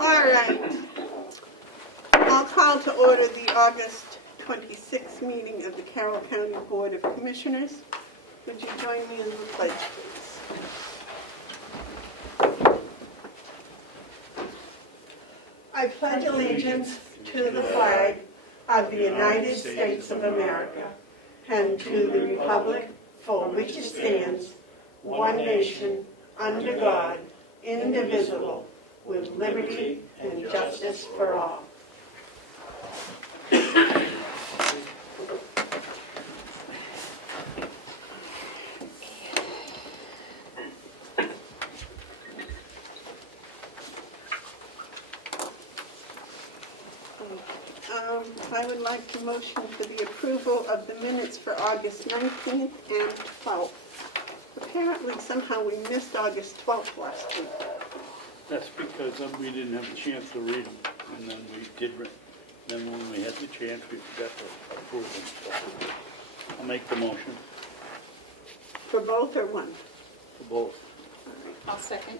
All right. I'll call to order the August 26th meeting of the Carroll County Board of Commissioners. Would you join me in the pledge, please? I pledge allegiance to the flag of the United States of America and to the republic for which it stands, one nation, under God, indivisible, with liberty and justice for all. I would like to motion for the approval of the minutes for August 19th and 12th. Apparently, somehow we missed August 12th last week. That's because we didn't have a chance to read them, and then we did. Then when we had the chance, we forgot to approve them. So I'll make the motion For both or one? for both. I'll second.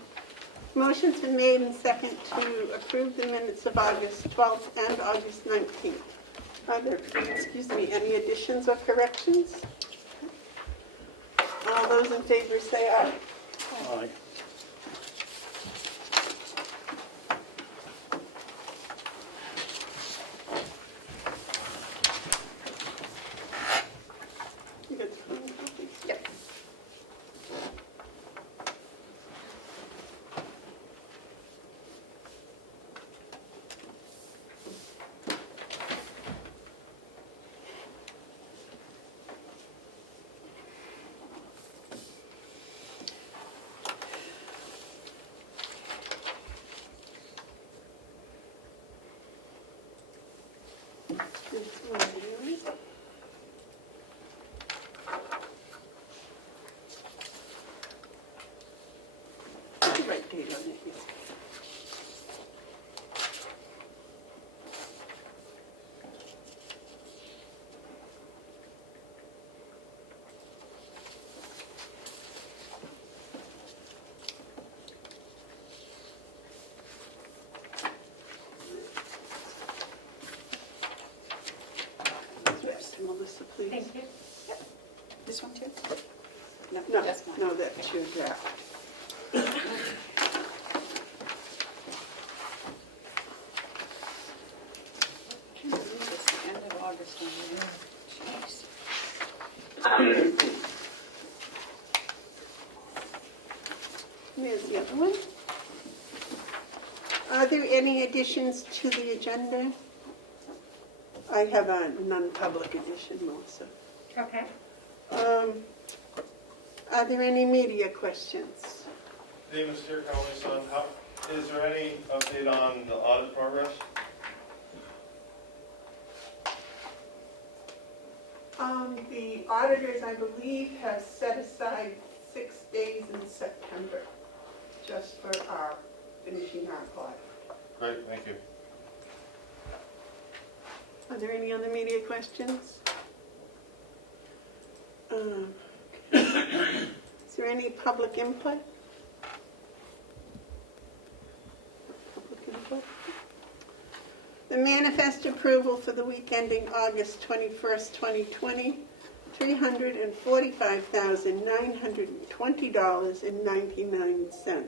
Motion's been made and second to approve the minutes of August 12th and August 19th. Are there, any additions or corrections? All those in favor say aye. Aye. You got the phone copies? Yep. This one here. Put the right date on it, yes. Yes, Melissa, please. Thank you. This one too? No, just one. no, that's your draft. Can't believe it's the end of August already. Jeez. There's the other one. Are there any additions to the agenda? I have a non-public edition, Melissa. Okay. Are there any media questions? David Steer, Carroll's son. Is there any update on the audit progress? The auditors, I believe, have set aside 6 days in September just for our finishing our audit. Great, thank you. Are there any other media questions? Is there any public input? Public input? The manifest approval for the week ending August 21st, 2020, $345,920.99.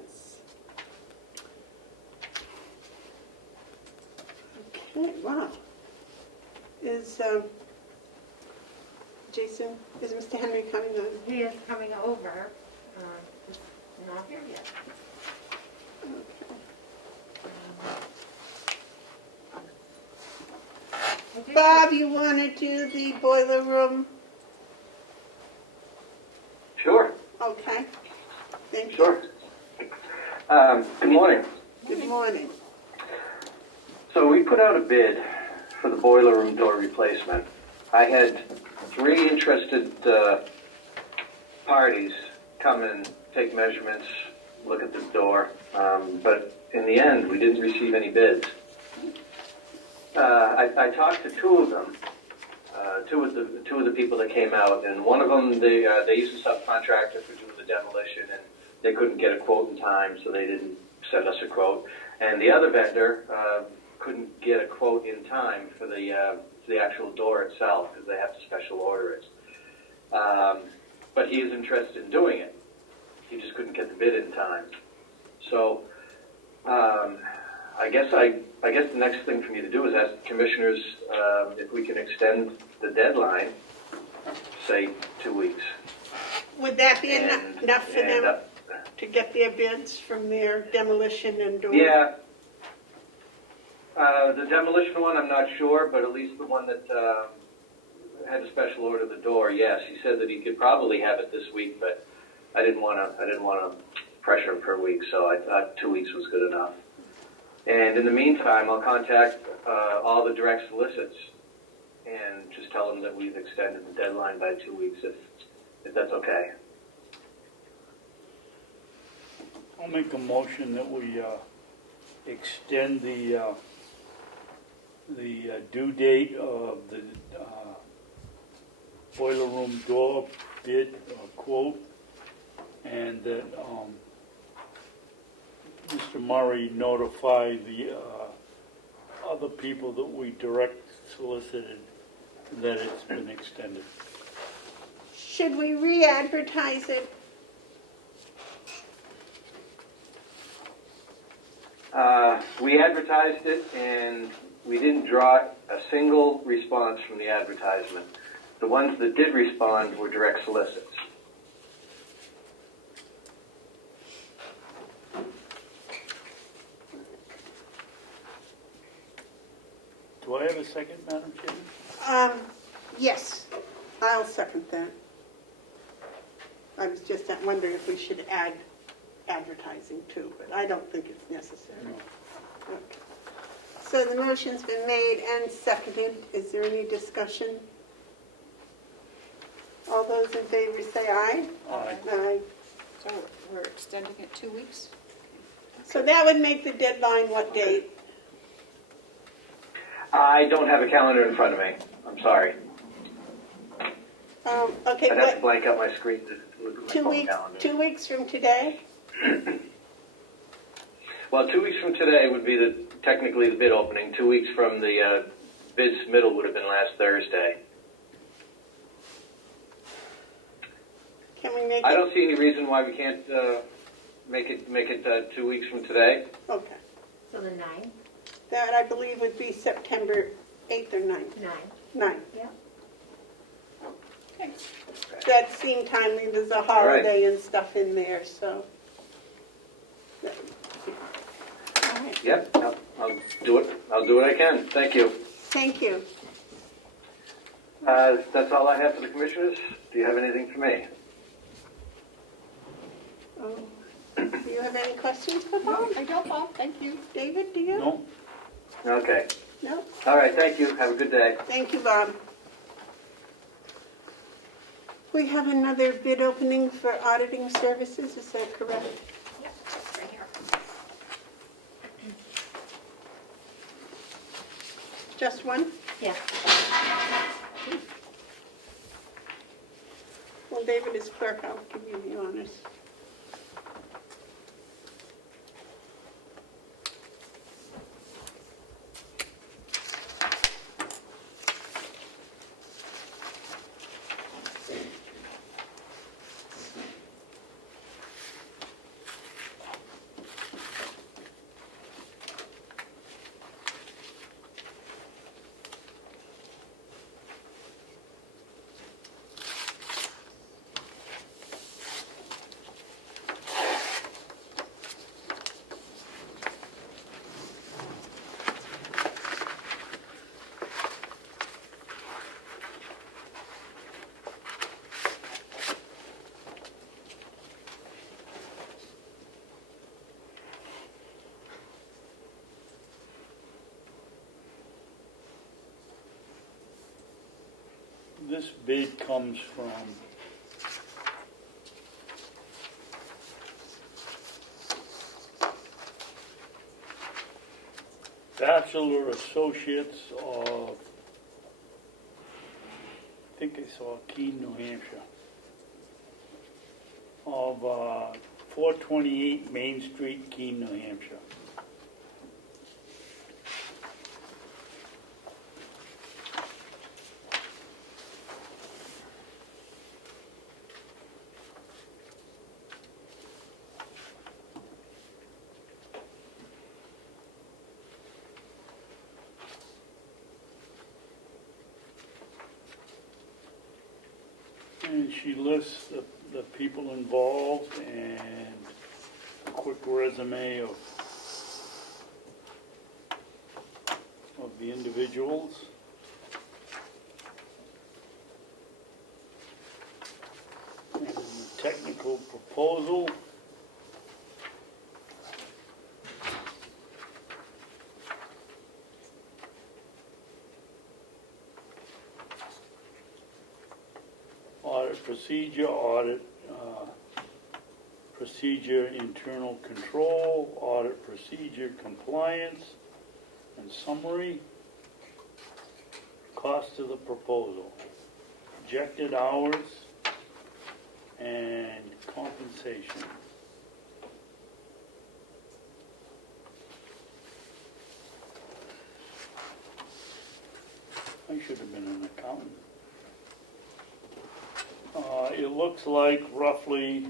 Okay, wow. Is Jason, is Mr. Henry coming on? He is coming over, he's not here yet. Okay. Bob, you want to do the boiler room? Sure, Okay. Thank you. sure. Good morning. Good morning. So we put out a bid for the boiler room door replacement. I had 3 interested parties come and take measurements, look at the door, but in the end, we didn't receive any bids. I talked to 2 of them, two of the people that came out, and one of them they used a subcontractor for doing the demolition, and they couldn't get a quote in time, so they didn't send us a quote. And the other vendor couldn't get a quote in time for the actual door itself because they have to special order it. But he is interested in doing it. He just couldn't get the bid in time. So I guess the next thing for me to do is ask the commissioners if we can extend the deadline, say 2 weeks. Would that be And- enough for and, them to get their bids from their demolition and door? Yeah. The demolition one, I'm not sure, but at least the one that had a special order the door, yes. He said that he could probably have it this week, but I didn't want to pressure him per week, so I thought 2 weeks was good enough. And in the meantime, I'll contact all the direct solicits and just tell them that we've extended the deadline by 2 weeks, if that's okay. I'll make a motion that we extend the due date of the boiler room door bid quote, and that Mr. Murray notify the other people that we direct solicited that it's been extended. Should we re-advertise it? We advertised it, and we didn't draw a single response from the advertisement. The ones that did respond were direct solicits. Do I have a second, Madam Chairman? Yes, I'll second that. I was just wondering if we should add advertising too, but I don't think it's necessary. No. Okay. So the motion's been made and seconded. Is there any discussion? All those in favor say aye. Aye. Aye. So we're extending it 2 weeks? So that would make the deadline what date? I don't have a calendar in front of me. I'm sorry. Okay, I'd have to what, blank out my screen to look at my 2 phone weeks, calendar. 2 weeks from today? Well, 2 weeks from today would be technically the bid opening. 2 weeks from the bid submittal would have been last Thursday. Can we make I it? don't see any reason why we can't make it 2 weeks from today. Okay. So the 9th? That, I believe, would be September 8th or 9th. 9. 9th. Yeah. Okay. That seemed timely. There's a holiday and stuff in there, so. All right. Yep, I'll do it. I'll do what I can. Thank you. Thank you. That's all I have for the commissioners. Do you have anything for me? Do you have any questions for Bob? I don't, Bob, thank you. David, do you? No? Okay. No? All right. Thank you. Have a good day. Thank you, Bob. We have another bid opening for auditing services, is that correct? Yep, right here. Just one? Yeah. Well, David is clerk, I'll give you the honors. This bid comes from Bachelor Associates of, I think I saw Keene, New Hampshire, of 428 Main Street, Keene, New Hampshire. she lists the people involved and a quick resume of the individuals. And the technical proposal. Audit procedure, internal control, audit procedure, compliance, and summary. Cost of the proposal, projected hours, and compensation. I should have been an accountant. It looks like roughly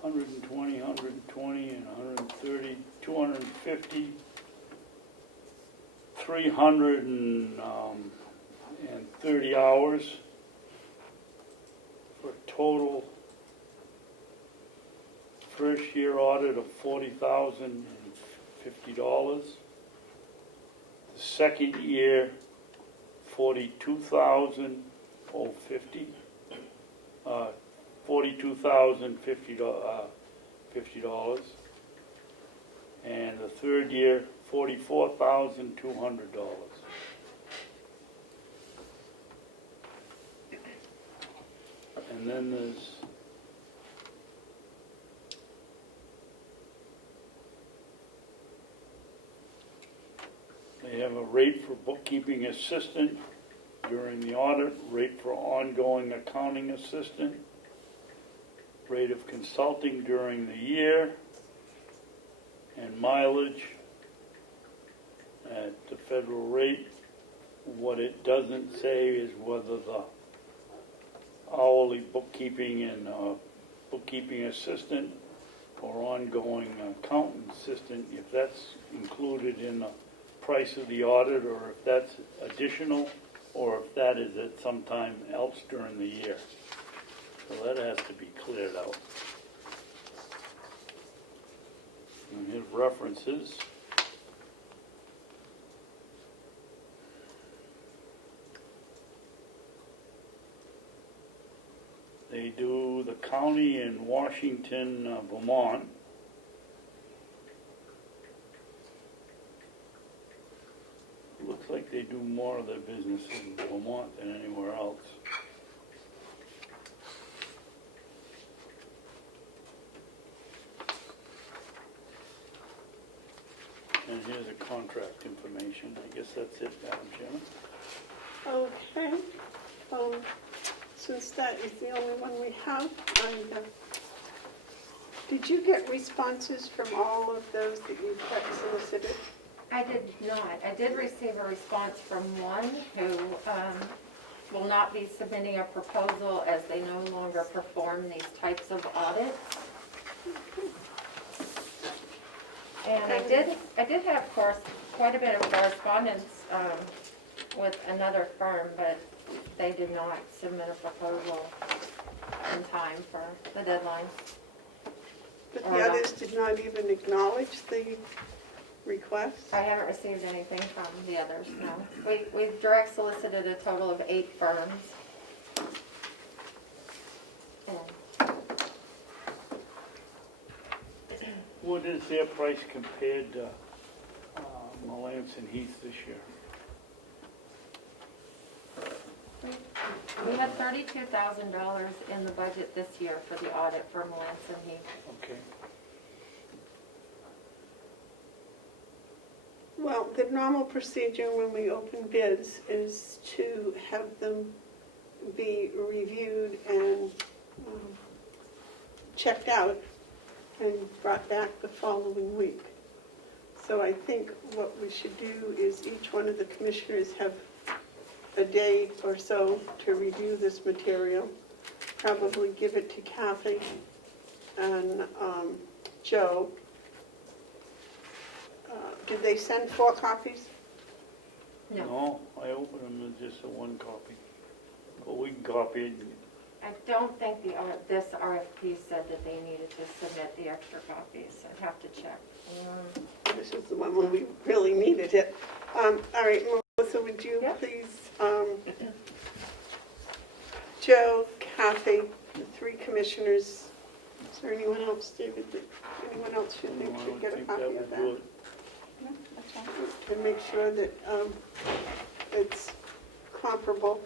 120, 120, and 130, 250, 330 hours for a total first year audit of $40,050. The second year, $42,050. $42,050, and the third year, $44,200. And then they have a rate for bookkeeping assistant during the audit, rate for ongoing accounting assistant, rate of consulting during the year, and mileage at the federal rate. What it doesn't say is whether the hourly bookkeeping and bookkeeping assistant or ongoing accountant assistant, if that's included in the price of the audit, or if that's additional, or if that is at some time else during the year. So that has to be cleared out. And his references. They do the county in Washington, Vermont. Looks like they do more of their business in Vermont than anywhere else. And here's the contract information. I guess that's it, Madam Chairman. Okay. Since that is the only one we have, did you get responses from all of those that you had solicited? I did not. I did receive a response from one who will not be submitting a proposal as they no longer perform these types of audits. And I did have, of course, quite a bit of correspondence with another firm, but they did not submit a proposal in time for the deadline. But the others did not even acknowledge the request? I haven't received anything from the others, no. We've direct solicited a total of 8 firms. And What is their price compared to Melanson Heath this year? we had $32,000 in the budget this year for the audit for Melanson Heath. Okay. Well, the normal procedure when we open bids is to have them be reviewed and checked out and brought back the following week. So I think what we should do is each one of the commissioners have a day or so to review this material, probably give it to Kathy and Joe. Did they send 4 copies? No. No, I opened them as just a 1 copy. But we can copy it I don't think this RFP said that they needed to submit the extra copies. I'd have to check. This was the one when we really needed it. All right, Melissa, would you Yeah. please, Joe, Kathy, the three commissioners, is there anyone else, David, anyone else you think I should would get a think copy that of would that? do it. No, that's fine. And make sure that it's comparable.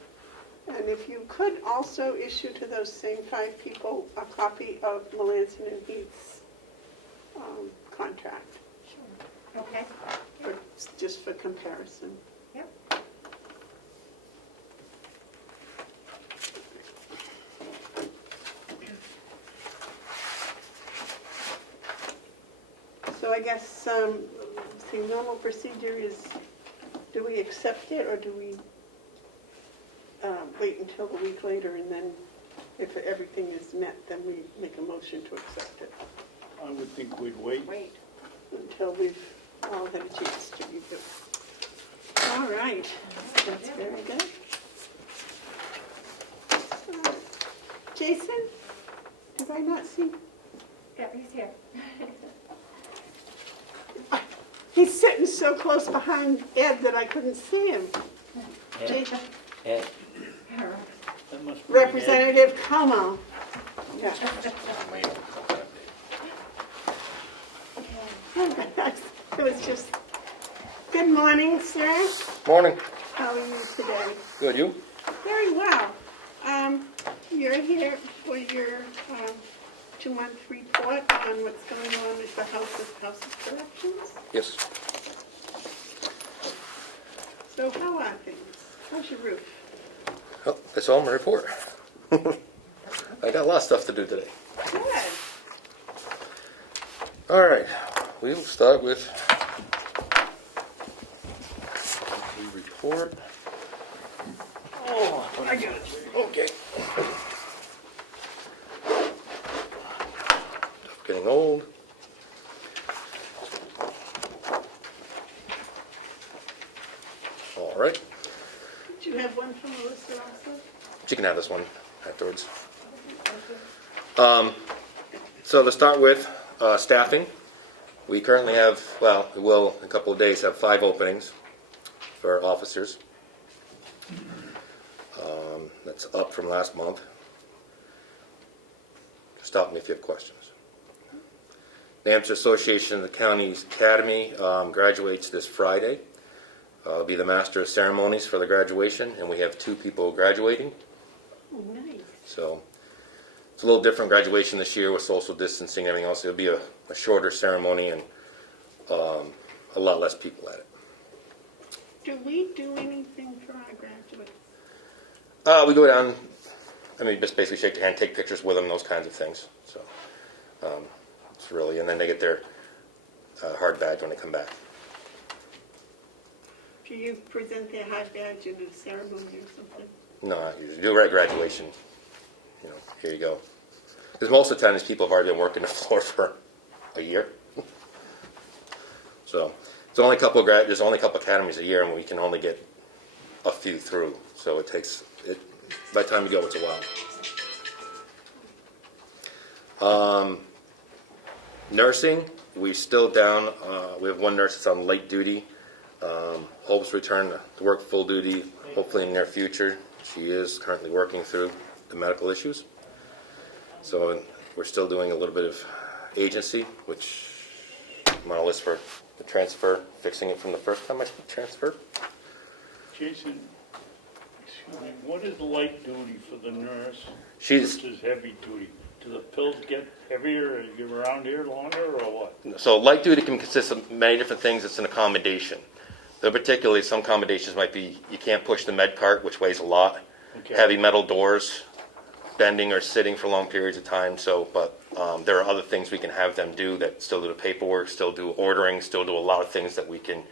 And if you could also issue to those same 5 people a copy of Melanson and Heath's contract, Okay. just for comparison. Yep. So I guess the normal procedure is, do we accept it or do we wait until a week later and then if everything is met, then we make a motion to accept it I would think we'd wait. Wait. until we've all had a chance to review it. All right, that's very good. Jason, did I not see? Yeah, he's here. He's sitting so close behind Ed that I couldn't see him. Jason, That must be Representative Como. Yeah. It was just, good morning, sir. Morning. How are you today? Good, you? Very well. You're here for your 2-month report on what's going on with the House of Corrections. Yes. So how are things? How's your roof? Oh, that's all my report. I got a lot of stuff to do today. Good. All right, we'll start with the report. Oh, I got it. Okay. Stuff getting old. All right. Did you have one from Melissa also? You can have this one afterwards. So to start with, staffing. We currently have, well, we will in a couple of days have 5 openings for officers. That's up from last month. Stop me if you have questions. The Hampshire Association of the Counties Academy graduates this Friday. I'll be the master of ceremonies for the graduation, and we have 2 people graduating. Oh, nice. So it's a little different graduation this year with social distancing and everything else. It'll be a shorter ceremony and a lot less people at it. Do we do anything for our graduates? We go down, just basically shake their hand, take pictures with them, those kinds of things. So it's really, and then they get their hard badge when they come back. Do you present their hard badge in a ceremony or something? No, not usually. Do a graduation. Here you go. Because most of the time these people have already been working the floor for a year. So there's only a couple academies a year, and we can only get a few through. So it takes by the time you go, it's a while. Nursing, we're still down. We have 1 nurse that's on late duty. Hopes to return to work full duty, hopefully in the near future. She is currently working through the medical issues. So we're still doing a little bit of agency, which I'm on a list for the transfer, fixing it from the first time I transferred. Jason, excuse me, what is light duty for the nurse She's versus heavy duty? Do the pills get heavier as you get around here longer, or what? So light duty can consist of many different things. It's an accommodation. Though particularly some accommodations might be you can't push the med cart, which weighs a lot. Okay. Heavy metal doors, bending or sitting for long periods of time. So, but there are other things we can have them do that still do the paperwork, still do ordering, still do a lot of things that we can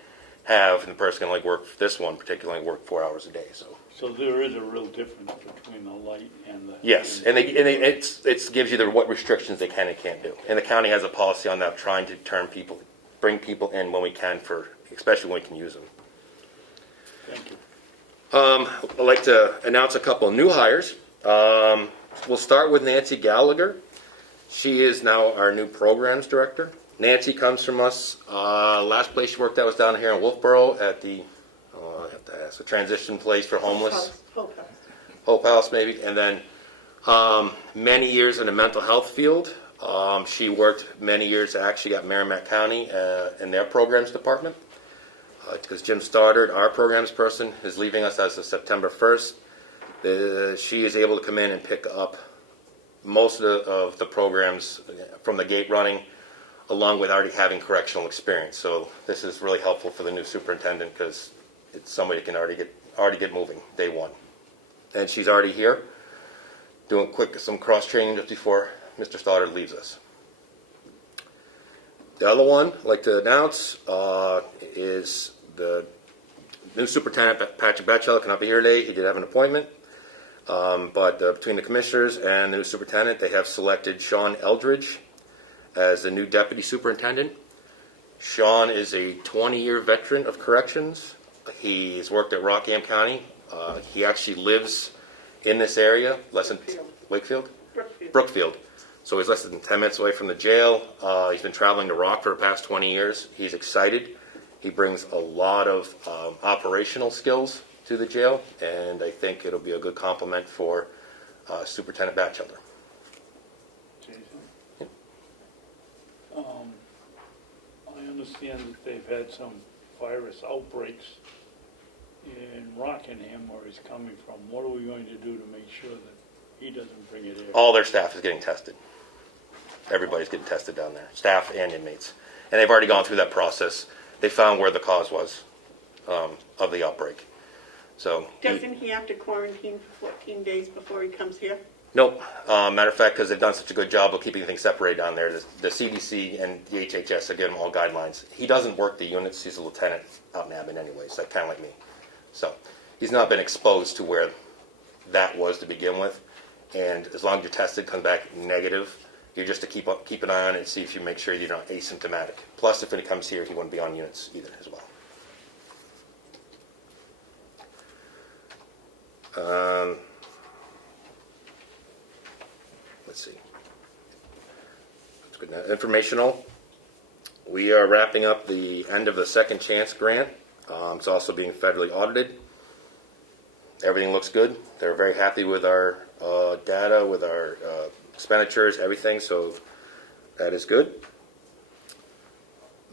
have. And the person can only work, this one particularly, work 4 hours a day. So there is a real difference between the light and the... Yes, and it gives you what restrictions they can and can't do. And the county has a policy on that, trying to bring people in when we can, especially when we can use them. Thank you. I'd like to announce a couple of new hires. we'll start with Nancy Gallagher. She is now our new programs director. Nancy comes from us. Last place she worked at was down here in Wolfboro at the, I have to ask, a transition place for homeless. Hope House. Hope House maybe, and then many years in the mental health field. She worked many years actually at Merrimack County in their programs department. Because Jim Stoddard, our programs person, is leaving us as of September 1st. She is able to come in and pick up most of the programs from the gate running, along with already having correctional experience. So this is really helpful for the new superintendent because it's somebody who can already get moving day one. And she's already here doing some cross training just before Mr. Stoddard leaves us. The other one I'd like to announce is the new superintendent, Patrick Batchel, cannot be here today. He did have an appointment. But between the commissioners and the new superintendent, they have selected Sean Eldridge as the new deputy superintendent. Sean is a 20-year veteran of corrections. He's worked at Rockingham County. He actually lives in this area, Wakefield? Brookfield. So he's less than 10 minutes away from the jail. He's been traveling to Rock for the past 20 years. He's excited. He brings a lot of operational skills to the jail, and I think it'll be a good complement for Superintendent Batchelder. Jason? I understand that they've had some virus outbreaks in Rockingham where he's coming from. What are we going to do to make sure that he doesn't bring it here? All their staff is getting tested. Everybody's getting tested down there, staff and inmates. And they've already gone through that process. They found where the cause was of the outbreak. So Doesn't he have to quarantine for 14 days before he comes here? nope. Matter of fact, because they've done such a good job of keeping things separated down there, the CDC and the HHS have given him all guidelines. He doesn't work the units. He's a lieutenant out in Abington anyways, like, kind of like me. So he's not been exposed to where that was to begin with. And as long as you're tested, come back negative, you're just to keep an eye on it and see if you make sure you're not asymptomatic. Plus, if when he comes here, he wouldn't be on units either as well. Let's see. That's good. Now, informational. We are wrapping up the end of the Second Chance grant. It's also being federally audited. Everything looks good. They're very happy with our data, with our expenditures, everything, so that is good.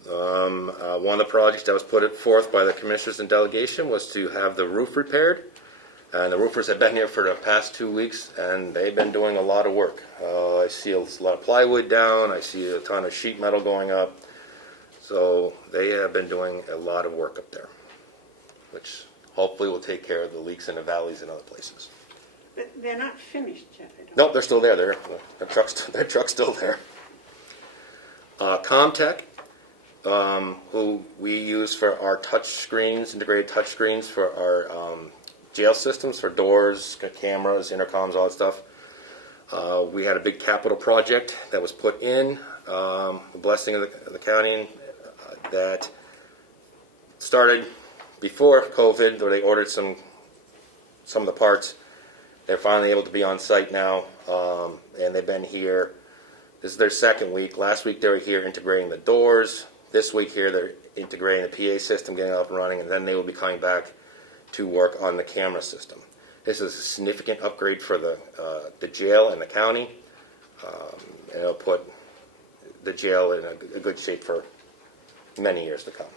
One of the projects that was put forth by the commissioners and delegation was to have the roof repaired. And the roofers have been here for the past 2 weeks, and they've been doing a lot of work. I see a lot of plywood down. I see a ton of sheet metal going up. So they have been doing a lot of work up there, which hopefully will take care of the leaks in the valleys and other places. But they're not finished yet, I don't Nope, they're still there. Their truck's still there. Comtech, who we use for our touch screens, integrated touch screens for our jail systems, for doors, cameras, intercoms, all that stuff. We had a big capital project that was put in, the blessing of the county, that started before COVID, where they ordered some of the parts. They're finally able to be on site now, and they've been here. This is their second week. Last week they were here integrating the doors. This week here they're integrating the PA system, getting it up and running, and then they will be coming back to work on the camera system. This is a significant upgrade for the jail and the county, and it'll put the jail in a good shape for many years to come.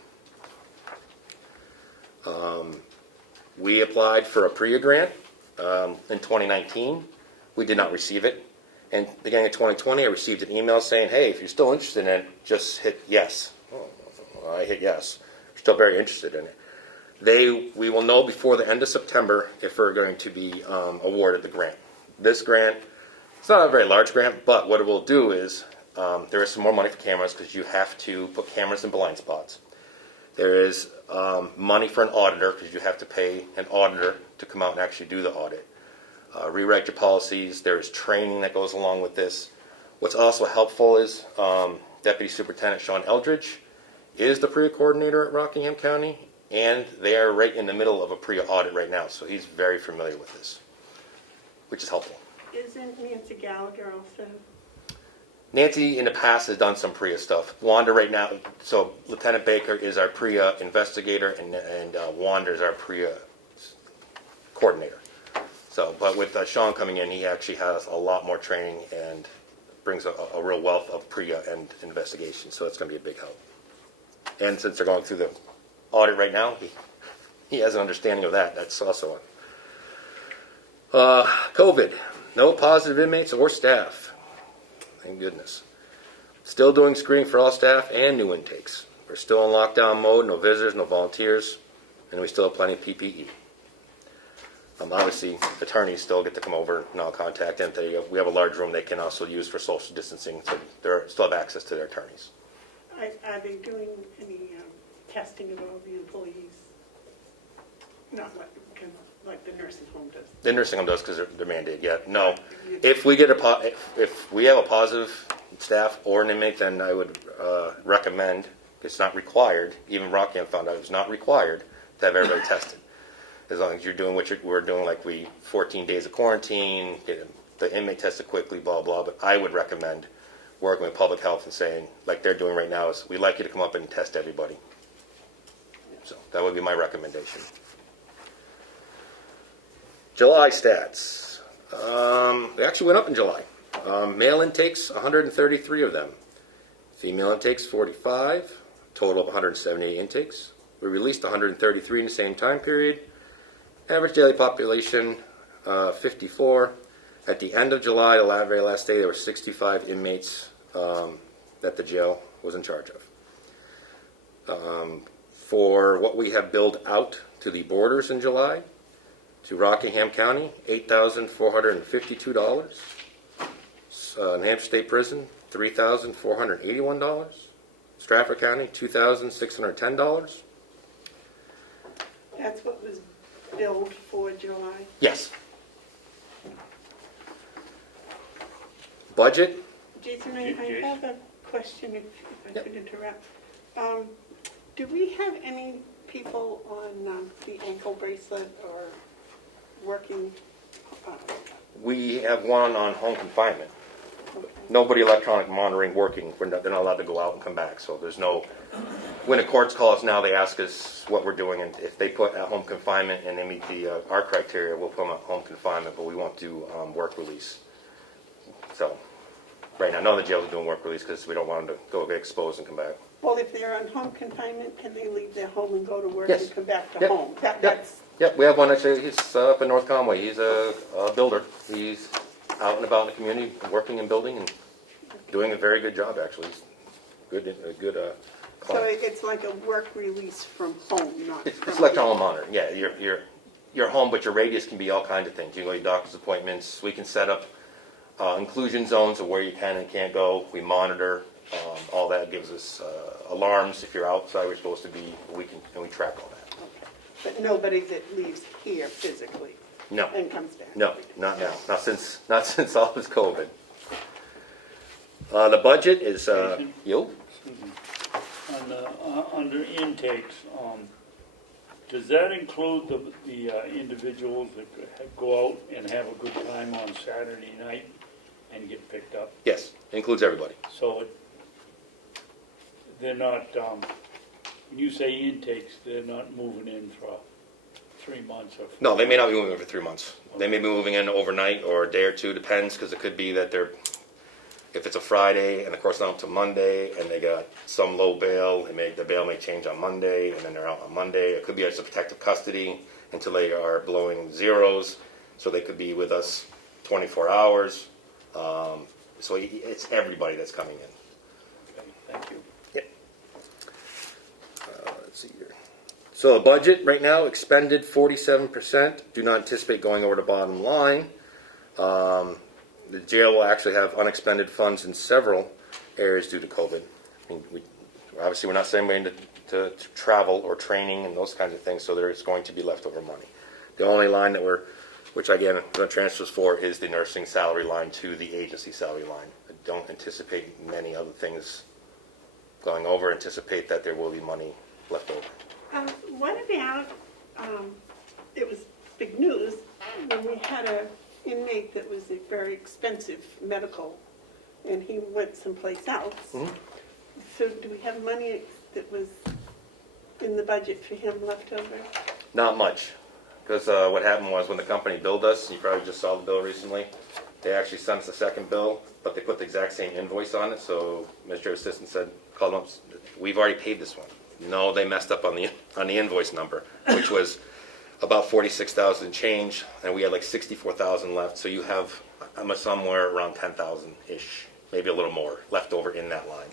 We applied for a PREA grant in 2019. We did not receive it. And beginning of 2020, I received an email saying, hey, if you're still interested in it, just hit yes. Oh, I hit yes. Still very interested in it. We will know before the end of September if we're going to be awarded the grant. This grant, it's not a very large grant, but what it will do is there is some more money for cameras because you have to put cameras in blind spots. There is money for an auditor because you have to pay an auditor to come out and actually do the audit. Rewrite your policies. There is training that goes along with this. What's also helpful is Deputy Superintendent Sean Eldridge is the PREA coordinator at Rockingham County, and they are right in the middle of a PREA audit right now, so he's very familiar with this, which is helpful. Isn't Nancy Gallagher also? Nancy in the past has done some PREA stuff. Wanda right now, so Lieutenant Baker is our PREA investigator, and Wanda is our PREA coordinator. So, but with Sean coming in, he actually has a lot more training and brings a real wealth of PREA and investigation. So it's going to be a big help. And since they're going through the audit right now, he has an understanding of that. That's also COVID. No positive inmates or staff. Thank goodness. Still doing screening for all staff and new intakes. We're still in lockdown mode, no visitors, no volunteers, and we still have plenty of PPE. Obviously, attorneys still get to come over and all contact, and we have a large room they can also use for social distancing, so they still have access to their attorneys. Are they doing any testing of all the employees? Not like the nursing home does. The nursing home does because they're mandated. Yeah, no. If we get if we have a positive staff or an inmate, then I would recommend. It's not required. Even Rockingham found out it's not required to have everybody tested. As long as you're doing what we're doing, like 14 days of quarantine, get the inmate tested quickly, blah blah. But I would recommend working with public health and saying, like they're doing right now, is we'd like you to come up and test everybody. So that would be my recommendation. July stats. They actually went up in July. Male intakes, 133 of them. Female intakes, 45. Total of 178 intakes. We released 133 in the same time period. Average daily population, 54. At the end of July, the very last day, there were 65 inmates that the jail was in charge of. For what we have billed out to the borders in July, to Rockingham County, $8,452. New Hampshire State Prison, $3,481. Stratford County, $2,610. That's what was billed for July. Yes. Budget? Jason, I have a question if I could interrupt. Do we have any people on the ankle bracelet or working? We have one on home confinement. Nobody electronic monitoring working. They're not allowed to go out and come back. So there's no. When the courts call us now, they ask us what we're doing, and if they put at home confinement and they meet our criteria, we'll put them at home confinement, but we won't do work release. So right now, none of the jails are doing work release because we don't want them to go get exposed and come back. Well, if they're on home confinement, can they leave their home and go to work Yes. and come back to Yep. home? Yep. That's Yep, we have one actually. He's up in North Conway. He's a builder. He's out and about in the community, working and building, and doing a very good job. Actually, he's a good so client. it's like a work release from home, not It's from electronic monitoring. Yeah, you're home, but your radius can be all kinds of things. You can go to doctor's appointments. We can set up inclusion zones of where you can and can't go. We monitor. All that gives us alarms if you're outside. We're supposed to be. We track all that. But nobody that leaves here physically No. and comes back. No, not now. Not since all this COVID. The budget is you. Under intakes, does that include the individuals that go out and have a good time on Saturday night and get picked up? Yes, includes everybody. So they're not, when you say intakes, they're not moving in for 3 months or... No, they may not be moving in for 3 months. They may be moving in overnight or a day or two, depends, because it could be that if it's a Friday and the court's not up to Monday and they got some low bail, the bail may change on Monday and then they're out on Monday. It could be as a protective custody until they are blowing zeros, so they could be with us 24 hours. So it's everybody that's coming in. Okay, thank you. Let's see here. So the budget right now, expended 47%. Do not anticipate going over the bottom line. The jail will actually have unexpended funds in several areas due to COVID. I mean, obviously we're not sending anybody to travel or training and those kinds of things, so there is going to be leftover money. The only line that which again, the transfers for, is the nursing salary line to the agency salary line. I don't anticipate many other things going over. Anticipate that there will be money left over. What about, it was big news when we had a inmate that was a very expensive medical, and he went someplace else. Mhm. So do we have money that was in the budget for him left over? Not much, because what happened was when the company billed us, you probably just saw the bill recently, they actually sent us a second bill, but they put the exact same invoice on it, so administrative assistant said, called them up, we've already paid this one. No, they messed up on the invoice number, which was about 46,000 change, and we had like 64,000 left, so you have somewhere around 10,000-ish, maybe a little more, left over in that line.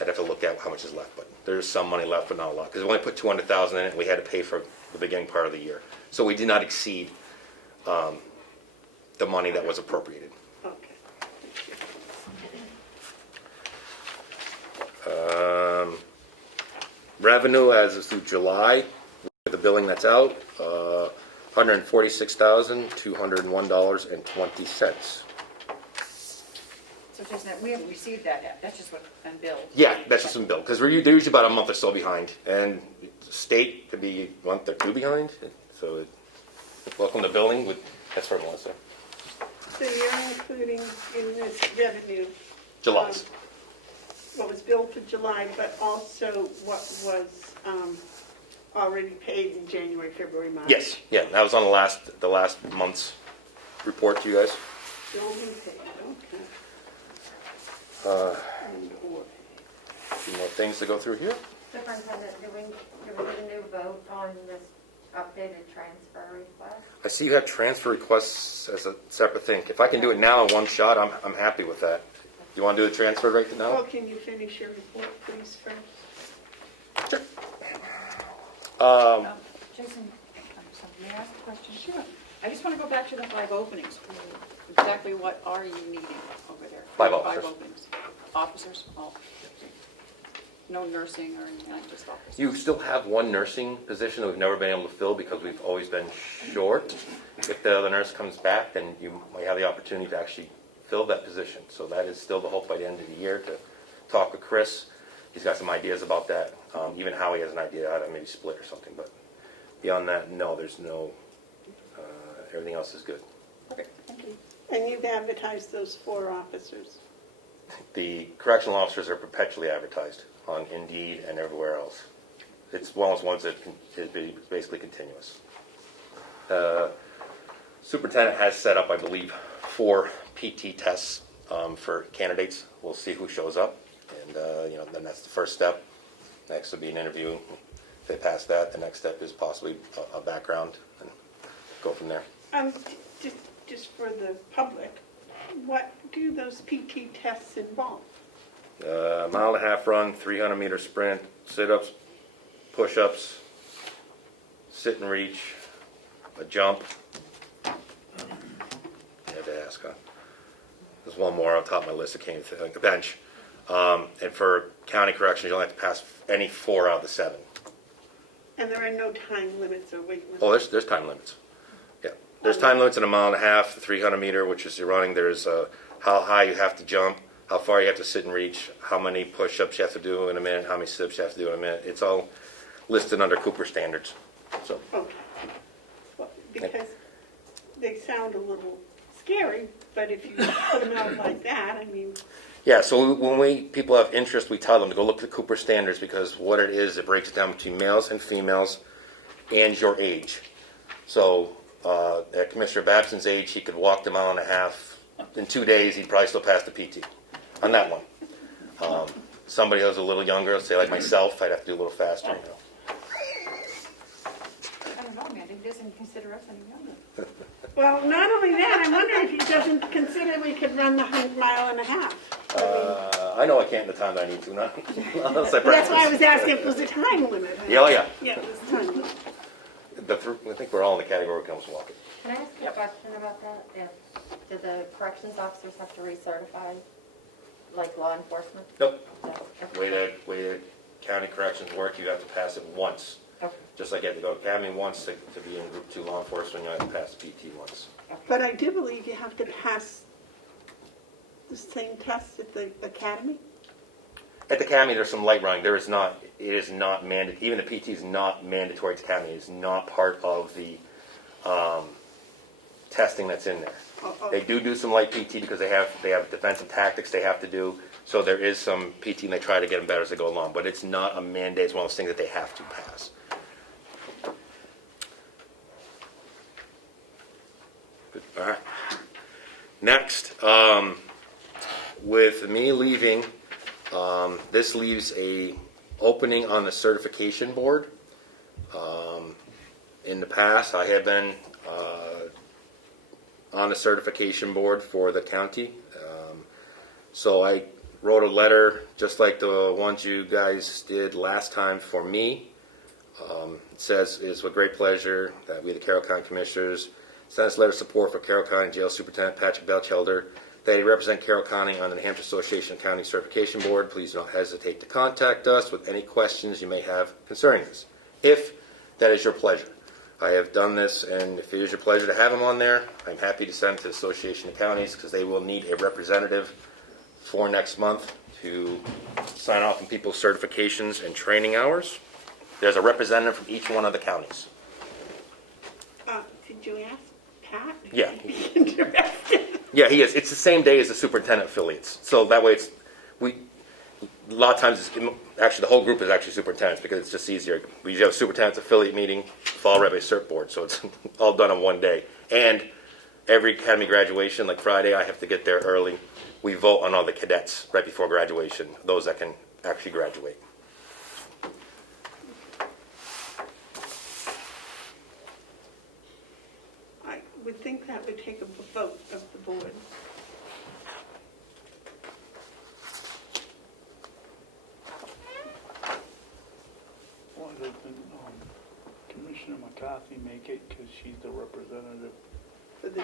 I'd have to look at how much is left, but there's some money left, but not a lot, because we only put 200,000 in it, and we had to pay for the beginning part of the year. So we did not exceed the money that was appropriated. Okay. Revenue as of through July, the billing that's out, $146,201.20. So just that, we haven't received that yet, that's just what's been billed. Yeah, that's just some bill, because they're usually about a month or so behind, and state could be a month or two behind, so welcome to billing, that's for Melissa. So you're including in this revenue July's. what was billed for July, but also what was already paid in January, February, March? Yes, yeah, that was on the last month's report to you guys. Still been paid, okay. And or. A few more things to go through here. Superintendent, do we need a new vote on this updated transfer request? I see you have transfer requests as a separate thing. If I can do it now in one shot, I'm happy with that. You want to do the transfer right now? Well, can you finish your report, please, first? Jason, may I ask a question? Sure. I just want to go back to the 5 openings. Exactly what are you needing over there? 5 officers. 5 openings. Officers? Oh. No nursing or anything, just officers? You still have one nursing position that we've never been able to fill because we've always been short. If the other nurse comes back, then you might have the opportunity to actually fill that position. So that is still the hope by the end of the year, to talk with Chris. He's got some ideas about that. Even Howie has an idea how to maybe split or something. But beyond that, no, there's no, everything else is good. Perfect, thank you. And you've advertised those 4 officers. The correctional officers are perpetually advertised on Indeed and everywhere else. It's one of those ones that is basically continuous. Superintendent has set up, I believe, 4 PT tests for candidates. We'll see who shows up, and then that's the first step. Next will be an interview. If they pass that, the next step is possibly a background, and go from there. Just for the public, what do those PT tests involve? Mile-and-a-half run, 300-meter sprint, sit-ups, push-ups, sit and reach, a jump. I had to ask, huh? There's one more on top of my list that came to like a bench. And for county corrections, you only have to pass any 4 out of the 7. And there are no time limits or weight limits? Oh, there's time limits. Yeah, there's time limits in a mile-and-a-half, the 300-meter, which is your running. There's how high you have to jump, how far you have to sit and reach, how many push-ups you have to do in a minute, how many sit-ups you have to do in a minute. It's all listed under Cooper standards. So. Okay. Well, because they sound a little scary, but if you put them out like that, I mean... Yeah, so when people have interest, we tell them to go look at the Cooper standards, because what it is, it breaks it down between males and females and your age. So at Commissioner Babson's age, he could walk the mile-and-a-half. In 2 days, he'd probably still pass the PT on that one. Somebody who's a little younger, say like myself, I'd have to do a little faster. I don't know, man, he doesn't consider us any younger. Well, not only that, I wonder if he doesn't consider we could run the 100 mile-and-a-half. I know I can't in the time that I need to, not unless I practice. That's why I was asking if it was a time limit. Yeah, oh, yeah. Yeah, it was a time limit. I think we're all in the category that comes walking. Can I ask a question about that? Do the corrections officers have to recertify, like law enforcement? Nope. No. Way that county corrections work, you have to pass it once. Okay. Just like you have to go to academy once to be in Group 2 law enforcement, you have to pass the PT once. But I do believe you have to pass the same test at the academy? At the academy, there's some light running. It is not mandated. Even the PT is not mandatory at the academy. It's not part of the testing that's in there. Oh, They do some light PT because they have defensive tactics they have to do. So there is some PT and they try to get them better as they go along. But it's not a mandate. It's one of those things that they have to pass. Good. All right. Next, with me leaving, this leaves a opening on the certification board. In the past, I have been on the certification board for the county. So I wrote a letter just like the ones you guys did last time for me. It says, "It is with great pleasure that we, the Carroll County Commissioners, send this letter of support for Carroll County Jail Superintendent Patrick Belchelder. They represent Carroll County on the New Hampshire Association of County Certification Board. Please don't hesitate to contact us with any questions you may have concerning this, if that is your pleasure. I have done this, and if it is your pleasure to have them on there, I'm happy to send to the Association of Counties because they will need a representative for next month to sign off on people's certifications and training hours. There's a representative from each one of the counties." Did you ask Pat? Yeah. Yeah, he is. It's the same day as the superintendent affiliates. So that way a lot of times, actually the whole group is actually superintendents because it's just easier. We usually have a superintendent's affiliate meeting, followed by a cert board. So it's all done in one day. And every academy graduation, like Friday, I have to get there early. We vote on all the cadets right before graduation, those that can actually graduate. I would think that would take a vote of the board. Why doesn't Commissioner McCarthy make it, because she's the representative? For the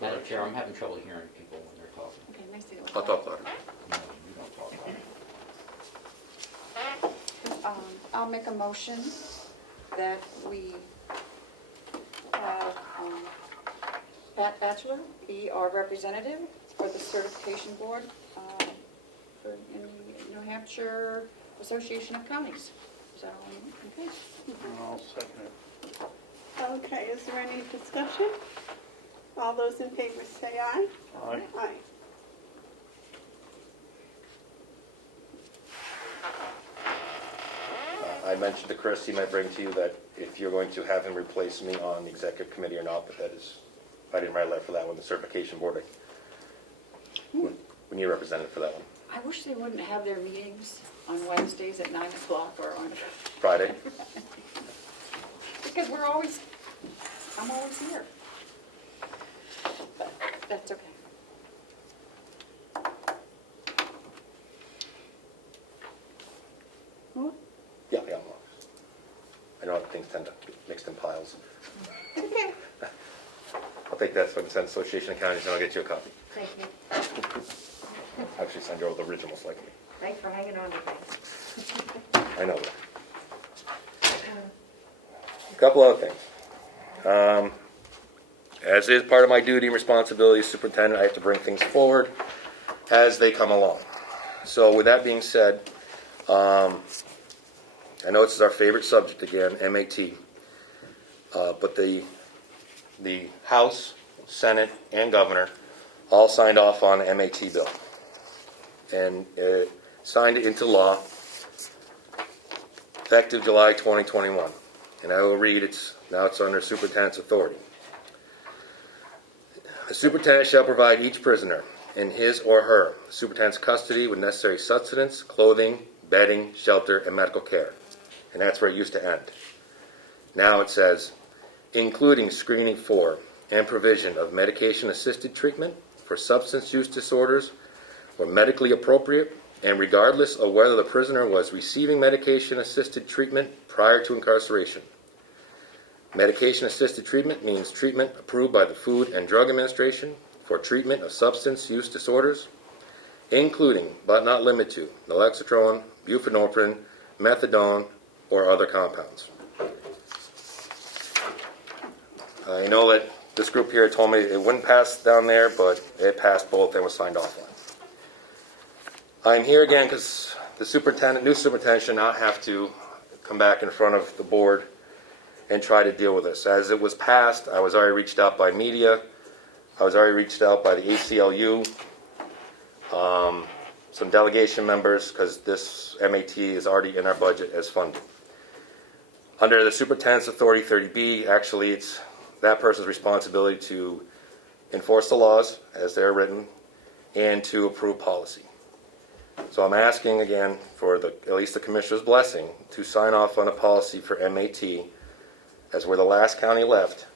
Madam Chair, I'm having trouble hearing people when they're talking. Okay, nice to I'll talk louder. No, you don't talk loud. I'll make a motion that we have Pat Batchelor be our representative for the certification board for in New Hampshire Association of Counties. Is that all? Okay. And I'll second it. Okay, is there any discussion? All those in favor say aye. Aye. Aye. I mentioned to Chris, he might bring to you that if you're going to have him replace me on the executive committee or not, but that is, I didn't write a letter for that one, the certification board. We need a representative for that one. I wish they wouldn't have their meetings on Wednesdays at 9 o'clock or on Friday? because I'm always here. But that's okay. Yeah, I'm on. I know things tend to get mixed in piles. Okay. I'll take that, so I can send Association of Counties and I'll get you a copy. Thank you. I'll actually send you all the originals likely. Thanks for hanging on to things. I know that. A couple other things. As is part of my duty and responsibility as superintendent, I have to bring things forward as they come along. So with that being said, I know this is our favorite subject again, MAT. But the House, Senate, and Governor all signed off on the MAT bill. And signed it into law effective July 2021. And I will read, now it's under superintendent's authority. The superintendent shall provide each prisoner in his or her superintendent's custody with necessary sustenance, clothing, bedding, shelter, and medical care. And that's where it used to end. Now it says, including screening for and provision of medication-assisted treatment for substance use disorders where medically appropriate, and regardless of whether the prisoner was receiving medication-assisted treatment prior to incarceration. Medication-assisted treatment means treatment approved by the Food and Drug Administration for treatment of substance use disorders, including, but not limited to, naloxone, buprenorphine, methadone, or other compounds. I know that this group here told me it wouldn't pass down there, but it passed both and was signed off on. I'm here again because the new superintendent should not have to come back in front of the board and try to deal with this. As it was passed, I was already reached out by media. I was already reached out by the ACLU, some delegation members, because this MAT is already in our budget as funded. Under the Superintendent's Authority 30B, actually it's that person's responsibility to enforce the laws as they're written and to approve policy. So I'm asking again for at least the Commissioner's blessing to sign off on a policy for MAT, as we're the last county left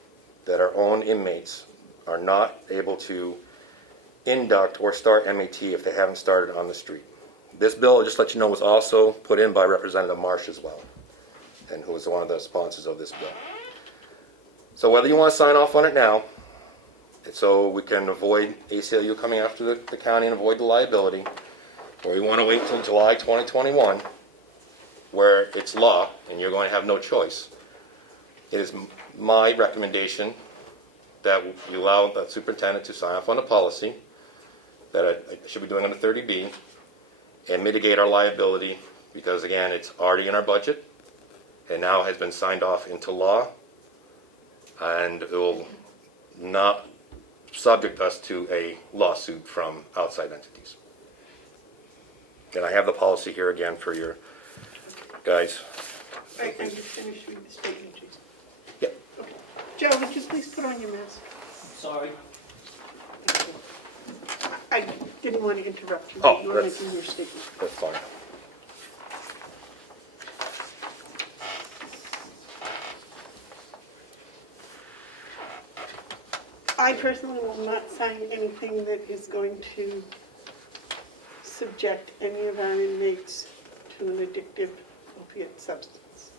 that our own inmates are not able to induct or start MAT if they haven't started on the street. This bill, just to let you know, was also put in by Representative Marsh as well, and who was one of the sponsors of this bill. So whether you want to sign off on it now, so we can avoid ACLU coming after the county and avoid the liability, or you want to wait until July 2021, where it's law and you're going to have no choice, it is my recommendation that you allow the superintendent to sign off on a policy that I should be doing under 30B and mitigate our liability, because again, it's already in our budget and now has been signed off into law, and it will not subject us to a lawsuit from outside entities. And I have the policy here again for your guys. I just finished reading the statement, Jason. Yep. Okay. Joe, would you please put on your mask? Sorry. I didn't want to interrupt you. Oh, You were that's- making your statement. That's fine. I personally will not sign anything that is going to subject any of our inmates to an addictive opiate substance.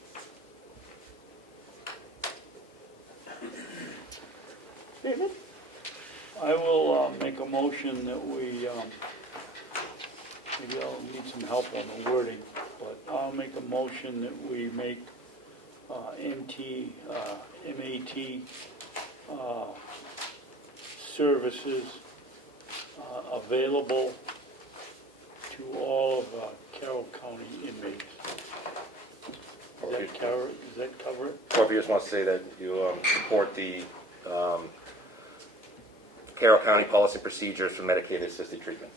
David? I will make a motion that we, maybe I'll need some help on the wording, but I'll make a motion that we make MAT services available to all of Carroll County inmates. Does that cover it? Or if you just want to say that you support the Carroll County policy and procedures for medicated assisted treatment.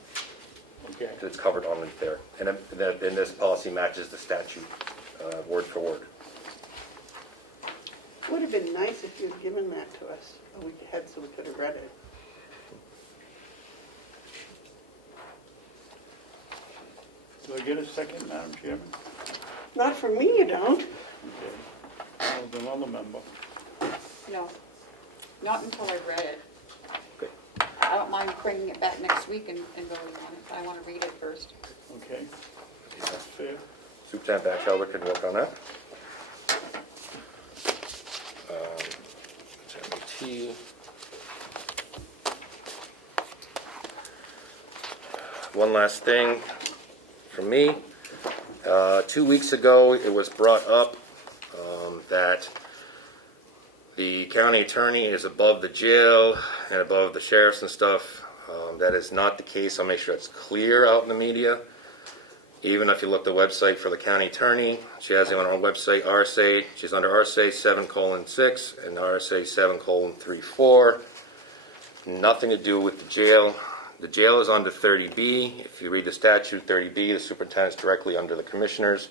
Okay. So it's covered on there. And then this policy matches the statute, word for word. Would have been nice if you had given that to us a week ahead so we could have read it. Do I get a second, Madam Chairman? Not for me, you don't. Okay. That was another member. No, not until I read it. Okay. I don't mind bringing it back next week and voting on it, but I want to read it first. Okay. That's fair. Superintendent Batchelder can work on that. MAT. One last thing from me. 2 weeks ago, it was brought up that the county attorney is above the jail and above the sheriffs and stuff. That is not the case. I'll make sure it's clear out in the media. Even if you look at the website for the county attorney, she has it on her website, RSA. She's under RSA 7:6 and RSA 7:34. Nothing to do with the jail. The jail is under 30B. If you read the statute, 30B, the superintendent's directly under the commissioners,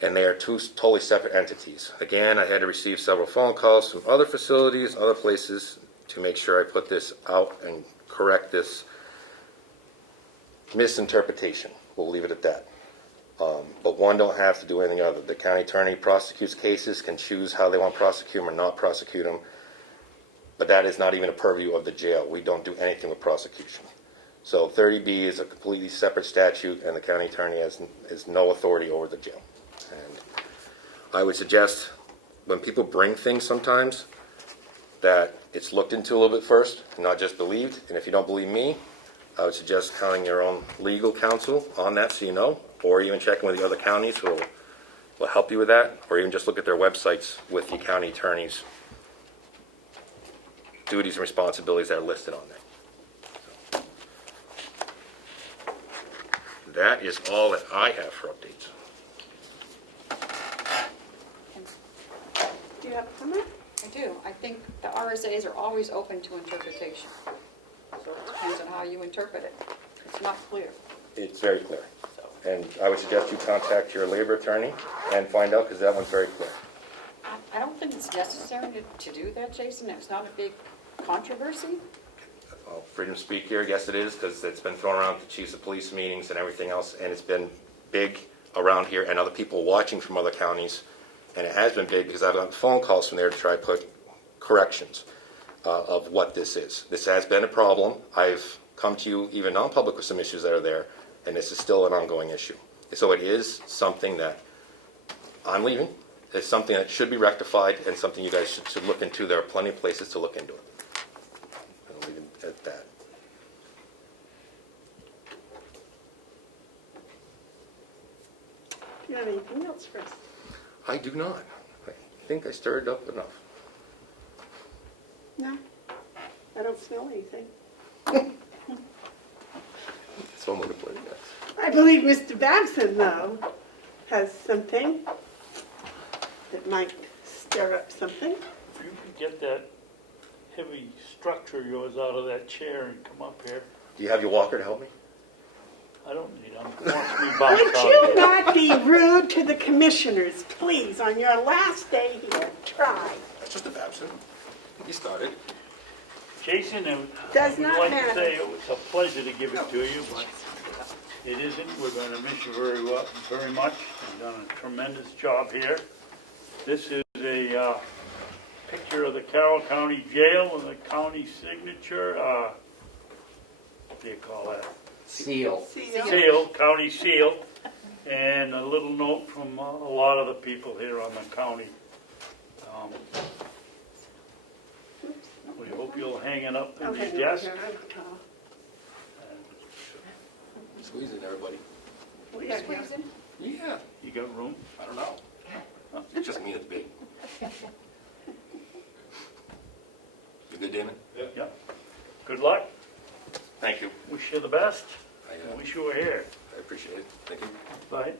and they are two totally separate entities. Again, I had to receive several phone calls from other facilities, other places, to make sure I put this out and correct this misinterpretation. We'll leave it at that. But one don't have to do anything other. The county attorney prosecutes cases, can choose how they want to prosecute them or not prosecute them, but that is not even a purview of the jail. We don't do anything with prosecution. So 30B is a completely separate statute, and the county attorney has no authority over the jail. And I would suggest when people bring things sometimes that it's looked into a little bit first, and not just believed. And if you don't believe me, I would suggest calling your own legal counsel on that so you know, or even checking with the other counties who will help you with that, or even just look at their websites with the county attorney's duties and responsibilities that are listed on there. That is all that I have for updates. Do you have comment? I do. I think the RSAs are always open to interpretation. So it depends on how you interpret it. It's not clear. It's very clear. So And I would suggest you contact your labor attorney and find out, because that one's very clear. I don't think it's necessary to do that, Jason. It's not a big controversy. Well, freedom of speak here, yes it is, because it's been thrown around at chiefs of police meetings and everything else, and it's been big around here, and other people watching from other counties, and it has been big because I've gotten phone calls from there to try to put corrections of what this is. This has been a problem. I've come to you even non-public with some issues that are there, and this is still an ongoing issue. So it is something that I'm leaving. It's something that should be rectified and something you guys should look into. There are plenty of places to look into it. I'll leave it at that. Do you have anything else for us? I do not. I think I stirred up enough. No? I don't smell anything. So I'm going to put it next. I believe Mr. Babson, though, has something that might stir up something. If you could get that heavy structure of yours out of that chair and come up here. Do you have your walker to help me? I don't need them. Watch me bounce Would out you here. not be rude to the commissioners, please, on your last day here? Try. That's just a Babson. He started. Jason, I Does would not like matter. to say it was a pleasure to give it to you, but it isn't. We're going to miss you very much. You've done a tremendous job here. This is a picture of the Carroll County Jail and the county signature. What do you call that? Seal. Seal, county seal, and a little note from a lot of the people here on the county. We hope you'll hang it up in Okay, your desk. Squeeze it, everybody. Yeah, Squeeze in. Yeah. You got room? I don't know. It just means it's big. You good, Damon? Yeah. Good luck. Thank you. Wish you the best. I Wish you were here. appreciate it. Thank you. Bye.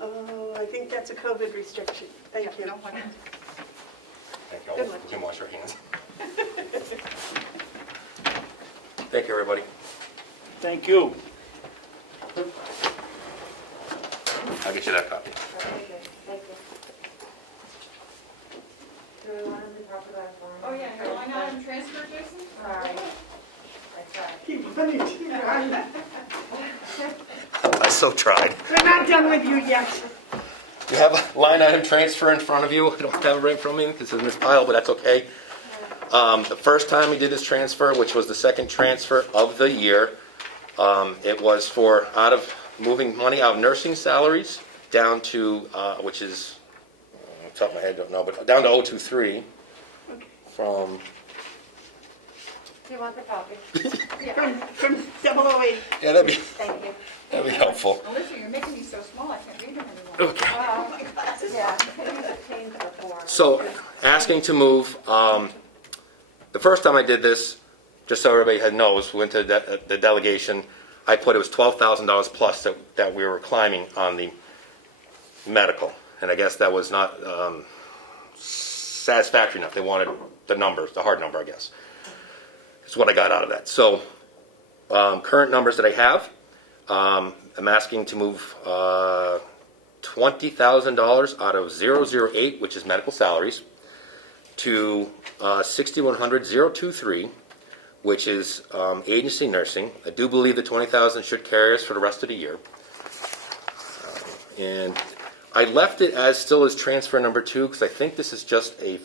Oh, I think that's a COVID restriction. Thank you. No, I don't. Thank you all. Good luck. We can wash our hands. Thank you, everybody. Thank you. I'll get you that copy. Thank you. Do we want to talk about one? Oh, yeah, your line item transfer, Jason? Sorry. I tried. Keep running too long. I so tried. We're not done with you yet. You have a line item transfer in front of you. I don't have it right in front of me because it's in this pile, but that's okay. The first time we did this transfer, which was the second transfer of the year, it was for moving money out of nursing salaries down to, which is, off the top of my head, don't know, but down to 023 from, Do you want the copy? From 008. yeah, that'd Thank you. be helpful. Alicia, you're making these so small, I can't read them anymore. Okay. Yeah, change the form. So, asking to move, the first time I did this, just so everybody knows, we went to the delegation, I put it was $12,000 plus that we were climbing on the medical. And I guess that was not satisfactory enough. They wanted the numbers, the hard number, I guess. That's what I got out of that. So, current numbers that I have, I'm asking to move $20,000 out of 008, which is medical salaries, to 6100-023, which is agency nursing. I do believe the 20,000 should carry us for the rest of the year. And I left it as still as transfer number 2 because I think this is just a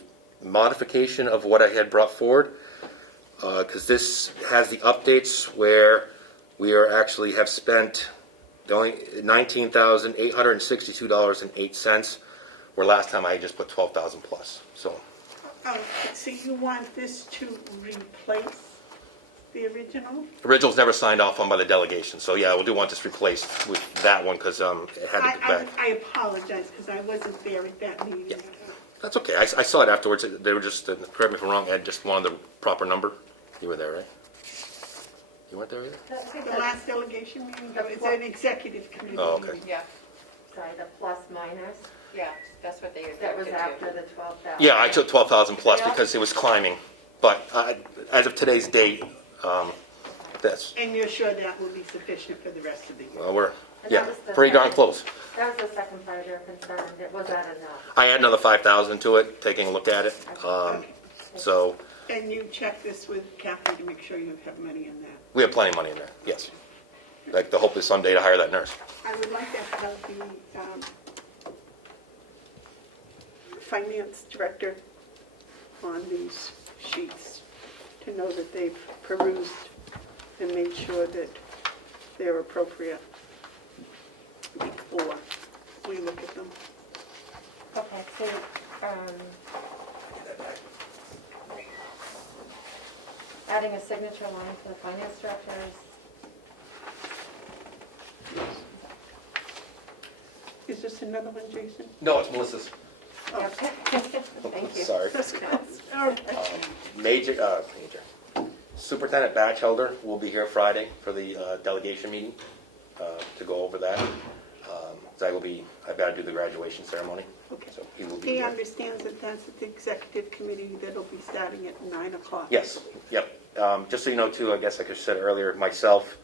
modification of what I had brought forward. Because this has the updates where we are actually have spent only $19,862.08, where last time I just put 12,000 plus. So Oh, so you want this to replace the original? original's never signed off on by the delegation. So yeah, we do want this replaced with that one because it had to go back. I apologize because I wasn't there at that meeting. Yeah. That's okay. I saw it afterwards. They were just, correct me if I'm wrong, Ed just wanted the proper number. You were there, right? You weren't there either? The last delegation meeting, it's an executive committee. Oh, okay. Yeah. Sorry, the plus minus. Yeah, that's what they That was objected after to. the 12,000. Yeah, I took 12,000 plus Yeah. because it was climbing. But as of today's date, that's, And you're sure that will be sufficient for the rest of the year? well, we're, And yeah, that was the pretty darn second- close. That was the second part of your concern, was that enough? I add another 5,000 to it, taking a look at it. So And you check this with Kathy to make sure you have money in that? we have plenty of money in there, yes. Like, the hope is someday to hire that nurse. I would like to have the finance director on these sheets to know that they've perused and made sure that they're appropriate before we look at them. Okay, so, adding a signature line to the finance director's, Is this another one, Jason? No, it's Melissa's. yep. Thank you. Sorry. That's good. Okay. Major. Superintendent Batchelder will be here Friday for the delegation meeting to go over that. Zach will be, I've got to do the graduation ceremony, Okay. so he will be He here. understands that that's at the executive committee that'll be starting at 9 o'clock. Yes, yep. Just so you know too, I guess I could have said earlier, myself,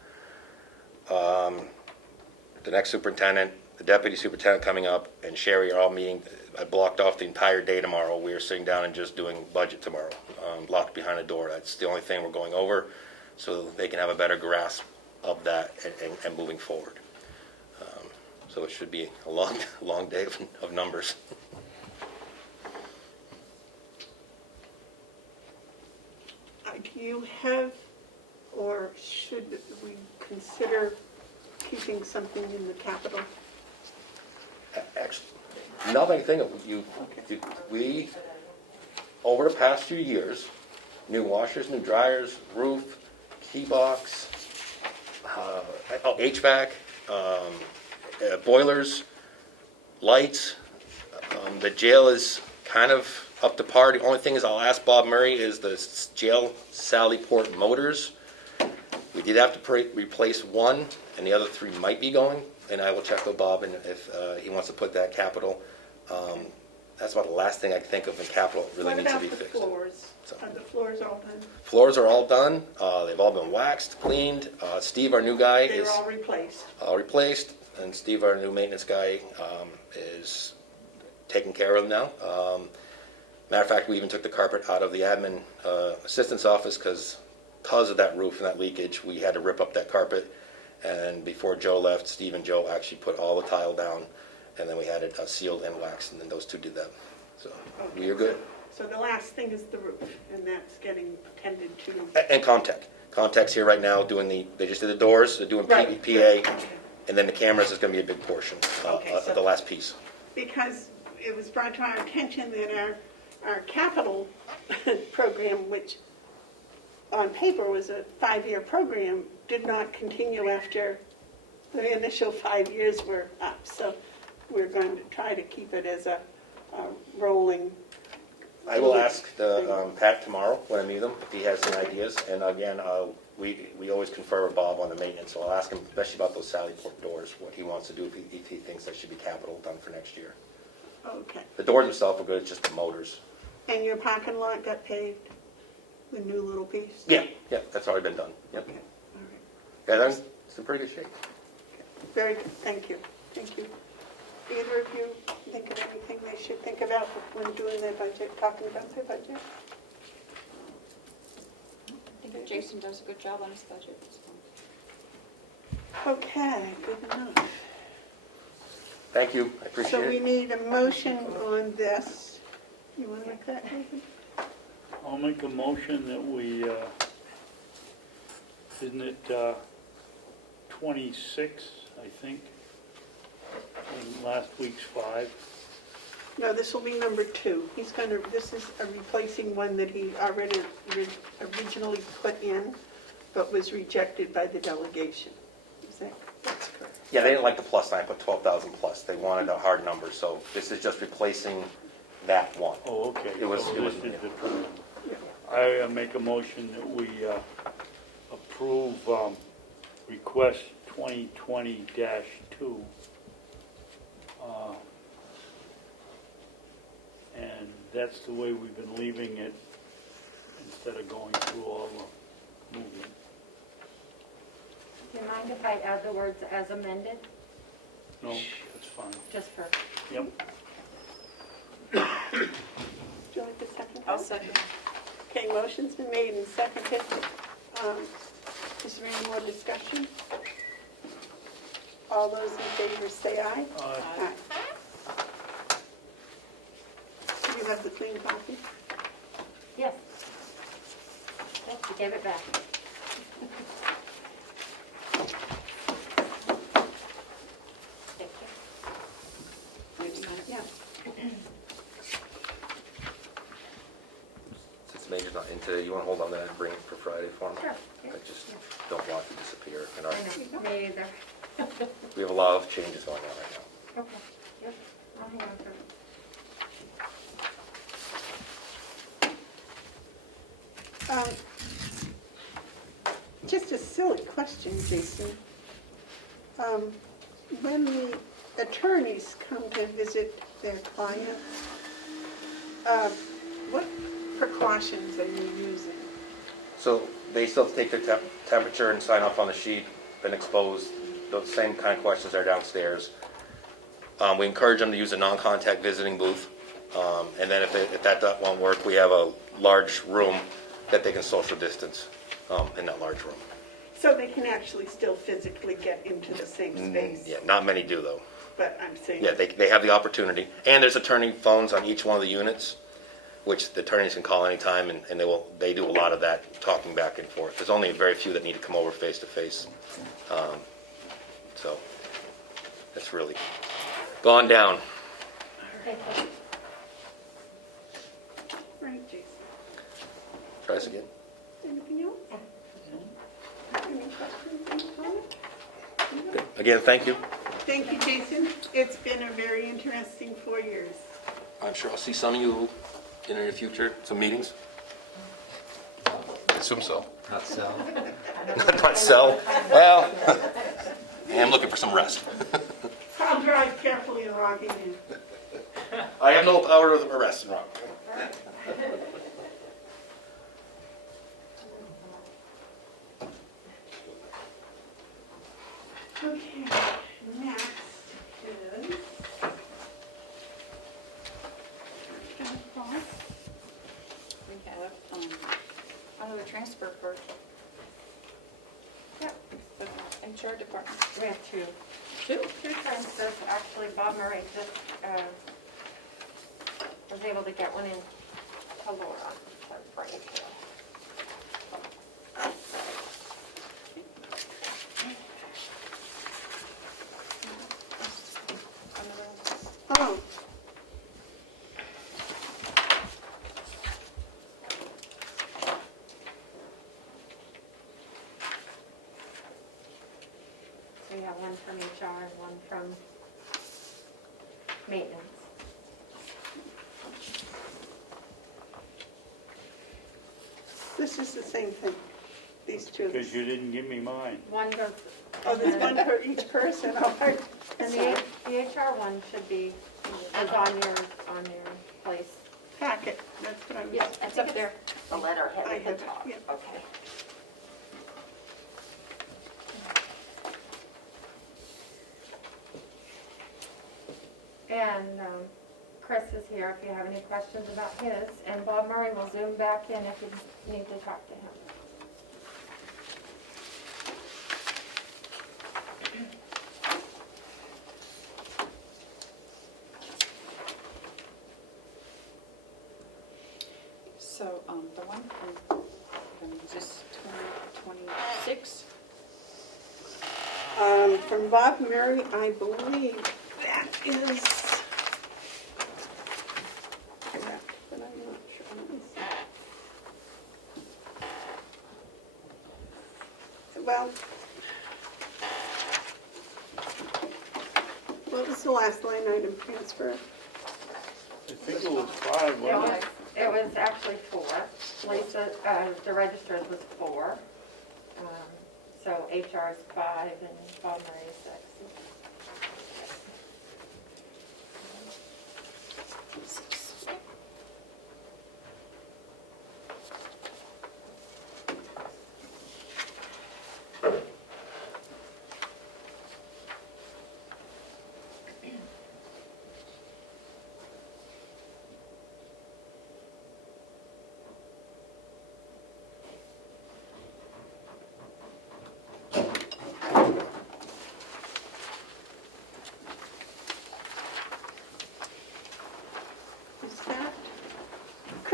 the next superintendent, the deputy superintendent coming up, and Sherry are all meeting. I blocked off the entire day tomorrow. We are sitting down and just doing budget tomorrow, locked behind a door. That's the only thing we're going over, so they can have a better grasp of that and moving forward. So it should be a long day of numbers. Do you have, or should we consider keeping something in the capital? Actually, nothing, thing of we, over the past few years, new washers, new dryers, roof, key box, HVAC, boilers, lights. The jail is kind of up to par. The only thing is, I'll ask Bob Murray, is the jail Sally Port motors. We did have to replace one, and the other three might be going, and I will check with Bob, and if he wants to put that capital. That's about the last thing I can think of in capital that really needs to be fixed. What about the floors? So. Are the floors all done? Floors are all done. They've all been waxed, cleaned. Steve, our new guy, They're is all replaced? all replaced, and Steve, our new maintenance guy, is taking care of them now. Matter of fact, we even took the carpet out of the admin assistant's office because of that roof and that leakage. We had to rip up that carpet, and before Joe left, Steve and Joe actually put all the tile down, and then we had it sealed and waxed, and then those two did that. So we are good. So the last thing is the roof, and that's getting tended to. And Comtech. Comtech's here right now doing they just did the doors, they're doing Right. PA, and then the cameras is going to be a big portion Okay, of so- the last piece. Because it was brought to our attention that our capital program, which on paper was a 5-year program, did not continue after the initial 5 years were up. So we're going to try to keep it as a rolling. I will ask Pat tomorrow when I meet him if he has any ideas. And again, we always confer with Bob on the maintenance, so I'll ask him, especially about those Sally Port doors, what he wants to do, if he thinks that should be capital done for next year. Okay. The doors themselves are good, it's just the motors. And your parking lot got paved? The new little piece? Yeah, that's already been done. Yep. Okay, all right. Yeah, it's in pretty good shape. Very good, thank you, thank you. Either of you think of anything they should think about when doing their budget, talking about their budget? I think Jason does a good job on his budget. Okay, good enough. Thank you, I appreciate So we it. need a motion on this. You want to make that, David? I'll make a motion that we, isn't it 26, I think, in last week's 5? No, this will be number 2. He's going to, this is a replacing one that he already originally put in, but was rejected by the delegation. That's correct? Yeah, they didn't like the plus sign, put 12,000 plus. They wanted a hard number, so this is just replacing that one. Oh, okay. It was- So it was- this is the two. I make a motion that we approve request 2020-2 And that's the way we've been leaving it instead of going through all the movement. Do you mind if I add the words as amended, No, that's fine. just for, Yep. Would you like the second? I'll second. Okay, motion's been made and seconded. Is there any more discussion? All those in favor say aye. Aye. Do you have the clean copy? yes. Yes, you gave it back. Thank you. Wait a minute. Yeah. Since Major's not in today, you want to hold on to that and bring it for Friday for him? Sure. I just don't want it to disappear. In our, I know, me either. we have a lot of changes going on right now. Okay, yep, I'll hang on for it. Just a silly question, Jason. When the attorneys come to visit their clients, what precautions are you using? So they still have to take their temperature and sign off on the sheet, been exposed, those same kind of questions are downstairs. We encourage them to use a non-contact visiting booth. And then if that won't work, we have a large room that they can social distance in that large room. So they can actually still physically get into the same space? Yeah, not many do though. But I'm saying... Yeah, they have the opportunity. And there's attorney phones on each one of the units, which the attorneys can call anytime, and they do a lot of that talking back and forth. There's only very few that need to come over face to face. So that's really gone down. Thank you. Right, Jason. Try this again. Anything else? Any questions, any comments? Good. Again, thank you. Thank you, Jason. It's been a very interesting 4 years. I'm sure I'll see some of you in the future, some meetings. I assume so. Not so. Not so. Well, I'm looking for some rest. I'll drive carefully and logging in. I have no power of arrest, Rob. Okay, next is... We have, another transfer for Yep, the HR department. we have two. Two transfers, actually, Bob Murray just, was able to get one in to Laura, so bring it to her. Oh, So we have one from HR and one from maintenance. this is the same thing, these two. Because you didn't give me mine. One goes. Oh, there's one for each person, all right. And the HR one should be, is on your place. Packet, that's what I was... Yes, It's up there. The letterhead I at have the it, top. yeah. Okay. And Chris is here if you have any questions about his, and Bob Murray will zoom back in if you need to talk to him. So, the one from, is this 2026? From Bob Murray, I believe that is correct, but I'm not sure. Let me see. Well, what was the last line item transfer? I think it was 5, wasn't it? It was actually 4. Lisa, the registrars was 4. So HR is 5 and Bob Murray is 6.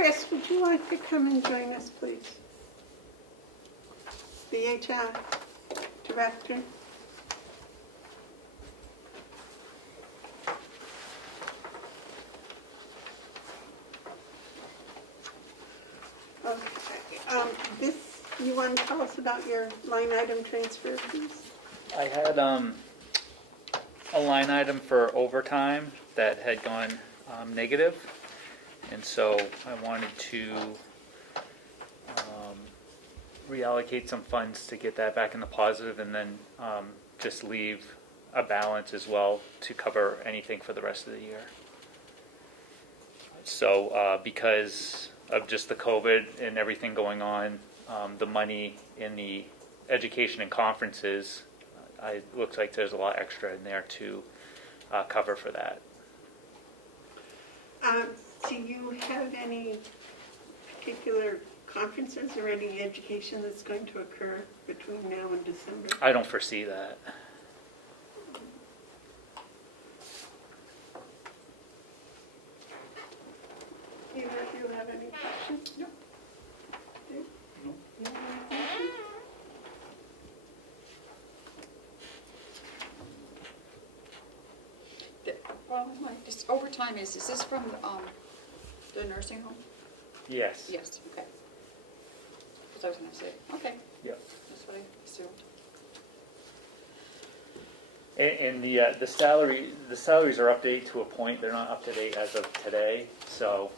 Chris, would you like to come and join us, please? The HR director. Okay, this, you want to tell us about your line item transfer, please? I had a line item for overtime that had gone negative, and so I wanted to reallocate some funds to get that back in the positive, and then just leave a balance as well to cover anything for the rest of the year. So because of just the COVID and everything going on, the money in the education and conferences, it looks like there's a lot extra in there to cover for that. Do you have any particular conferences or any education that's going to occur between now and December? I don't foresee that. Either of you have any questions? No. Dave? No. You have any questions? Well, just overtime is this from the nursing home? Yes. Yes, okay. Because I was gonna say, okay, Yep. that's what I assumed. And the salaries are up to date to a point. They're not up to date as of today. So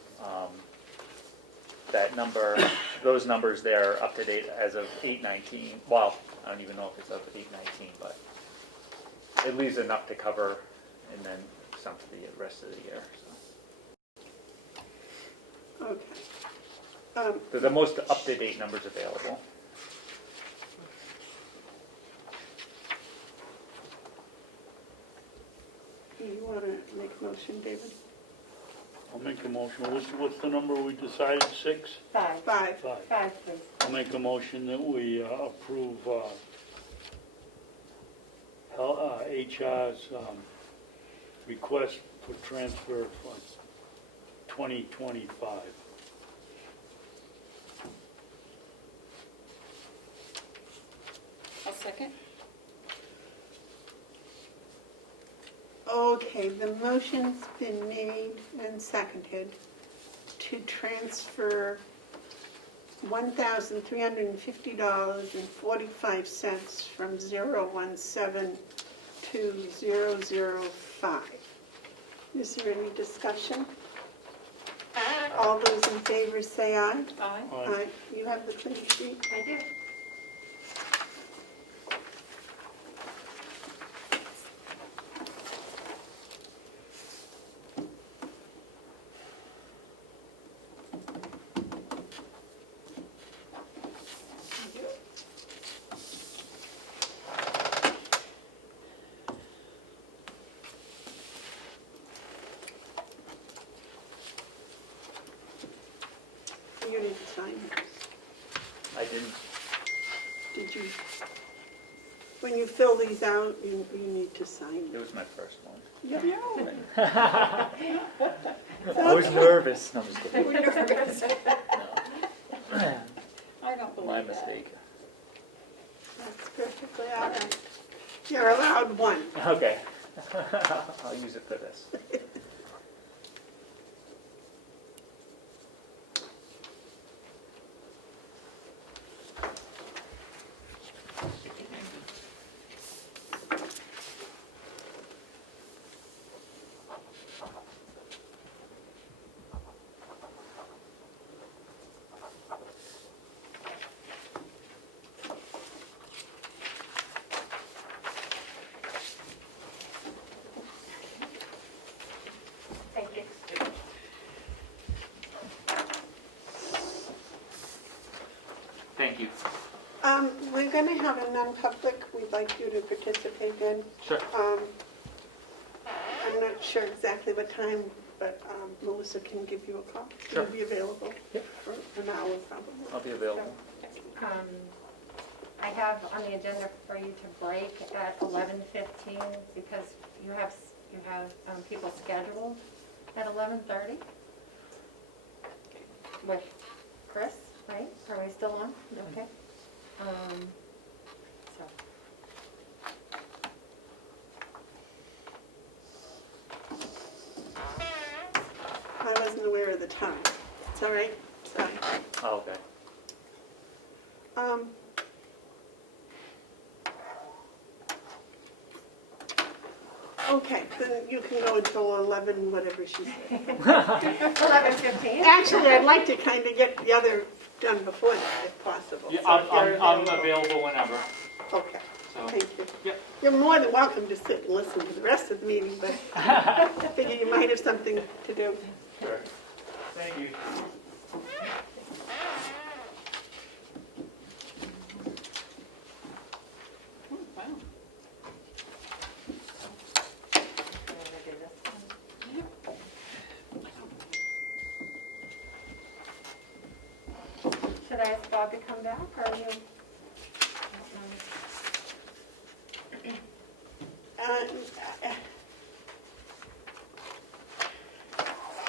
that number, those numbers there are up to date as of 8/19. Well, I don't even know if it's up to 8/19, but it leaves enough to cover, and then some for the rest of the year. So. Okay. They're the most up to date numbers available. You want to make a motion, David? I'll make a motion. What's the number we decided, 6? 5. 5. 5. 5, please. I'll make a motion that we approve HR's request for transfer for 2025. I'll second. Okay, the motion's been made and seconded to transfer $1,350.45 from 017 to 005. Is there any discussion? All those in favor say aye. Aye. Aye. You have the clean sheet? I do. You didn't sign it. I didn't. Did you? When you fill these out, you need to sign It them. was my first one. Yeah. I was nervous. No, I'm just kidding. We're nervous. No. I don't believe My that. mistake. That's perfectly all right. You're allowed one. Okay. I'll use it for this. Thank you. Thank you. We're going to have a non-public we'd like you to participate in. Sure. I'm not sure exactly what time, but Melissa can give you a call. Sure. You'll be available Yep. for an hour probably. I'll be available. I have on the agenda for you to break at 11:15 because you have people scheduled at 11:30. with Chris, right? Are we still on? Okay. So, I wasn't aware of the time. It's all right. Sorry. Oh, okay. Um, Okay, then you can go until 11, whatever she said. 11:15. Actually, I'd like to kind of get the other done before that, if possible. Yeah, So if you're I'm available whenever, Okay, so. thank you. Yep. You're more than welcome to sit and listen to the rest of the meeting, but I figure you might have something to do. Sure. Thank you. Oh, wow. I'm gonna do this one. Should I ask Bob to come back, or are you?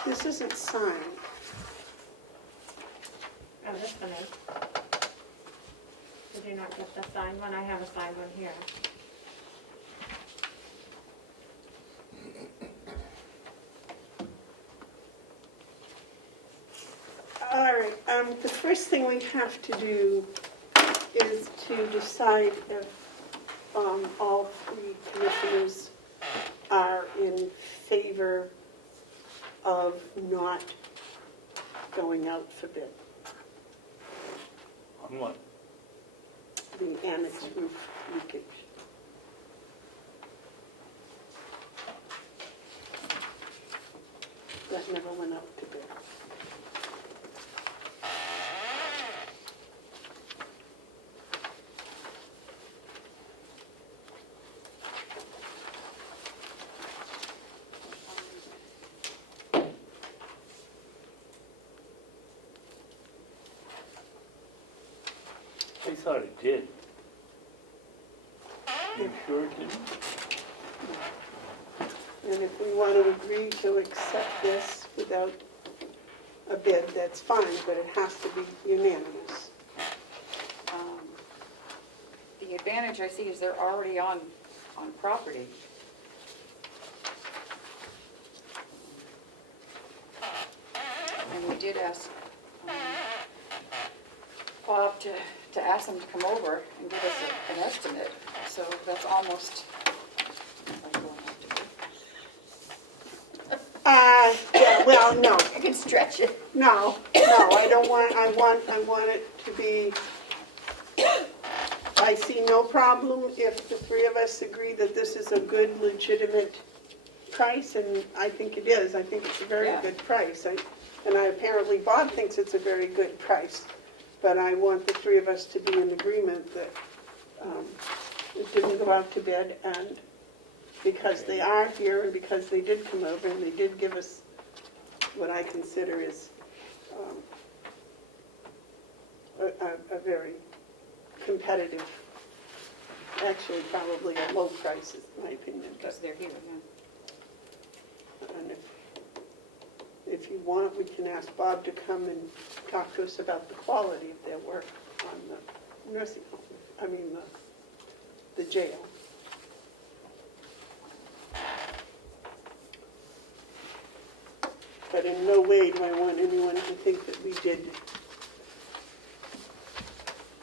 This isn't signed. Oh, this one is. Did you not get the signed one? I have a signed one here. All right, the first thing we have to do is to decide if all three commissioners are in favor of not going out for bid, On what? the annex roof leakage. That never went out to bid. I thought it did. You sure it didn't? And if we want to agree to accept this without a bid, that's fine, but it has to be unanimous. The advantage I see is they're already on property. And we did ask Bob to ask them to come over and give us an estimate, so that's almost like going out to bid. Yeah, well, no, I can stretch it. no, I don't want, I want it to be, I see no problem if the three of us agree that this is a good, legitimate price, and I think it is. I think it's a very Yeah. good price. Apparently Bob thinks it's a very good price, but I want the three of us to be in agreement that it didn't go out to bid, and because they are here, and because they did come over, and they did give us what I consider is a very competitive, actually probably a low price, is my opinion. Because they're here, yeah. And if you want, we can ask Bob to come and talk to us about the quality of their work on the nursing home, I mean, the jail. But in no way do I want anyone to think that we did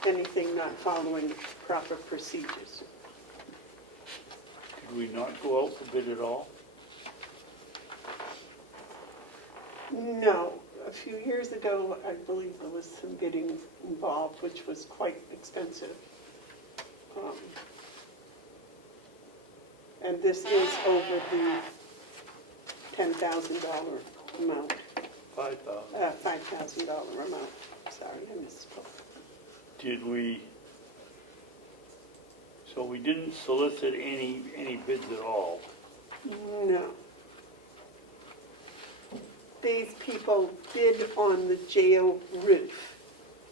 anything not following proper procedures. Did we not go out for bid at all? No, a few years ago, I believe there was some bidding involved, which was quite expensive. And this is over the $10,000 amount, 5,000. $5,000 amount. Sorry, I misspoke. Did we, so we didn't solicit any bids at all? No. These people bid on the jail roof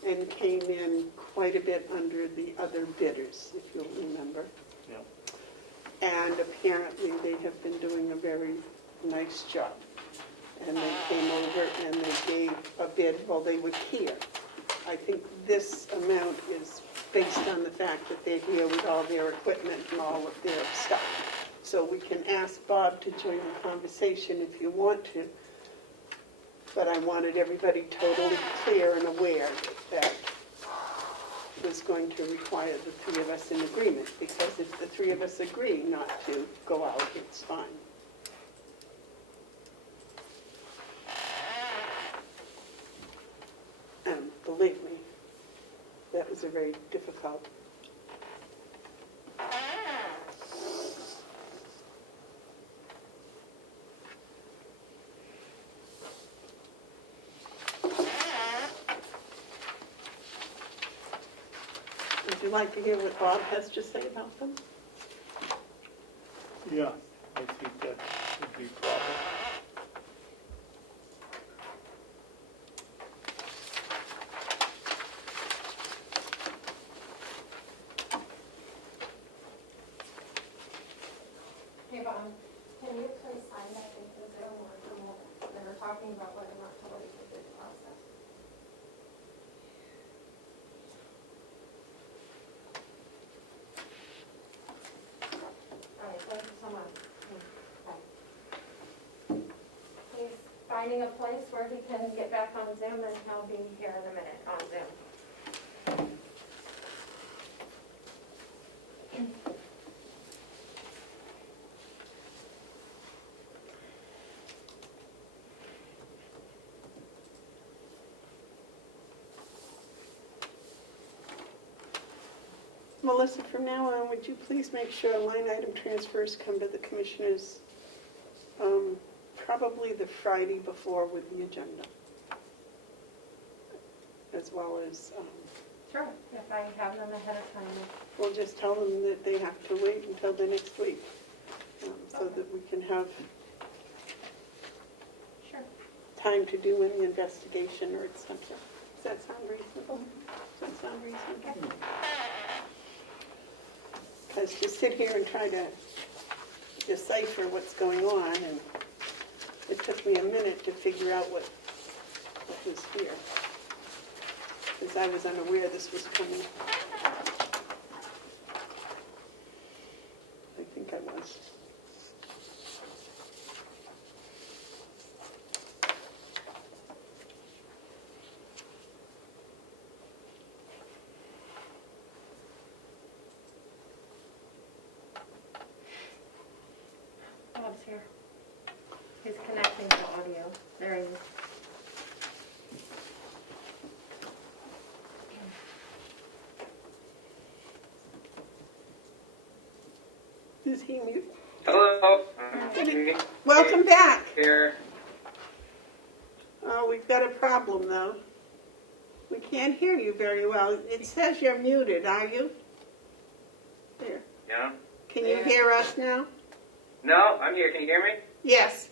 and came in quite a bit under the other bidders, if you'll remember. Yeah. And apparently they have been doing a very nice job. And they came over and they gave a bid bid while they were here. I think this amount is based on the fact that they're here with all their equipment and all of their stuff. So we can ask Bob to join the conversation if you want to. But I wanted everybody totally clear and aware that it was going to require the three of us in agreement, because if the three of us agree not to go out, it's fine. And believe me, that was a very difficult. Would you like to hear what Bob has to say about them? Yeah, I think that would be proper. Hey, Bob, can you please sign that because they don't want to move it. They were talking about whether or not to wait for the process. All right, thank you so much. He's finding a place where he can get back on Zoom, and he'll be here in a minute on Zoom. Melissa, from now on, would you please make sure line item transfers come to the commissioners probably the Friday before with the agenda, as well as, Sure, if I have them ahead of time. we'll just tell them that they have to wait until the next week, so that we can have Sure. time to do any investigation or et cetera. Does that sound reasonable? Does that sound reasonable? Because to sit here and try to decipher what's going on, and it took me a minute to figure out what was here, because I was unaware this was coming. I think I was. Bob's here. He's connecting to audio. There he is. Is he mute? Hello. Welcome back. Here. Oh, we've got a problem, though. We can't hear you very well. It says you're muted, are you? There. Yeah. Can you hear us now? No, I'm here. Can you hear me? Yes.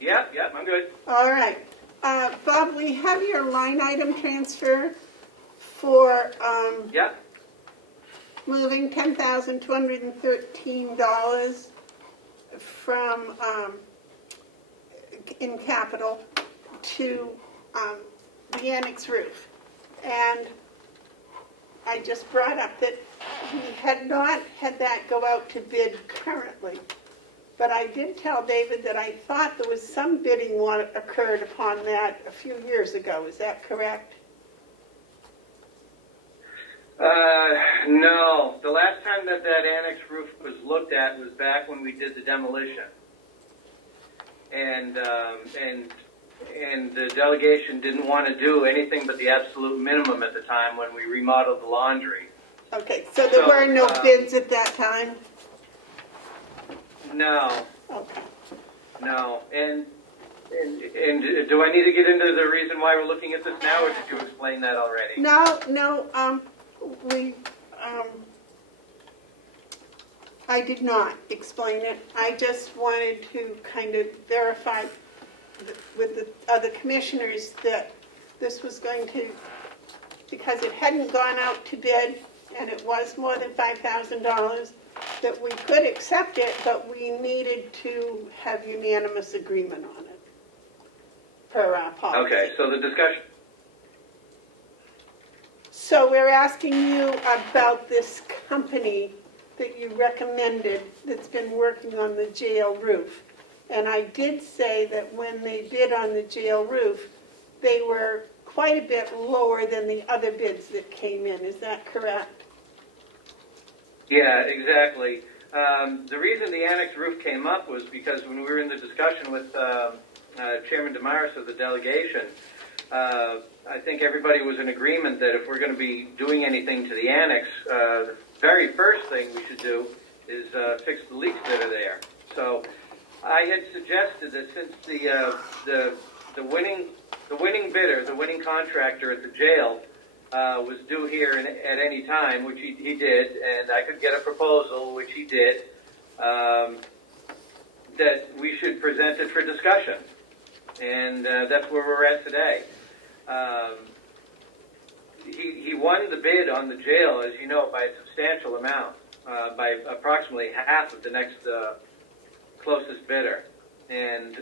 Yep, I'm good. All right. Bob, we have your line item transfer for Yep. moving $10,213 from in capital to the annex roof. And I just brought up that we had not had that go out to bid currently. But I did tell David that I thought there was some bidding occurred upon that a few years ago. Is that correct? No. The last time that annex roof was looked at was back when we did the demolition. And the delegation didn't want to do anything but the absolute minimum at the time when we remodeled the laundry. Okay, so there were no bids at that time? No, Okay. no. And do I need to get into the reason why we're looking at this now, or did you explain that already? No, I did not explain it. I just wanted to kind of verify with the other commissioners that this was going to, because it hadn't gone out to bid and it was more than $5,000, that we could accept it, but we needed to have unanimous agreement on it per our policy. Okay, so the So we're asking you about this company that you recommended that's been working on the jail roof. And I did say that when they bid on the jail roof, they were quite a bit lower than the other bids that came in. Is that correct? Yeah, exactly. The reason the annex roof came up was because when we were in the discussion with Chairman Damaris of the delegation, I think everybody was in agreement that if we're going to be doing anything to the annex, the very first thing we should do is fix the leaks that are there. So I had suggested that since the winning bidder, the winning contractor at the jail, was due here at any time, which he did, and I could get a proposal, which he did, that we should present it for discussion. And that's where we're at today. He won the bid on the jail, as you know, by a substantial amount, by approximately half of the next closest bidder. And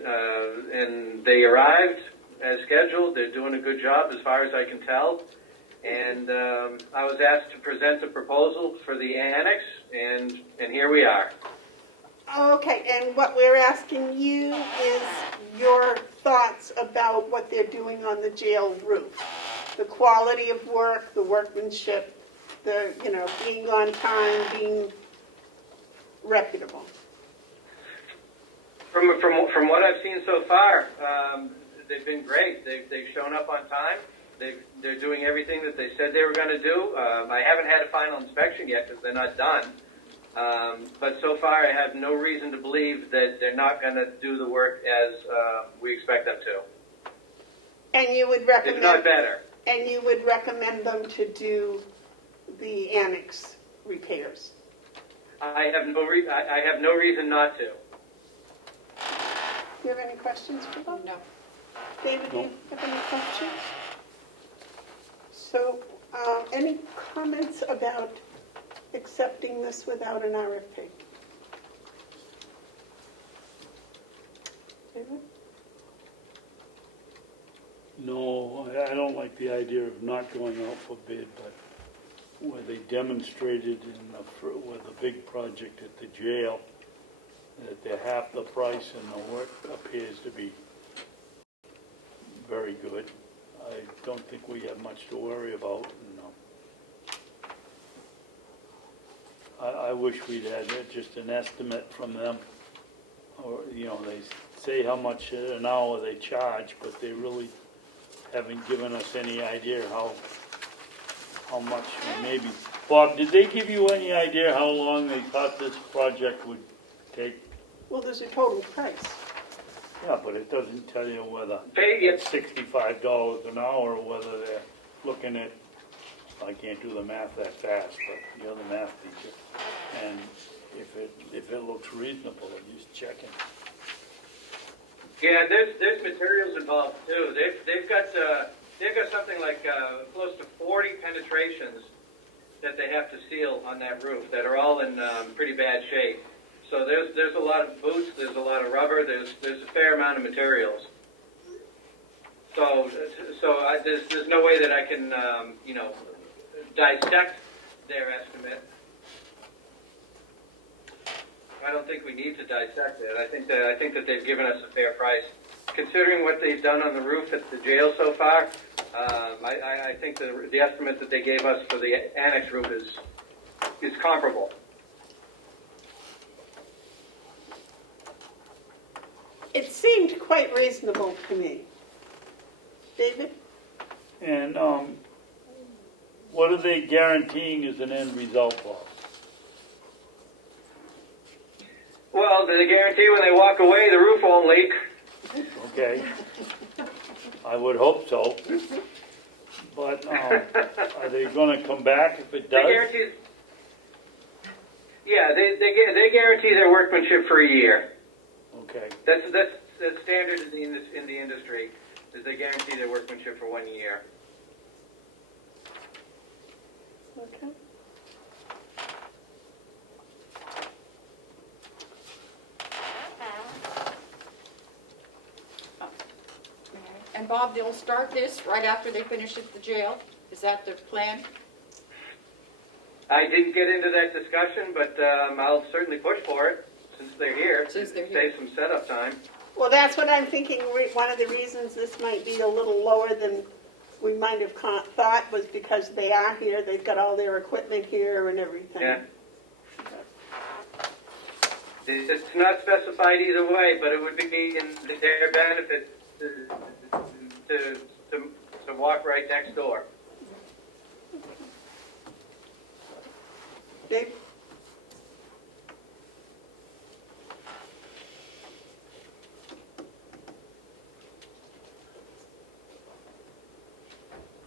they arrived as scheduled. They're doing a good job as far as I can tell. And I was asked to present a proposal for the annex, and here we are. Okay, and what we're asking you is your thoughts about what they're doing on the jail roof. The quality of work, the workmanship, the, being on time, being reputable. From what I've seen so far, they've been great. They've shown up on time. They're doing everything that they said they were going to do. I haven't had a final inspection yet because they're not done. But so far, I have no reason to believe that they're not going to do the work as we expect them to. And you would recommend, if not better. And you would recommend them to do the annex repairs? I have no reason not to. Do you have any questions for them? No. David, do you have any questions? So, any comments about accepting this without an RFP? David? No, I don't like the idea of not going out for bid, but where they demonstrated with the big project at the jail that they're half the price and the work appears to be very good. I don't think we have much to worry about. I wish we'd had just an estimate from them, or they say how much an hour they charge, but they really haven't given us any idea how much. Maybe Bob, did they give you any idea how long they thought this project would take? Well, there's a total price. Yeah, but it doesn't tell you whether It's $65 an hour or whether they're looking at, I can't do the math that fast, but you're the math teacher. And if it looks reasonable, I'm just checking. Yeah, there's materials involved too. They've got something like close to 40 penetrations that they have to seal on that roof that are all in pretty bad shape. So there's a lot of boots, there's a lot of rubber, there's a fair amount of materials. So there's no way that I can dissect their estimate. I don't think we need to dissect it. I think that they've given us a fair price, considering what they've done on the roof at the jail so far. I think the estimate that they gave us for the annex roof is comparable. It seemed quite reasonable to me. David? And what are they guaranteeing as an end result, Bob? Well, they guarantee when they walk away, the roof won't leak. Okay. I would hope so. But are they going to come back if it does? They guarantee. Yeah, they guarantee their workmanship for a year. Okay. That's standard in the industry. Is they guarantee their workmanship for 1 year. Okay. And Bob, they'll start this right after they finish at the jail? Is that the plan? I didn't get into that discussion, but I'll certainly push for it since they're here. Since they're here. Save some setup time. Well, that's what I'm thinking. One of the reasons this might be a little lower than we might have thought was because they are here. They've got all their equipment here and everything. Yeah. It's not specified either way, but it would be in their benefit to walk right next door. Dave?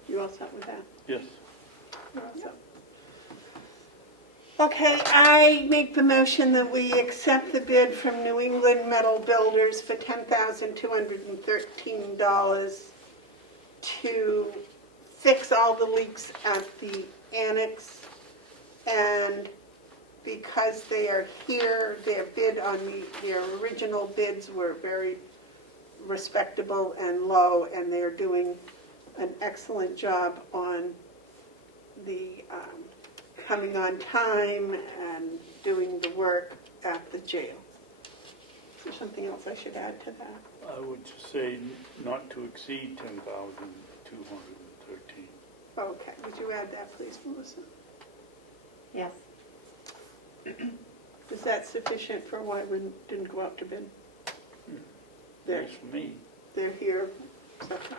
You all set with that? Yes. You're all set. Okay, I make the motion that we accept the bid from New England Metal Builders for $10,213 to fix all the leaks at the annex. And because they are here, their bid on their original bids were very respectable and low, and they're doing an excellent job on the coming on time and doing the work at the jail. Is there something else I should add to that? I would just say not to exceed 10,213. Okay, would you add that, please, Melissa? Yes. Is that sufficient for why we didn't go out to bid? Yes, for me. They're here. Second.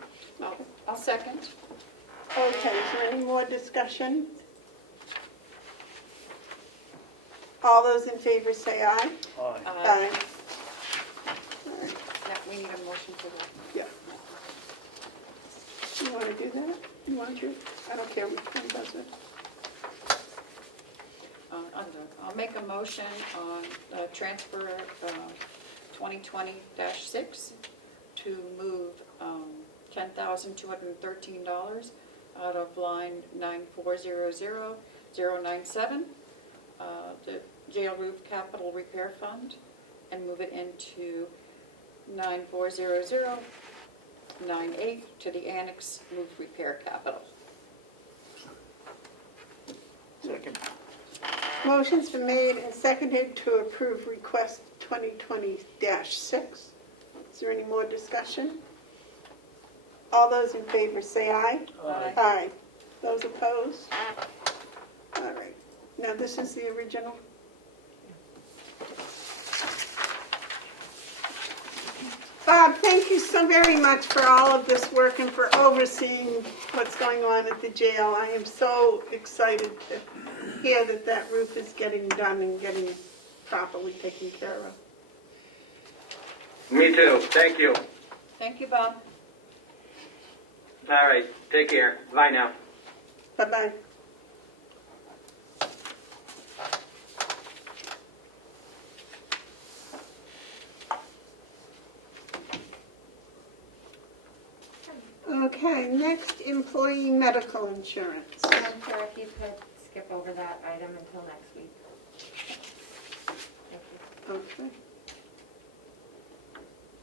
I'll second. Okay, is there any more discussion? All those in favor say aye. Aye. Aye. All right, Yeah, we need a motion for that. yeah. You want to do that? You want to? I don't care which one does it. I'll make a motion on transfer 2020-6 to move $10,213 out of line 9400097, the jail roof capital repair fund, and move it into 9400098 to the annex roof repair capital. Second. Motion's been made and seconded to approve request 2020-6. Is there any more discussion? All those in favor say aye. Aye. Aye. Those opposed? All right. Now, this is the original. Bob, thank you so very much for all of this work and for overseeing what's going on at the jail. I am so excited to hear that that roof is getting done and getting properly taken care of. Me too. Thank you. Thank you, Bob. All right. Take care. Bye now. Bye-bye. Okay, next, employee medical insurance. Madam Chair, if you could skip over that item until next week. Thank you. Okay.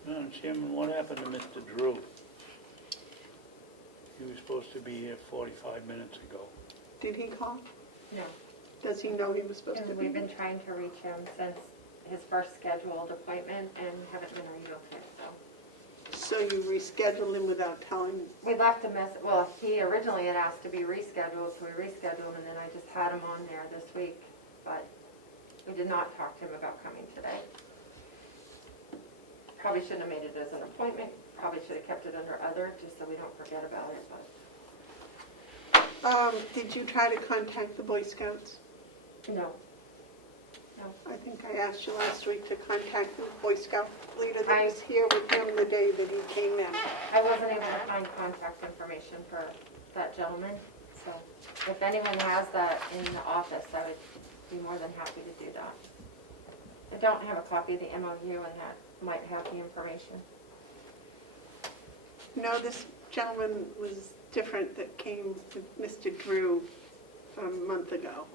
Madam Chairman, what happened to Mr. Drew? He was supposed to be here 45 minutes ago. Did he call? No, Does he know he was supposed to and be? we've been trying to reach him since his first scheduled appointment and haven't been able to, so. So you rescheduled him without telling? We left a message, well, he originally had asked to be rescheduled, so we rescheduled him, and then I just had him on there this week, but we did not talk to him about coming today. Probably shouldn't have made it as an appointment, probably should have kept it under other, just so we don't forget about it, but. Did you try to contact the Boy Scouts? No. I think I asked you last week to contact the Boy Scout leader that I- was here with him the day that he came in. I wasn't able to find contact information for that gentleman, so if anyone has that in the office, I would be more than happy to do that. I don't have a copy of the MOU, and that might have the information. No, this gentleman was different that came to Mr. Drew a month ago.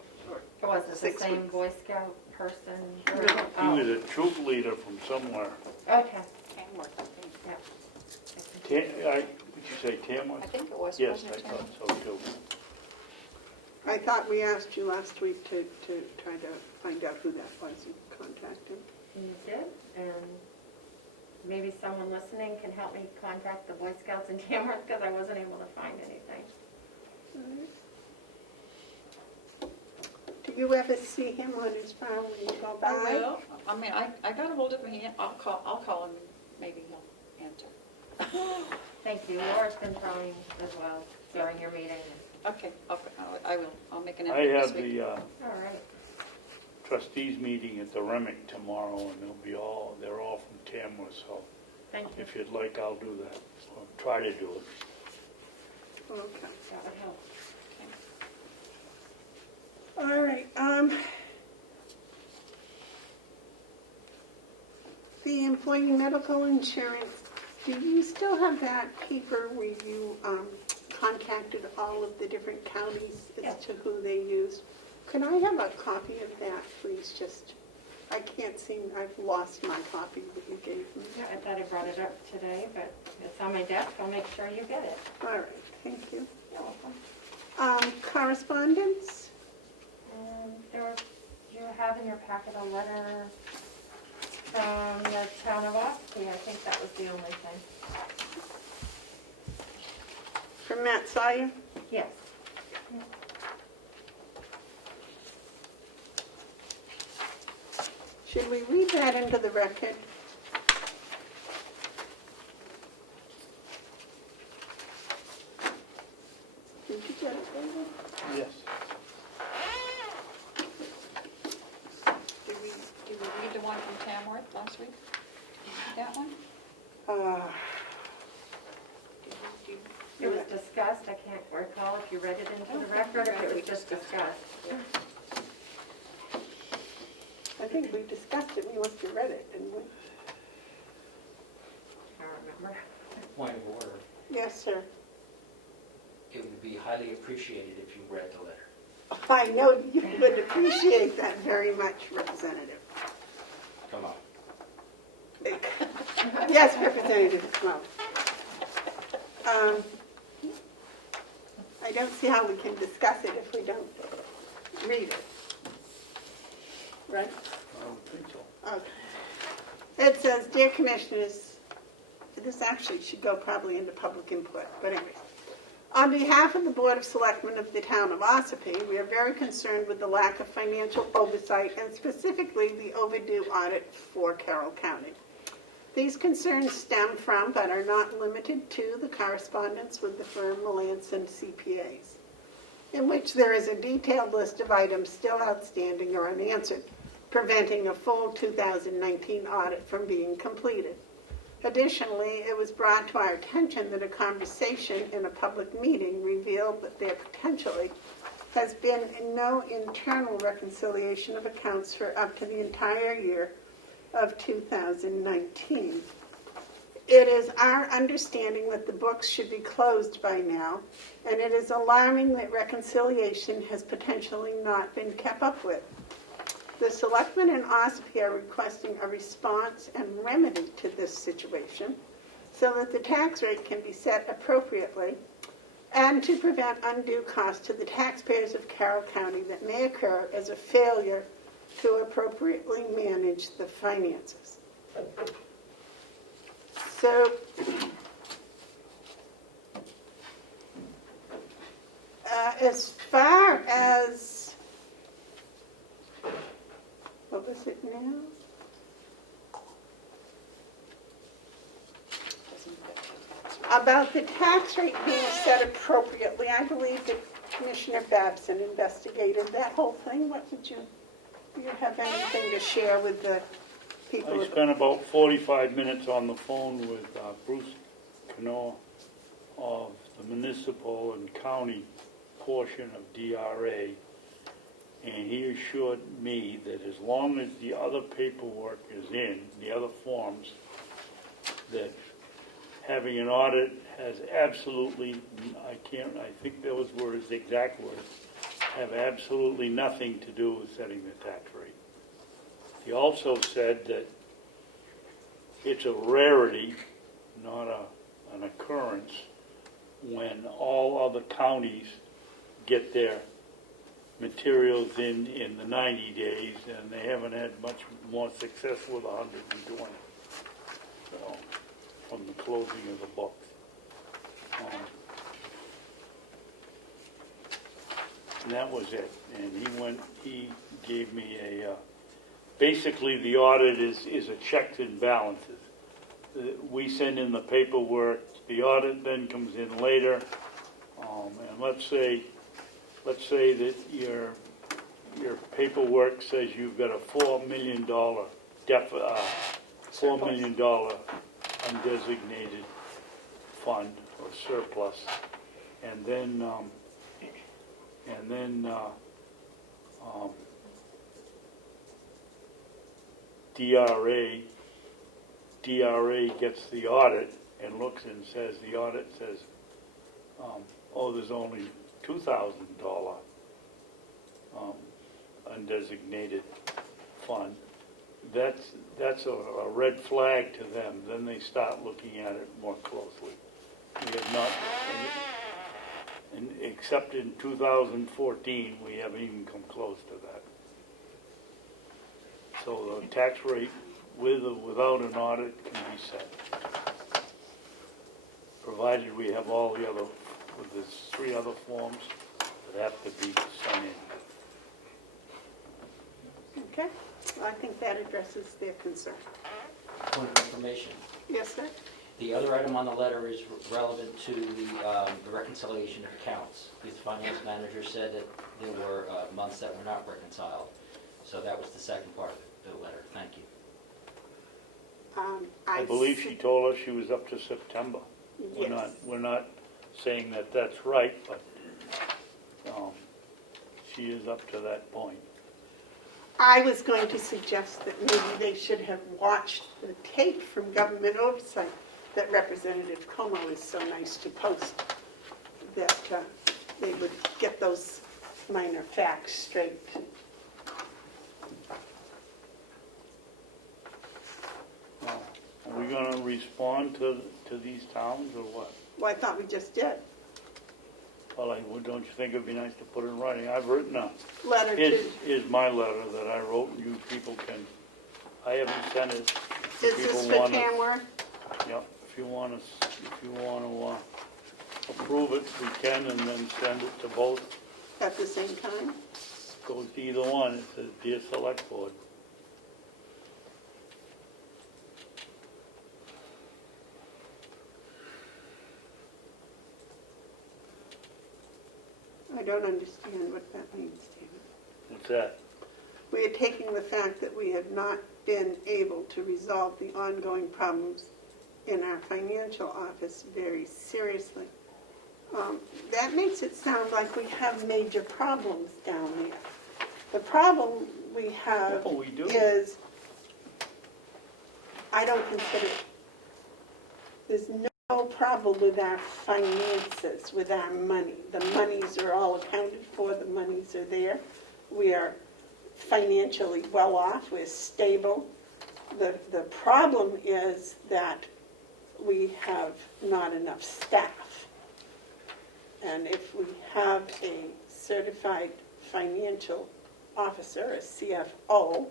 Or Was it the 6 same weeks. Boy Scout person? No. He Oh, was a troop leader from somewhere. okay, Kenworth, I think. yeah. Can, I, you say Tamworth? I think it was, Yes, wasn't I it, thought Tim? so too. I thought we asked you last week to try to find out who that was and contact him. You did, and maybe someone listening can help me contact the Boy Scouts in Tamworth, because I wasn't able to find anything. Do you ever see him on his phone when you go by? I will. I mean, I got a hold of him. I'll call him. Maybe he'll answer. Thank you. Laura's been trying as well during your meeting. Okay, I will. I'll make an I effort this have week. the All right. trustees meeting at the Remick tomorrow, and they're all from Tamworth, so Thank you. if you'd like, I'll do that, or try to do it. Okay. That would help. All right, the employee medical insurance, do you still have that paper where you contacted all of the different counties Yeah. as to who they used? Could I have a copy of that, please? I can't seem, I've lost my copy that you gave me. Yeah, I thought I brought it up today, but it's on my desk. I'll make sure you get it. All right, thank you. You're welcome. Correspondence? You have in your packet a letter from the town of Ospey. I think that was the only thing. From Matt Sawyer? Yes. Should we read that into the record? Did you get it, David? Yes. Did we read the one from Tamworth last week? Did you read that one? It was discussed. I can't recall if you read it into the record or if it was just discussed. I think we discussed it, we must have read it, didn't we? I don't remember. Point of order. Yes, sir. It would be highly appreciated if you read the letter. I know you would appreciate that very much, Representative. Come on. Yes, Representative Smoke. I don't see how we can discuss it if we don't read it. Right? I don't think so. Okay. It says, "Dear Commissioners," this actually should go probably into public input, but anyway. On behalf of the Board of Selectmen of the town of Ossipee, we are very concerned with the lack of financial oversight and specifically the overdue audit for Carroll County. These concerns stem from, but are not limited to, the correspondence with the firm Melanson CPAs, in which there is a detailed list of items still outstanding or unanswered, preventing a full 2019 audit from being completed. Additionally, it was brought to our attention that a conversation in a public meeting revealed that there potentially has been no internal reconciliation of accounts for up to the entire year of 2019. It is our understanding that the books should be closed by now, and it is alarming that reconciliation has potentially not been kept up with. The selectmen in Ospey are requesting a response and remedy to this situation so that the tax rate can be set appropriately and to prevent undue costs to the taxpayers of Carroll County that may occur as a failure to appropriately manage the finances. So, as far as, what was it now? About the tax rate being set appropriately, I believe that Commissioner Babson investigated that whole thing. What would you, do you have anything to share with the people? I spent about 45 minutes on the phone with Bruce Knorr of the municipal and county portion of DRA, and he assured me that as long as the other paperwork is in, the other forms, that having an audit has absolutely, I think those were his exact words, have absolutely nothing to do with setting the tax rate. He also said that it's a rarity, not an occurrence, when all other counties get their materials in the 90 days, and they haven't had much more success with 120. So, from the closing of the books. And that was it. And he gave me basically the audit is a checks and balances. We send in the paperwork, the audit then comes in later, and let's say that your paperwork says you've got a $4 million $4 million undesignated fund or surplus, and then DRA gets the audit and looks and says, the audit says, oh, there's only $2,000 undesignated fund. That's a red flag to them. Then they start looking at it more closely. We have not, and except in 2014, we haven't even come close to that. So the tax rate, with or without an audit, can be set, provided we have all the other, with the 3 other forms that have to be sent in. Okay, well, I think that addresses their concern. Point of information. Yes, sir? The other item on the letter is relevant to the reconciliation of accounts. The finance manager said that there were months that were not reconciled. So that was the second part of the letter. Thank you. I believe she told us she was up to September. Yes. We're not saying that that's right, but she is up to that point. I was going to suggest that maybe they should have watched the tape from Government Oversight that Representative Como is so nice to post, that they would get those minor facts straight. Are we going to respond to these towns or what? Well, I thought we just did. Well, don't you think it'd be nice to put it in writing? I've written a, Letter to, here's my letter that I wrote, and you people can, I haven't sent it. is this for Tamworth? Yep, if you want to approve it, we can, and then send it to both. At the same time? Goes to either one. It says, Dear Select Board. I don't understand what that means, David. What's that? We are taking the fact that we have not been able to resolve the ongoing problems in our financial office very seriously. That makes it sound like we have major problems down there. The problem we have Oh, we do. is, I don't consider, there's no problem with our finances, with our money. The monies are all accounted for, the monies are there. We are financially well off, we're stable. The problem is that we have not enough staff. And if we have a certified financial officer, a CFO,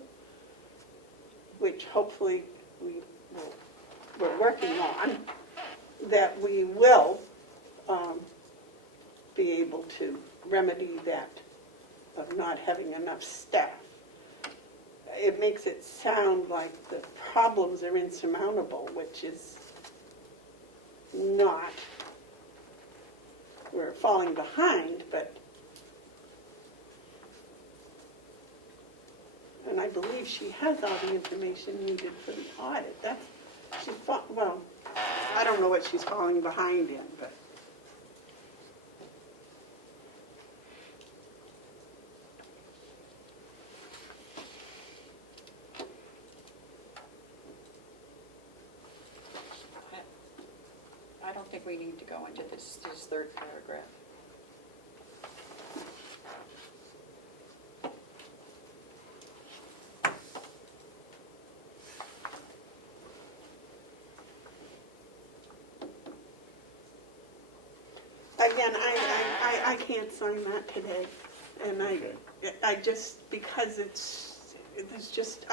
which hopefully we're working on, that we will be able to remedy that of not having enough staff. It makes it sound like the problems are insurmountable, which is not. We're falling behind, but, and I believe she has all the information needed for the audit. Well, I don't know what she's falling behind in, but. I don't think we need to go into this third paragraph. again, I can't sign that today. And I just, because it's just,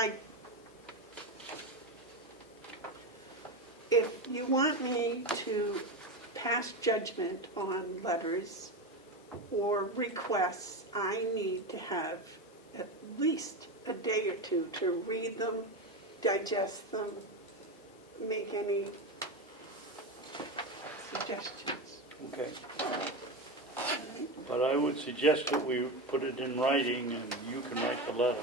if you want me to pass judgment on letters or requests, I need to have at least a day or two to read them, digest them, make any suggestions. Okay. But I would suggest that we put it in writing and you can write the letter.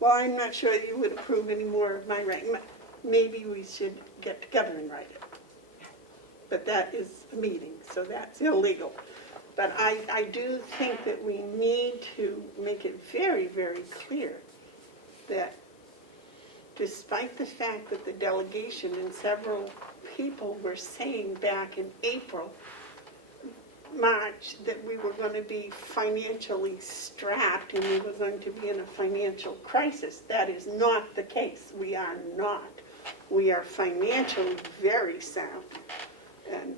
Well, I'm not sure you would approve any more of my writing. Maybe we should get together and write it. But that is a meeting, so that's illegal. But I do think that we need to make it very, very clear that despite the fact that the delegation and several people were saying back in April, March, that we were going to be financially strapped and we were going to be in a financial crisis. That is not the case. We are not. We are financially very sound. And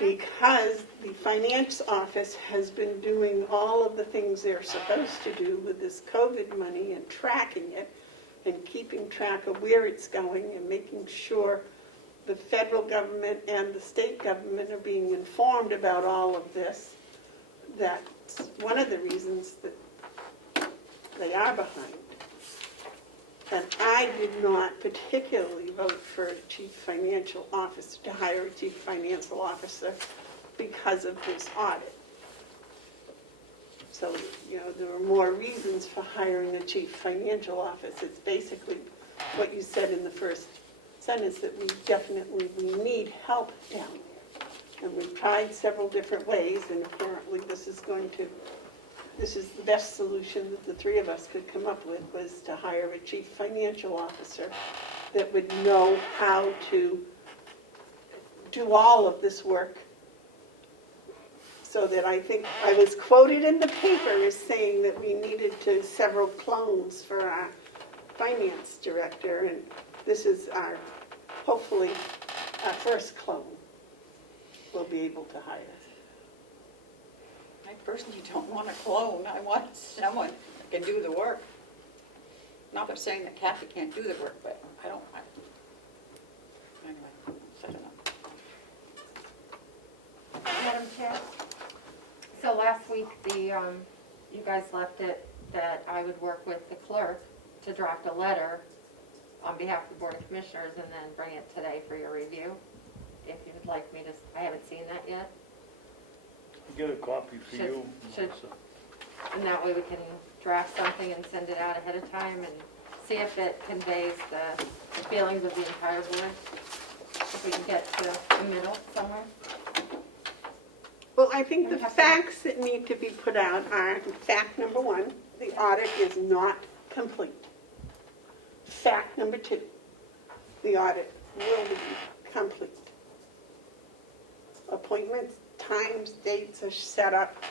because the finance office has been doing all of the things they're supposed to do with this COVID money and tracking it and keeping track of where it's going and making sure the federal government and the state government are being informed about all of this, that's one of the reasons that they are behind. And I did not particularly vote for a chief financial officer, to hire a chief financial officer because of this audit. So, there were more reasons for hiring a chief financial officer. It's basically what you said in the first sentence, that we need help down there. And we've tried several different ways, and apparently this is the best solution that the three of us could come up with, was to hire a chief financial officer that would know how to do all of this work. So that I think I was quoted in the paper as saying that we needed several clones for our finance director, and this is hopefully our first clone we'll be able to hire. I personally don't want a clone. I want someone that can do the work. Not that I'm saying that Kathy can't do the work, but anyway, I don't know. Madam Chair? So last week, you guys left it that I would work with the clerk to draft a letter on behalf of the Board of Commissioners and then bring it today for your review. If you would like me to, I haven't seen that yet. Get a copy for you. And that way we can draft something and send it out ahead of time and see if it conveys the feelings of the entire board. If we can get to the middle somewhere. Well, I think the facts that need to be put out are, fact number one, the audit is not complete. Fact number two, the audit will be complete. Appointments, times, dates are set up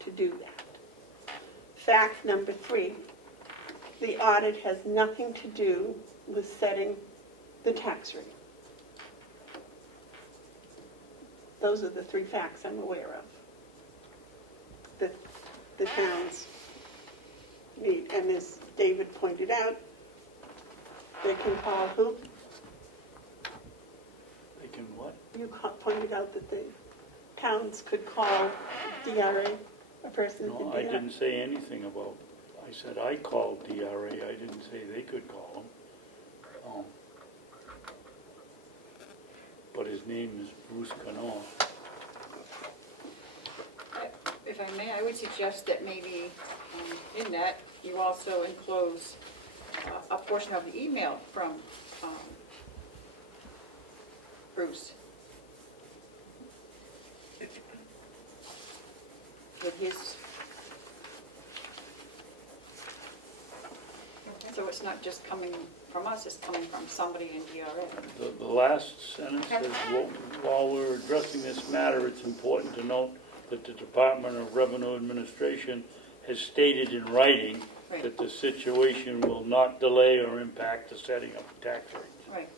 to do that. Fact number three, the audit has nothing to do with setting the tax rate. Those are the three facts I'm aware of that the towns need. And as David pointed out, they can call who? They can what? You pointed out that the towns could call DRA, a person who No, did I didn't say anything about, I said I called DRA, I didn't say they could call them. But his name is Bruce Canoff. If I may, I would suggest that maybe in that you also enclose a portion of the email from Bruce with his, so it's not just coming from us, it's coming from somebody in DRA. The last sentence says, while we're addressing this matter, it's important to note that the Department of Revenue Administration has stated in writing Right. that the situation will not delay or impact the setting of tax rates. Right.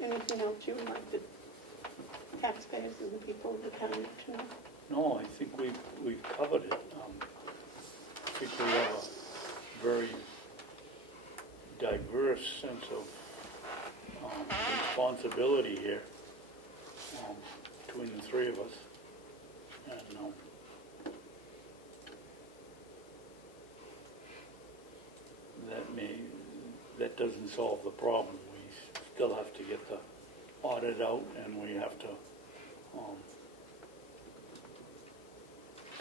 Anything else you would like the taxpayers and the people of the town to know? No, I think we've covered it. I think we have a very diverse sense of responsibility here between the three of us. And that doesn't solve the problem. We still have to get the audit out, and we have to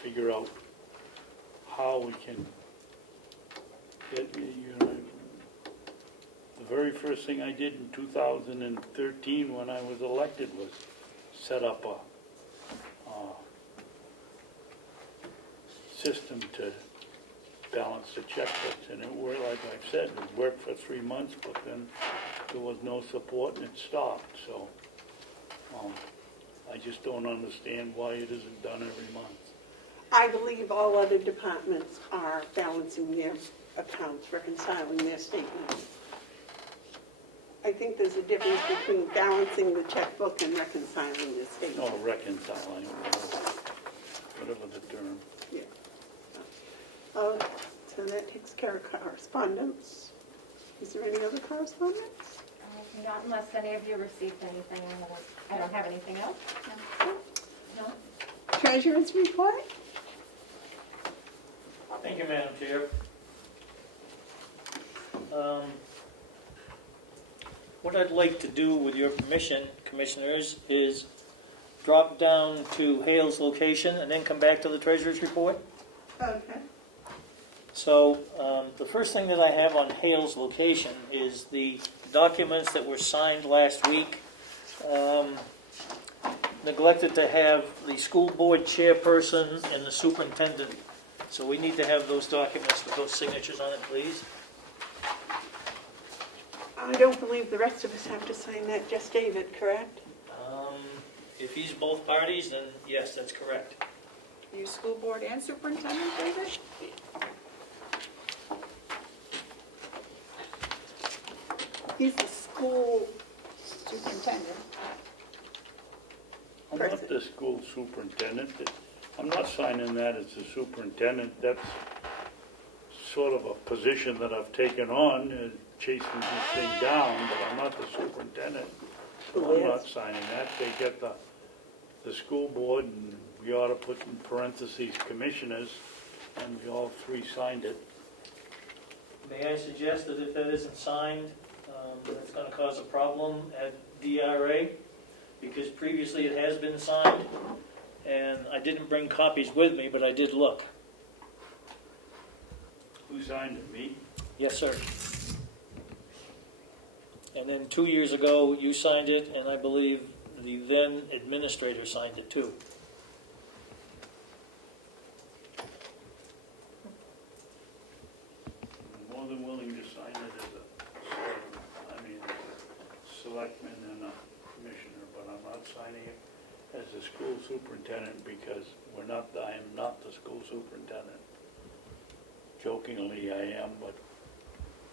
figure out how we can get, the very first thing I did in 2013 when I was elected was set up a system to balance the checkbooks, and it worked, like I've said, it worked for 3 months, but then there was no support and it stopped, so I just don't understand why it isn't done every month. I believe all other departments are balancing their accounts, reconciling their statements. I think there's a difference between balancing the checkbook and reconciling the statement. No, reconciling, whatever the term. Yeah. So that takes care of correspondence. Is there any other correspondence? Not unless any of you received anything. I don't have anything else. No. Treasurer's report? Thank you, Madam Chair. What I'd like to do, with your permission, Commissioners, is drop down to Hale's location and then come back to the Treasurer's report. Okay. So the first thing that I have on Hale's location is the documents that were signed last week. Neglected to have the school board chairperson and the superintendent. So we need to have those documents with those signatures on it, please. I don't believe the rest of us have to sign that, just David, correct? If he's both parties, then yes, that's correct. You school board and superintendent, David? He's the school Superintendent. I'm not the school superintendent. I'm not signing that as the superintendent. That's sort of a position that I've taken on, chasing this thing down, but I'm not the superintendent. So I'm not signing that. They get the school board, and we ought to put in parentheses commissioners, and we all three signed it. May I suggest that if that isn't signed, that's going to cause a problem at DRA, because previously it has been signed, and I didn't bring copies with me, but I did look. Who signed it? Me? Yes, sir. And then 2 years ago, you signed it, and I believe the then administrator signed it too. I'm more than willing to sign it as a selectman and a commissioner, but I'm not signing it as the school superintendent because I am not the school superintendent. Jokingly I am, but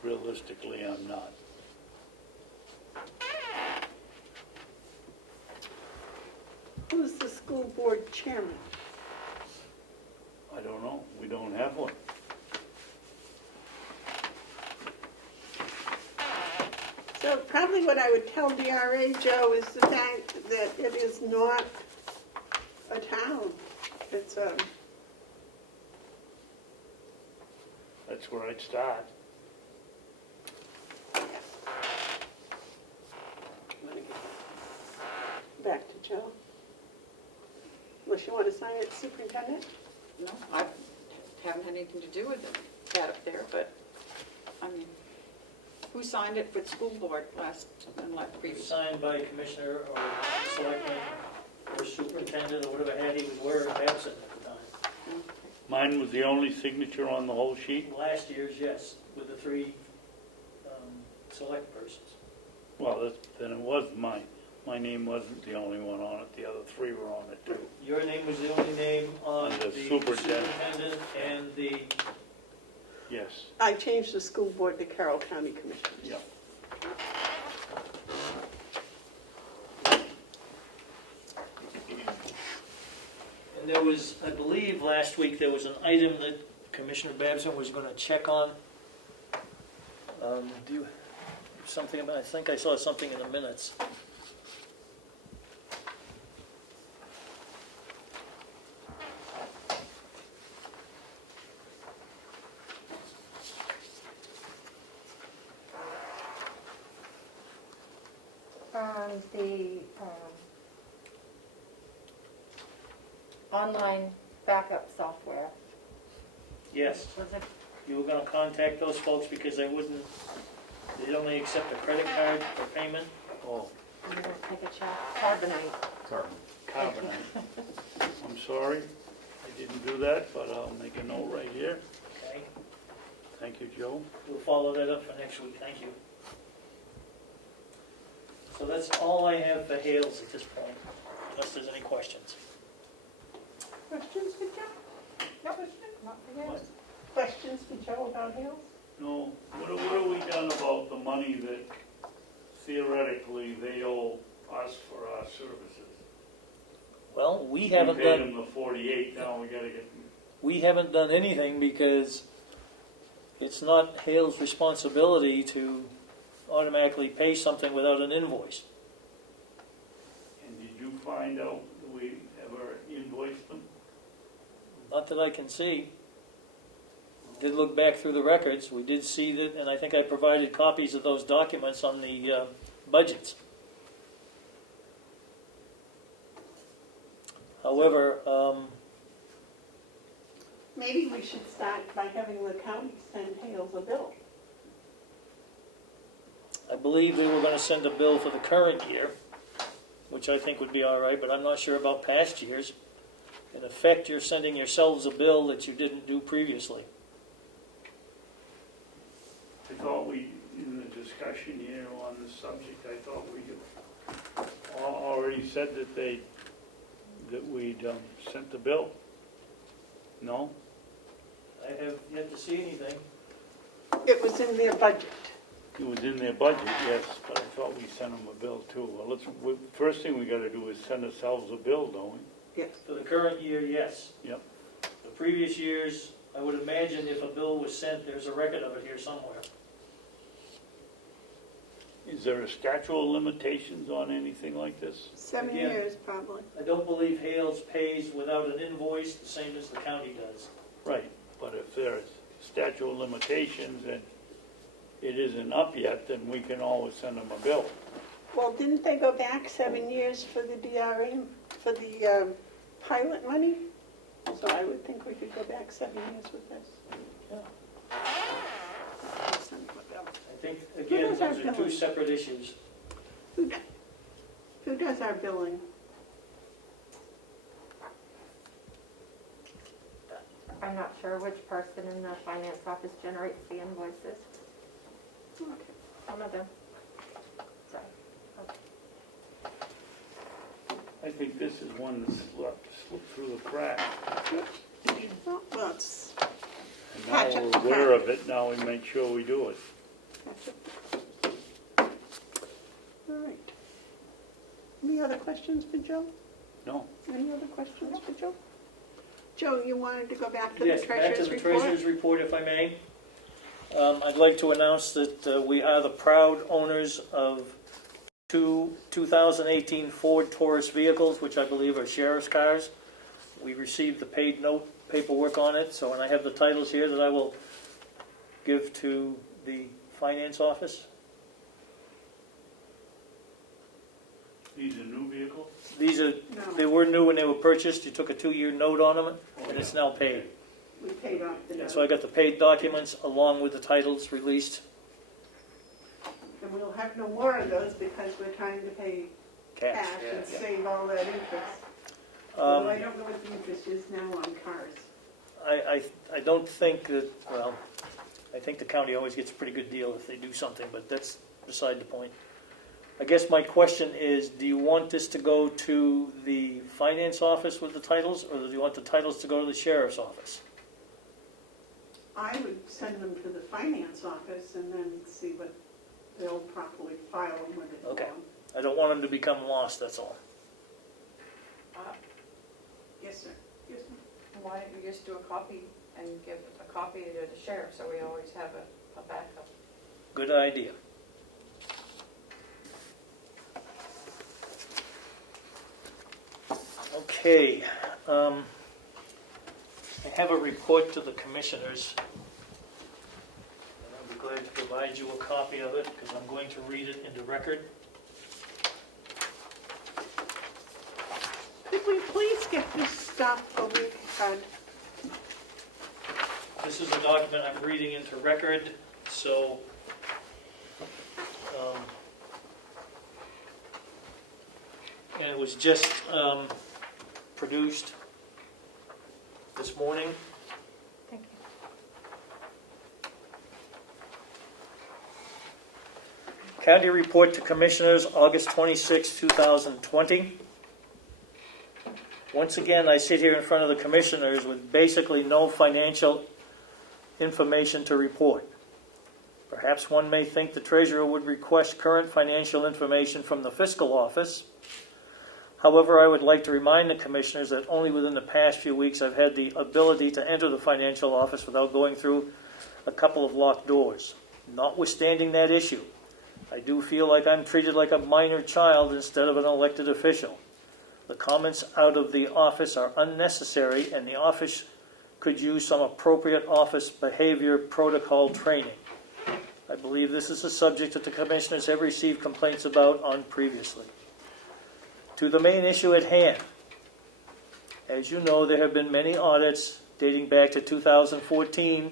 realistically I'm not. Who's the school board chairman? I don't know. We don't have one. So probably what I would tell DRA, Joe, is the fact that it is not a town. It's a... That's where I'd start. Back to Joe. Unless you want to sign it, superintendent? No, I haven't had anything to do with that up there, but, I mean, who signed it for the school board last, and like It was previous? signed by a commissioner or selectman or superintendent or whatever hat he was wearing absent at the time. Mine was the only signature on the whole sheet. Last year's, yes, with the three select persons. Well, then it was mine. My name wasn't the only one on it, the other three were on it too. Your name was the only name on And the the superintendent. superintendent and the, Yes, I changed the school board to Carroll County Commissioners. yeah. and there was, I believe, last week, there was an item that Commissioner Babson was going to check on. Do you, something about, I think I saw something in the minutes. The online backup software. Yes, Was it, you were going to contact those folks because they wouldn't, they'd only accept a credit card for payment. Oh, you didn't take a check? Carbonite. carbonite. I'm sorry, I didn't do that, but I'll make a note right here. Okay, Thank you, Joe. we'll follow that up for next week, thank you. So that's all I have for Hales at this point, unless there's any questions. Questions for Joe? Not for you. Questions for Joe about Hales? No, what have we done about the money that theoretically they owe us for our services? Well, we We haven't paid done, them the 48, now we gotta get, we haven't done anything because it's not Hale's responsibility to automatically pay something without an invoice. and did you find out that we ever invoiced them? Not that I can see. Did look back through the records, we did see that, and I think I provided copies of those documents on the budgets. However, Maybe we should start by having the county send Hales a bill. I believe they were going to send a bill for the current year, which I think would be all right, but I'm not sure about past years. In effect, you're sending yourselves a bill that you didn't do previously. I thought we, in the discussion here on this subject, I thought we already said that we'd sent the bill. No? I have yet to see anything. It was in their budget. It was in their budget, yes, but I thought we sent them a bill too. Well, first thing we gotta do is send ourselves a bill, don't we? Yes. For the current year, yes. Yep. The previous years, I would imagine if a bill was sent, there's a record of it here somewhere. Is there a statute of limitations on anything like this? 7 Again. years, probably. I don't believe Hales pays without an invoice, the same as the county does. Right, but if there's statute of limitations and it isn't up yet, then we can always send them a bill. Well, didn't they go back 7 years for the DRA, for the pilot money? So I would think we could go back 7 years with this. Yeah. I'll send them a bill. I think, again, does our those are two billing? separate issues. Who does our billing? I'm not sure which person in the finance office generates the invoices. Okay. Some of them. So, I think this is one that slipped through the cracks. Well, it's, And Patch now up we're the aware crack. of it, now we make sure we do it. that's it. All right. Any other questions for Joe? No? Any other questions for Joe? Joe, you wanted to go back to the Yes, back to treasurer's the report? treasurer's report, if I may. I'd like to announce that we are the proud owners of two 2018 Ford Taurus vehicles, which I believe are sheriff's cars. We received the paid note paperwork on it, and I have the titles here that I will give to the finance office. These are new vehicles? These are, No, they were new when they were purchased. You took a 2-year note on them, and it's now paid. we paid off the And note. so I got the paid documents along with the titles released. And we'll have no more of those because we're trying to pay cash and save all that interest. Although I don't know what the interest is now on cars. I don't think that, well, I think the county always gets a pretty good deal if they do something, but that's beside the point. I guess my question is, do you want this to go to the finance office with the titles, or do you want the titles to go to the sheriff's office? I would send them to the finance office and then see what they'll properly file them when they Okay. belong. I don't want them to become lost, that's all. Yes, sir. Yes, ma'am. Why don't you just do a copy and give a copy to the sheriff, so we always have a backup? Good idea. Okay, I have a report to the commissioners. And I'll be glad to provide you a copy of it, because I'm going to read it into record. Could we please get this stuff over had? This is the document I'm reading into record, so and it was just produced this morning. Thank you. County Report to Commissioners, August 26, 2020. Once again, I sit here in front of the Commissioners with basically no financial information to report. Perhaps one may think the Treasurer would request current financial information from the Fiscal Office. However, I would like to remind the Commissioners that only within the past few weeks I've had the ability to enter the Financial Office without going through a couple of locked doors. Notwithstanding that issue, I do feel like I'm treated like a minor child instead of an elected official. The comments out of the office are unnecessary, and the office could use some appropriate office behavior protocol training. I believe this is a subject that the Commissioners have received complaints about on previously. To the main issue at hand. As you know, there have been many audits dating back to 2014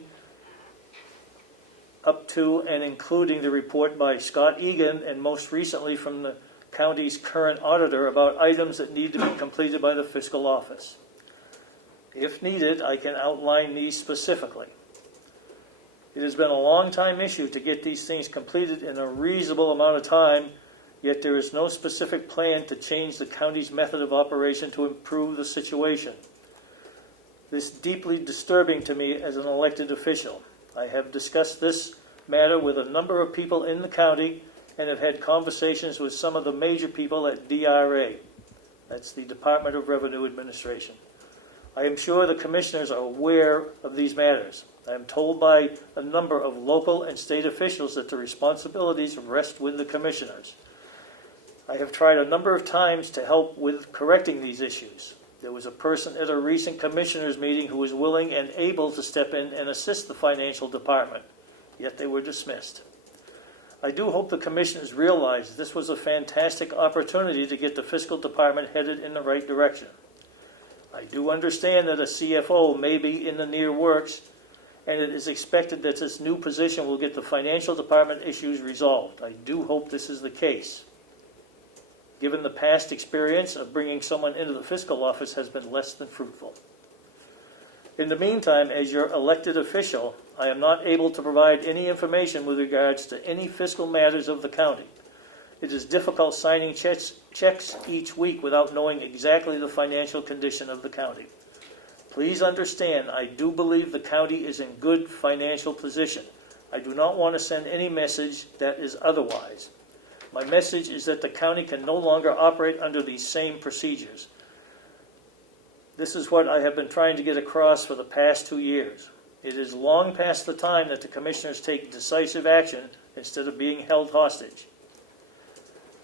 up to and including the report by Scott Egan and most recently from the county's current auditor about items that need to be completed by the Fiscal Office. If needed, I can outline these specifically. It has been a long time issue to get these things completed in a reasonable amount of time, yet there is no specific plan to change the county's method of operation to improve the situation. This is deeply disturbing to me as an elected official. I have discussed this matter with a number of people in the county and have had conversations with some of the major people at DRA. That's the Department of Revenue Administration. I am sure the Commissioners are aware of these matters. I am told by a number of local and state officials that the responsibilities rest with the Commissioners. I have tried a number of times to help with correcting these issues. There was a person at a recent Commissioners meeting who was willing and able to step in and assist the Financial Department, yet they were dismissed. I do hope the Commissioners realize this was a fantastic opportunity to get the Fiscal Department headed in the right direction. I do understand that a CFO may be in the near works, and it is expected that this new position will get the Financial Department issues resolved. I do hope this is the case, given the past experience of bringing someone into the Fiscal Office has been less than fruitful. In the meantime, as your elected official, I am not able to provide any information with regards to any fiscal matters of the county. It is difficult signing checks each week without knowing exactly the financial condition of the county. Please understand, I do believe the county is in good financial position. I do not want to send any message that is otherwise. My message is that the county can no longer operate under these same procedures. This is what I have been trying to get across for the past 2 years. It is long past the time that the Commissioners take decisive action instead of being held hostage.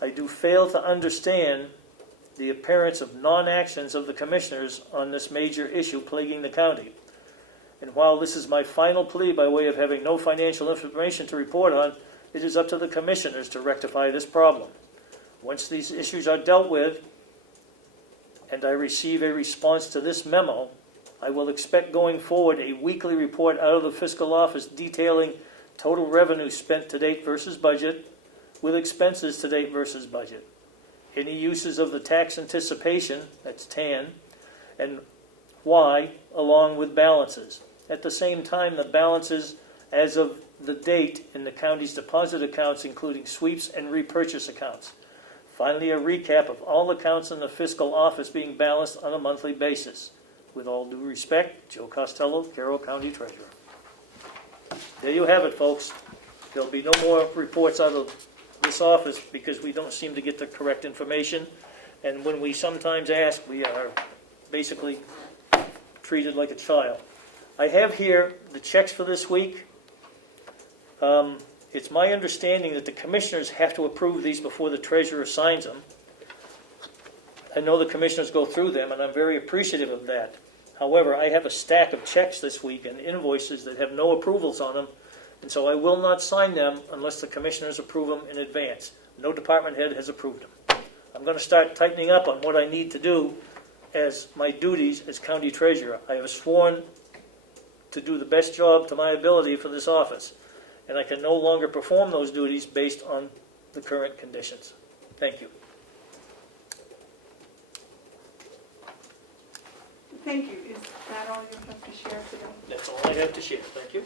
I do fail to understand the appearance of non-actions of the Commissioners on this major issue plaguing the county. And while this is my final plea by way of having no financial information to report on, it is up to the Commissioners to rectify this problem. Once these issues are dealt with, and I receive a response to this memo, I will expect going forward a weekly report out of the Fiscal Office detailing total revenue spent to date versus budget, with expenses to date versus budget, any uses of the tax anticipation, that's TAN, and why, along with balances. At the same time, the balances as of the date in the county's deposit accounts, including sweeps and repurchase accounts. Finally, a recap of all accounts in the fiscal office being balanced on a monthly basis. With all due respect, Joe Costello, Carroll County Treasurer. There you have it, folks. There'll be no more reports out of this office because we don't seem to get the correct information. And when we sometimes ask, we are basically treated like a child. I have here the checks for this week. It's my understanding that the commissioners have to approve these before the treasurer signs them. I know the commissioners go through them, and I'm very appreciative of that. However, I have a stack of checks this week and invoices that have no approvals on them, and so I will not sign them unless the commissioners approve them in advance. No department head has approved them. I'm going to start tightening up on what I need to do as my duties as county treasurer. I have sworn to do the best job to my ability for this office, and I can no longer perform those duties based on the current conditions. Thank you. Thank you. Is that all you have to share today? That's all I have to share. Thank you.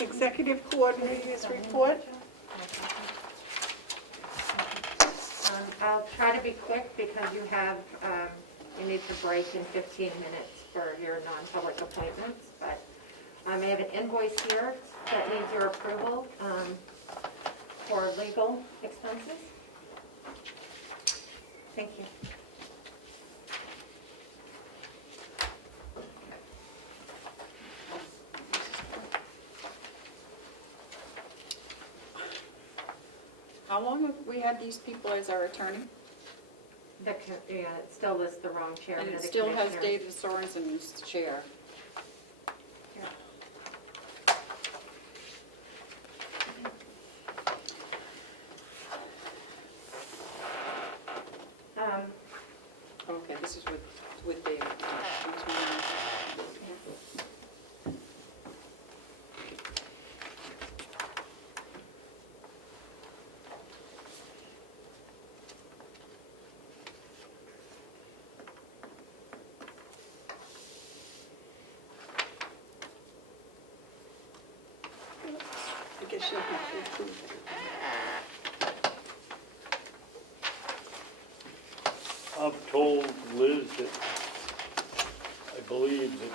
Executive Coordinator's report. I'll try to be quick because you have, you need to break in 15 minutes for your non-public appointments, but I have an invoice here that needs your approval for legal expenses. Thank you. How long have we had these people as our attorney? Yeah, it still lists the wrong chairman And of it the still has commissioners. David Sorensen as chair. Okay, this is with David. I guess you'll have to approve it. I've told Liz that I believe that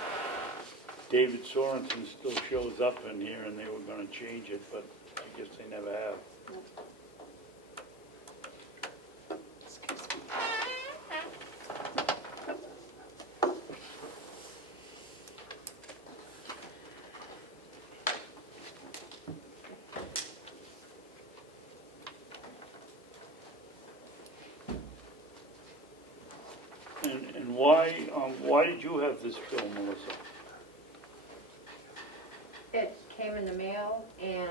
David Sorensen still shows up in here and they were gonna change it, but I guess they never have. Excuse me. And why did you have this bill, Melissa? It came in the mail, and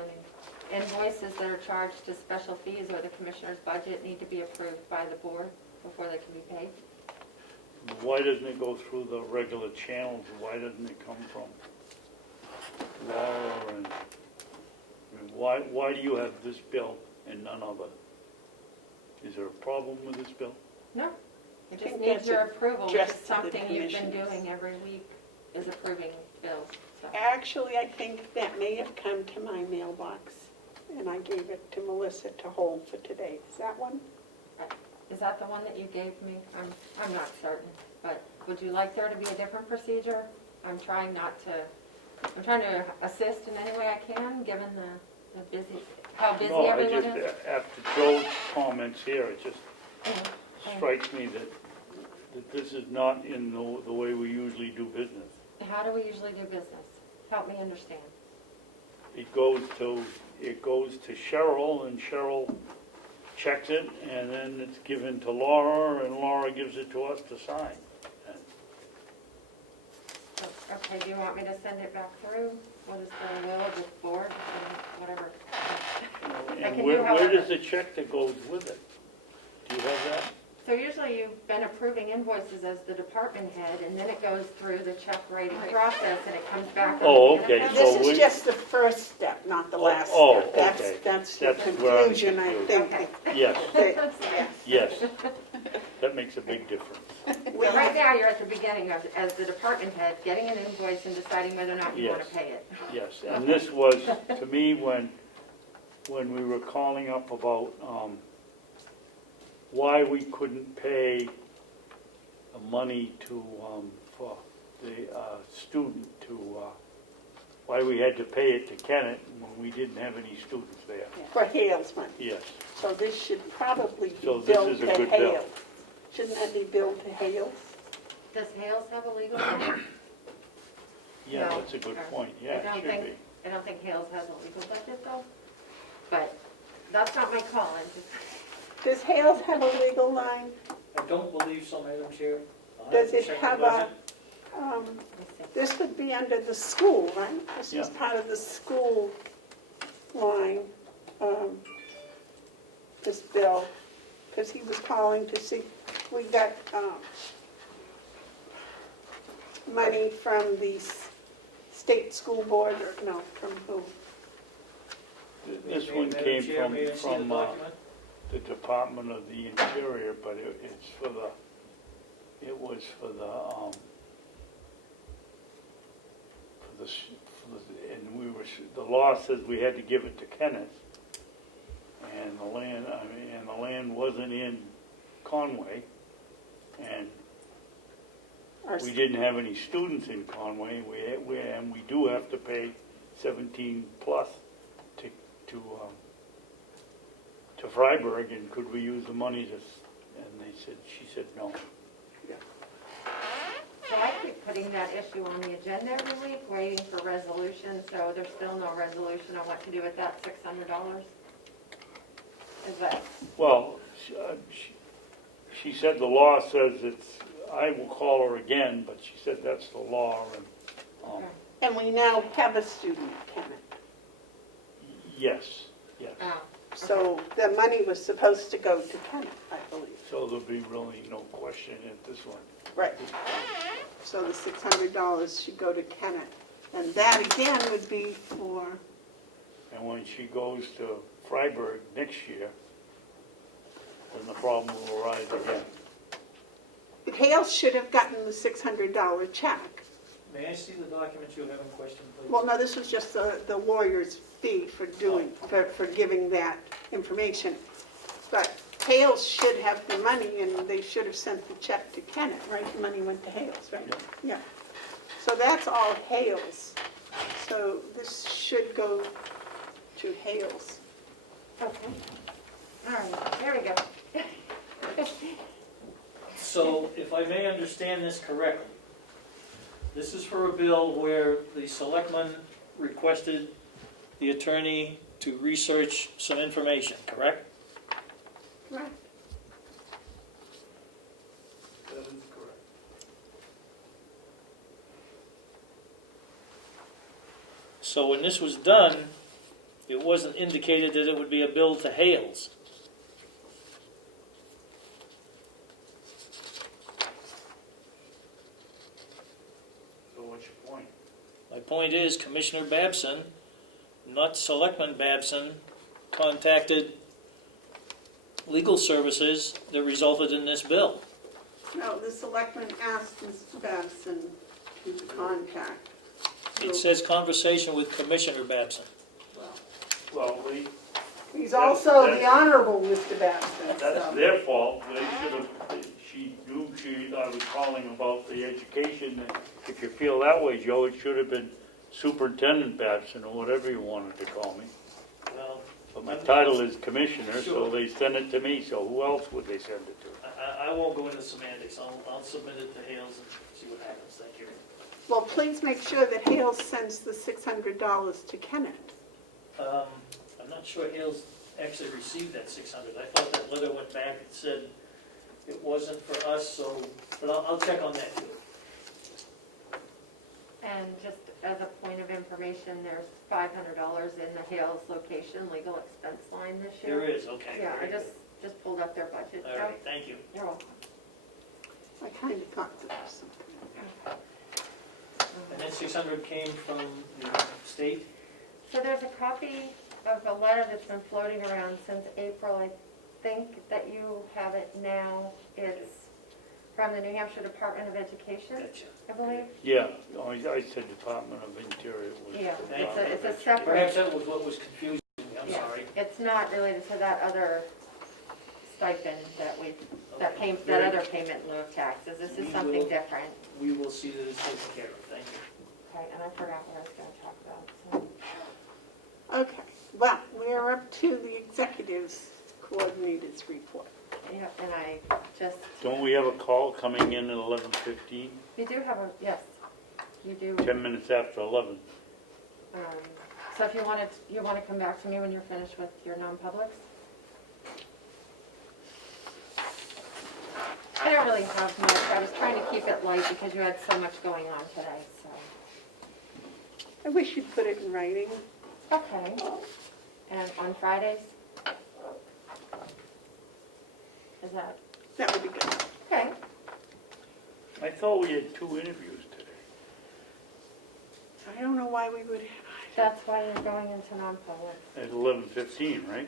invoices that are charged to special fees or the commissioner's budget need to be approved by the board before they can be paid. Why doesn't it go through the regular channels? Why doesn't it come from Laura and, I mean, why do you have this bill and none other? Is there a problem with this bill? No, I it think just needs that's your approval, which is addressed to the something you've been commissioners. doing every week, is approving bills. So. Actually, I think that may have come to my mailbox, and I gave it to Melissa to hold for today. Is that one? Is that the one that you gave me? I'm not certain, but would you like there to be a different procedure? I'm trying to assist in any way I can, given the busy, how busy No, everyone is. After Joe's comments here, it just Mhm. strikes me that this is not in the way we usually do business. How do we usually do business? Help me understand. It goes to Cheryl, and Cheryl checks it, and then it's given to Laura, and Laura gives it to us to sign. Okay, do you want me to send it back through? What is the will of the board and whatever? And can where do however. does the check that goes with it? Do you have that? So usually you've been approving invoices as the department head, and then it goes through the check writing process, and it comes back on Oh, the okay, manifest. so This we- is just the first step, not the last oh, step. okay. That's the That's where I was confusion, I confused. think. Yes, That- yes. That makes a big difference. We So right now, now you're at the beginning of, as the department head, getting an invoice and deciding whether or not you want to Yes. pay it. Yes, and this was, to me, when we were calling up about why we couldn't pay the money to, for the student to, why we had to pay it to Kennett when we didn't have any students there. For Hale's money. Yes, So this should probably be So this billed is a to good bill. Hales. Shouldn't that be billed to Hales? Does Hales have a legal budget? yeah, No. that's a good point, I yeah, it don't should think- be. I don't think Hales has a legal budget though, but that's not my call. I'm just, Does Hales have a legal line? I don't believe so, Madam Chair. I'll Does to it check the have budget. Um, let me see. This would be under the school, right? This is Yeah. part of the school line, this bill, because he was calling to see, we got money from the state school board, or no, from who? This May- one Madam came Chair, may I see the from document? the Department of the Interior, but it's for the, it was for the, and we were, the law says we had to give it to Kenneth. And the land, and the land wasn't in Conway, and Our we didn't have any students in Conway, and we do have to pay 17 plus to Freiburg, and could we use the money to, and she said no. So I keep putting that issue on the agenda every week, waiting for resolution, so there's still no resolution on what to do with that $600. Is that, Well, she said the law says it's, I will call her again, but she said that's the law, and, okay. And we now have a student, Kenneth. yes, yes. Oh, So the money was supposed to go to Kenneth, I believe. So there'll be really no question at this one. Right. So the $600 should go to Kenneth. And that again would be for, And when she goes to Freiburg next year, then the problem will arise again. Hales should have gotten the $600 check. May I see the document you have in question, please? Well, no, this was just the lawyer's fee for doing, for giving that information. But Hales should have the money, and they should have sent the check to Kenneth, right? The money went to Hales, right? Yeah. So that's all Hales. So this should go to Hales. okay. All right, there we go. So, if I may understand this correctly, this is for a bill where the selectman requested the attorney to research some information, correct? Right. That is correct. So when this was done, it wasn't indicated that it would be a bill to Hales. So what's your point? My point is, Commissioner Babson, not Selectman Babson, contacted legal services that resulted in this bill. No, the selectman asked Mr. Babson to contact. It says conversation with Commissioner Babson. Well, He's also the Honorable Mr. Babson, that's so. their fault. They should have, she knew I was calling about the education. If you feel that way, Joe, it should have been Superintendent Babson or whatever you wanted to call me. Well, But my title is Commissioner, so Sure. they sent it to me, so who else would they send it to? I won't go into semantics. I'll submit it to Hales and see what happens. Thank you. Well, please make sure that Hales sends the $600 to Kenneth. I'm not sure Hales actually received that 600. I thought that letter went back and said it wasn't for us, so, but I'll check on that too. And just as a point of information, there's $500 in the Hales location legal expense line this year. There is, okay. Yeah, I very good. just pulled up their budget. All right, thank you. You're welcome. I kind of thought there was something. And then 600 came from the state? So there's a copy of a letter that's been floating around since April. I think that you have it now. It's from the New Hampshire Department of Education, Gotcha. I believe. Yeah, I said Department of Interior was. Yeah, Department it's a of separate. Perhaps that was what was confusing me, I'm Yeah, sorry. it's not related to that other stipend that Okay, that very- other payment in lieu of taxes. This We is something will- different. We will see that it's taken care of, thank you. Okay, and I forgot what I was gonna talk about, so. Okay, well, we are up to the executives coordinators report. Yeah, and I just, Don't we have a call coming in at 11:15? you do have a, yes, you do. 10 minutes after 11. So if you want to come back to me when you're finished with your non-publics? I don't really have much. I was trying to keep it light because you had so much going on today, so. I wish you'd put it in writing. Okay. And on Fridays? Is that, That would be good. okay. I thought we had 2 interviews today. I don't know why we would, That's why you're going into non-public. At 11:15, right?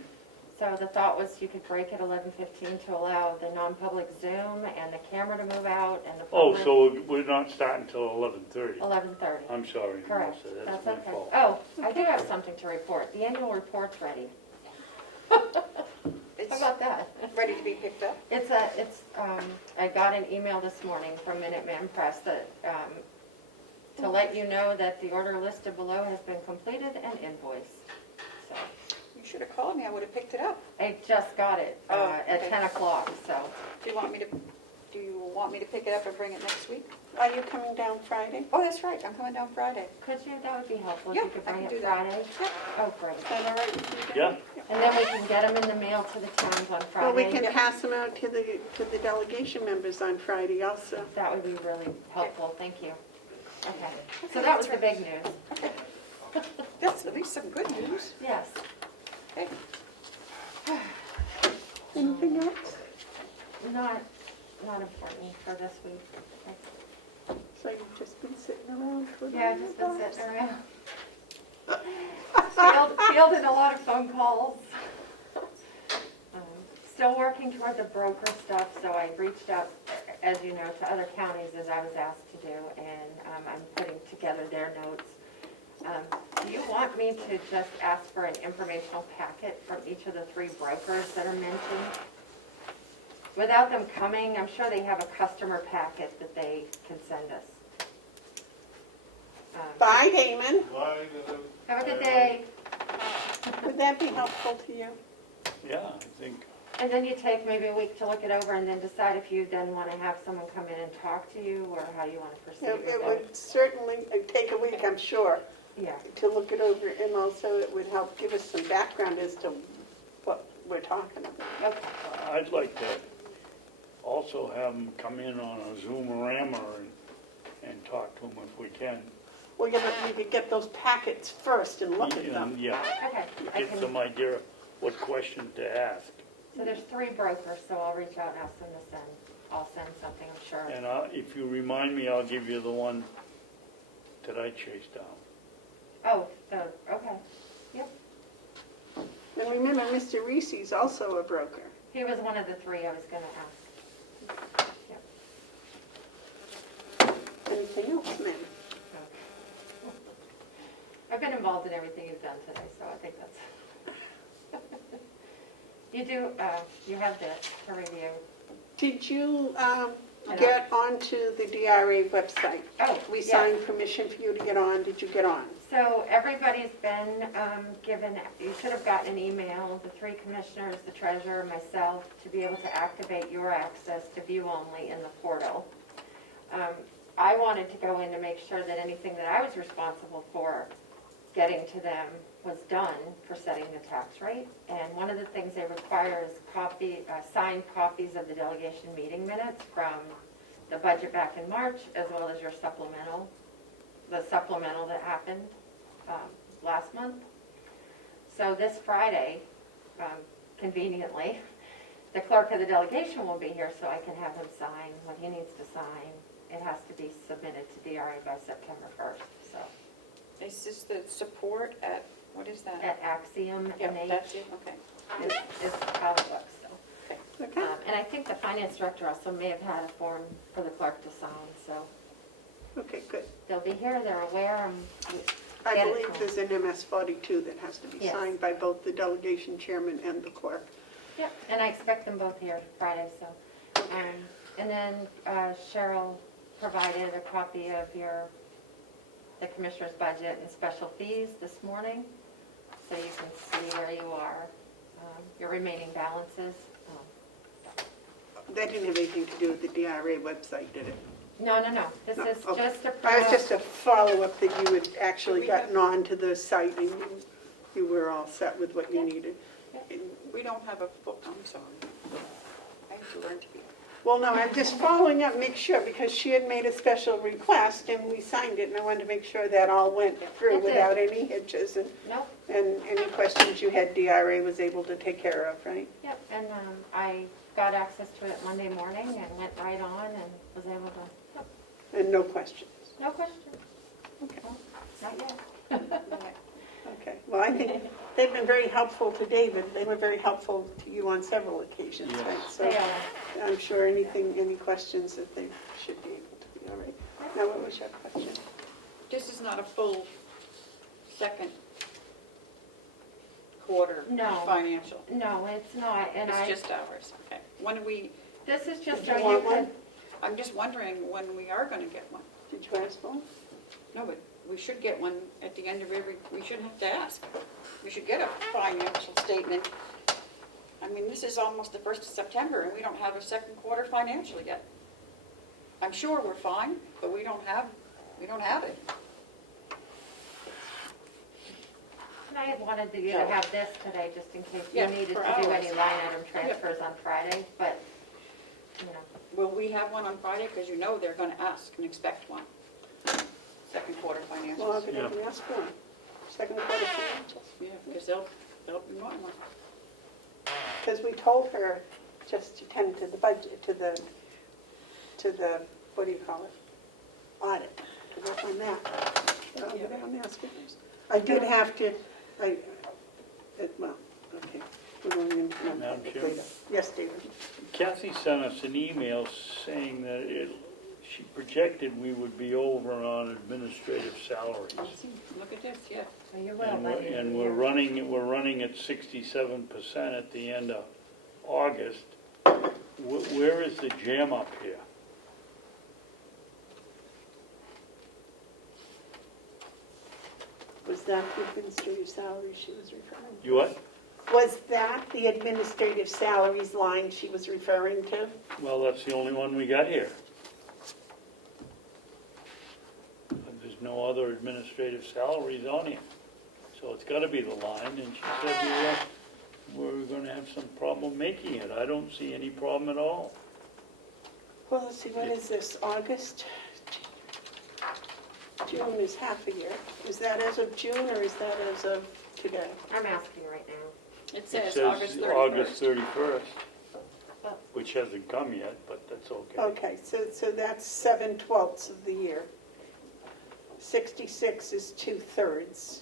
So the thought was you could break at 11:15 to allow the non-public Zoom and the camera to move out and the Oh, public. so we're not starting until 11:30. 11:30. I'm sorry, Correct. Melissa, That's that's my okay. fault. Oh, I do have something to report. The annual report's ready. How It's about that? ready to be picked up. I got an email this morning from Minuteman Press that, to let you know that the order listed below has been completed and invoiced. So, You should have called me, I would have picked it up. I just got it, Oh, at okay. 10 o'clock, so. Do you want me to pick it up and bring it next week? are you coming down Friday? Oh, that's right, I'm coming down Friday. Could you, that would be helpful if Yeah, you could I bring can it do that. Friday? Yeah. Oh, great. Is that all right with you? Yeah? And then we can get them in the mail to the towns on Friday. Well, we can pass them out to the delegation members on Friday also. That would be really helpful, thank you. Okay, so Okay, that was that's the right. big news. That's at least some good news. Yes. Okay. Anything else? Not important for this week. So you've just been sitting around for the Yeah, I've just been sitting around. Fielded a lot of phone calls. Still working toward the broker stuff, so I reached out, as you know, to other counties as I was asked to do, and I'm putting together their notes. Do you want me to just ask for an informational packet from each of the 3 brokers that are mentioned? Without them coming, I'm sure they have a customer packet that they can send us. Bye, Damon. Why, Have a good day. Would that be helpful to you? Yeah, I think, And then you take maybe a week to look it over and then decide if you then want to have someone come in and talk to you or how you want to proceed It with it. would certainly take a week, I'm sure, Yeah, to look it over, and also it would help give us some background as to what we're talking about. okay. I'd like to also have them come in on a Zoom-orama and talk to them if we can. We're gonna need to get those packets first and look at them. Yeah, Okay, I get can, some idea of what questions to ask. so there's 3 brokers, so I'll reach out and ask them to send, I'll send something, I'm sure. And if you remind me, I'll give you the one that I chased down. Oh, okay. Yep. And remember, Mr. Reese's also a broker. He was one of the 3 I was going to ask. Anything else, ma'am? I've been involved in everything you've done today, so I think that's. You have this to review. Did you get onto the DRA website? Oh, We yes. signed permission for you to get on. Did you get on? So everybody's been given, you should have gotten an email, the 3 commissioners, the treasurer, myself, to be able to activate your access to view only in the portal. I wanted to go in to make sure that anything that I was responsible for getting to them was done for setting the tax rate. And one of the things they require is signed copies of the delegation meeting minutes from the budget back in March, as well as your supplemental, the supplemental that happened last month. So this Friday, conveniently, the clerk of the delegation will be here so I can have him sign what he needs to sign. It has to be submitted to DRA by September 1st, so. Is this the support at, what is that? At Axiom Yeah, NH that's it, okay. is how it looks, so. Okay. And I think the finance director also may have had a form for the clerk to sign, so Okay, good. they'll be here, they're aware, and I Get it believe to 'em. there's an MS 42 that has to be Yes. signed by both the delegation chairman and the clerk. Yep, and I expect them both here Friday, so. And then Cheryl provided a copy of the commissioner's budget and special fees this morning, so you can see where you are, your remaining balances. That didn't have anything to do with the DRA website, did it? No, this No, is okay. just a. It was just a follow-up that you had actually gotten onto the site and you were all set with what you needed. We don't have a, I'm sorry. I have to learn to be. Well, no, I'm just following up, make sure, because she had made a special request and we signed it, and I wanted to make sure that all went through It did. without any hitches, Nope, and any questions you had, DRA was able to take care of, right? yep, and I got access to it Monday morning and went right on and was able to, yep, And no questions. no question. Okay. Well, not yet. Okay, well, I think they've been very helpful to David. They were very helpful to you on several occasions, Yes. right? So They are. I'm sure any questions that they should be able to be all right. Now, what was your question? This is not a full second quarter No. financial. No, it's not, and It's I, just ours, okay. When do we, this is just Did so you you want can, one? I'm just wondering when we are gonna get one. Did you ask for one? No, but we should get one at the end of we shouldn't have to ask. We should get a financial statement. I mean, this is almost the 1st of September, and we don't have a second quarter financial yet. I'm sure we're fine, but we don't have it. and I had wanted you to have this today, just in case you Yeah, needed for to do any ours. line item transfers on Friday, but, you know, Will we have one on Friday? Because you know they're gonna ask and expect one. Second quarter Well, I'll financials. go down and ask for one. Second quarter financials. Yeah, because they'll be wanting one. Because we told her just to tend to the budget, to the, what do you call it? Audit, to work on that. So I'll go down and ask her. I did have to, well, okay, we're going into Madam non-public Chairman? later. Yes, David? Kathy sent us an email saying that she projected we would be over on administrative salaries. Oh, see, look at this, yeah. so you will And by the end of and the we're year. running at 67% at the end of August. Where is the jam up here? Was that the administrative salary she was referring to? You what? Was that the administrative salaries line she was referring to? Well, that's the only one we got here. There's no other administrative salaries on here. So it's gotta be the line, and she said we're gonna have some problem making it. I don't see any problem at all. Well, let's see, what is this, August? June is half a year. Is that as of June, or is that as of today? I'm asking right now. It says August 31st. August 31st, which hasn't come yet, but that's okay. Okay, so that's 7/12 of the year. 66 is 2/3.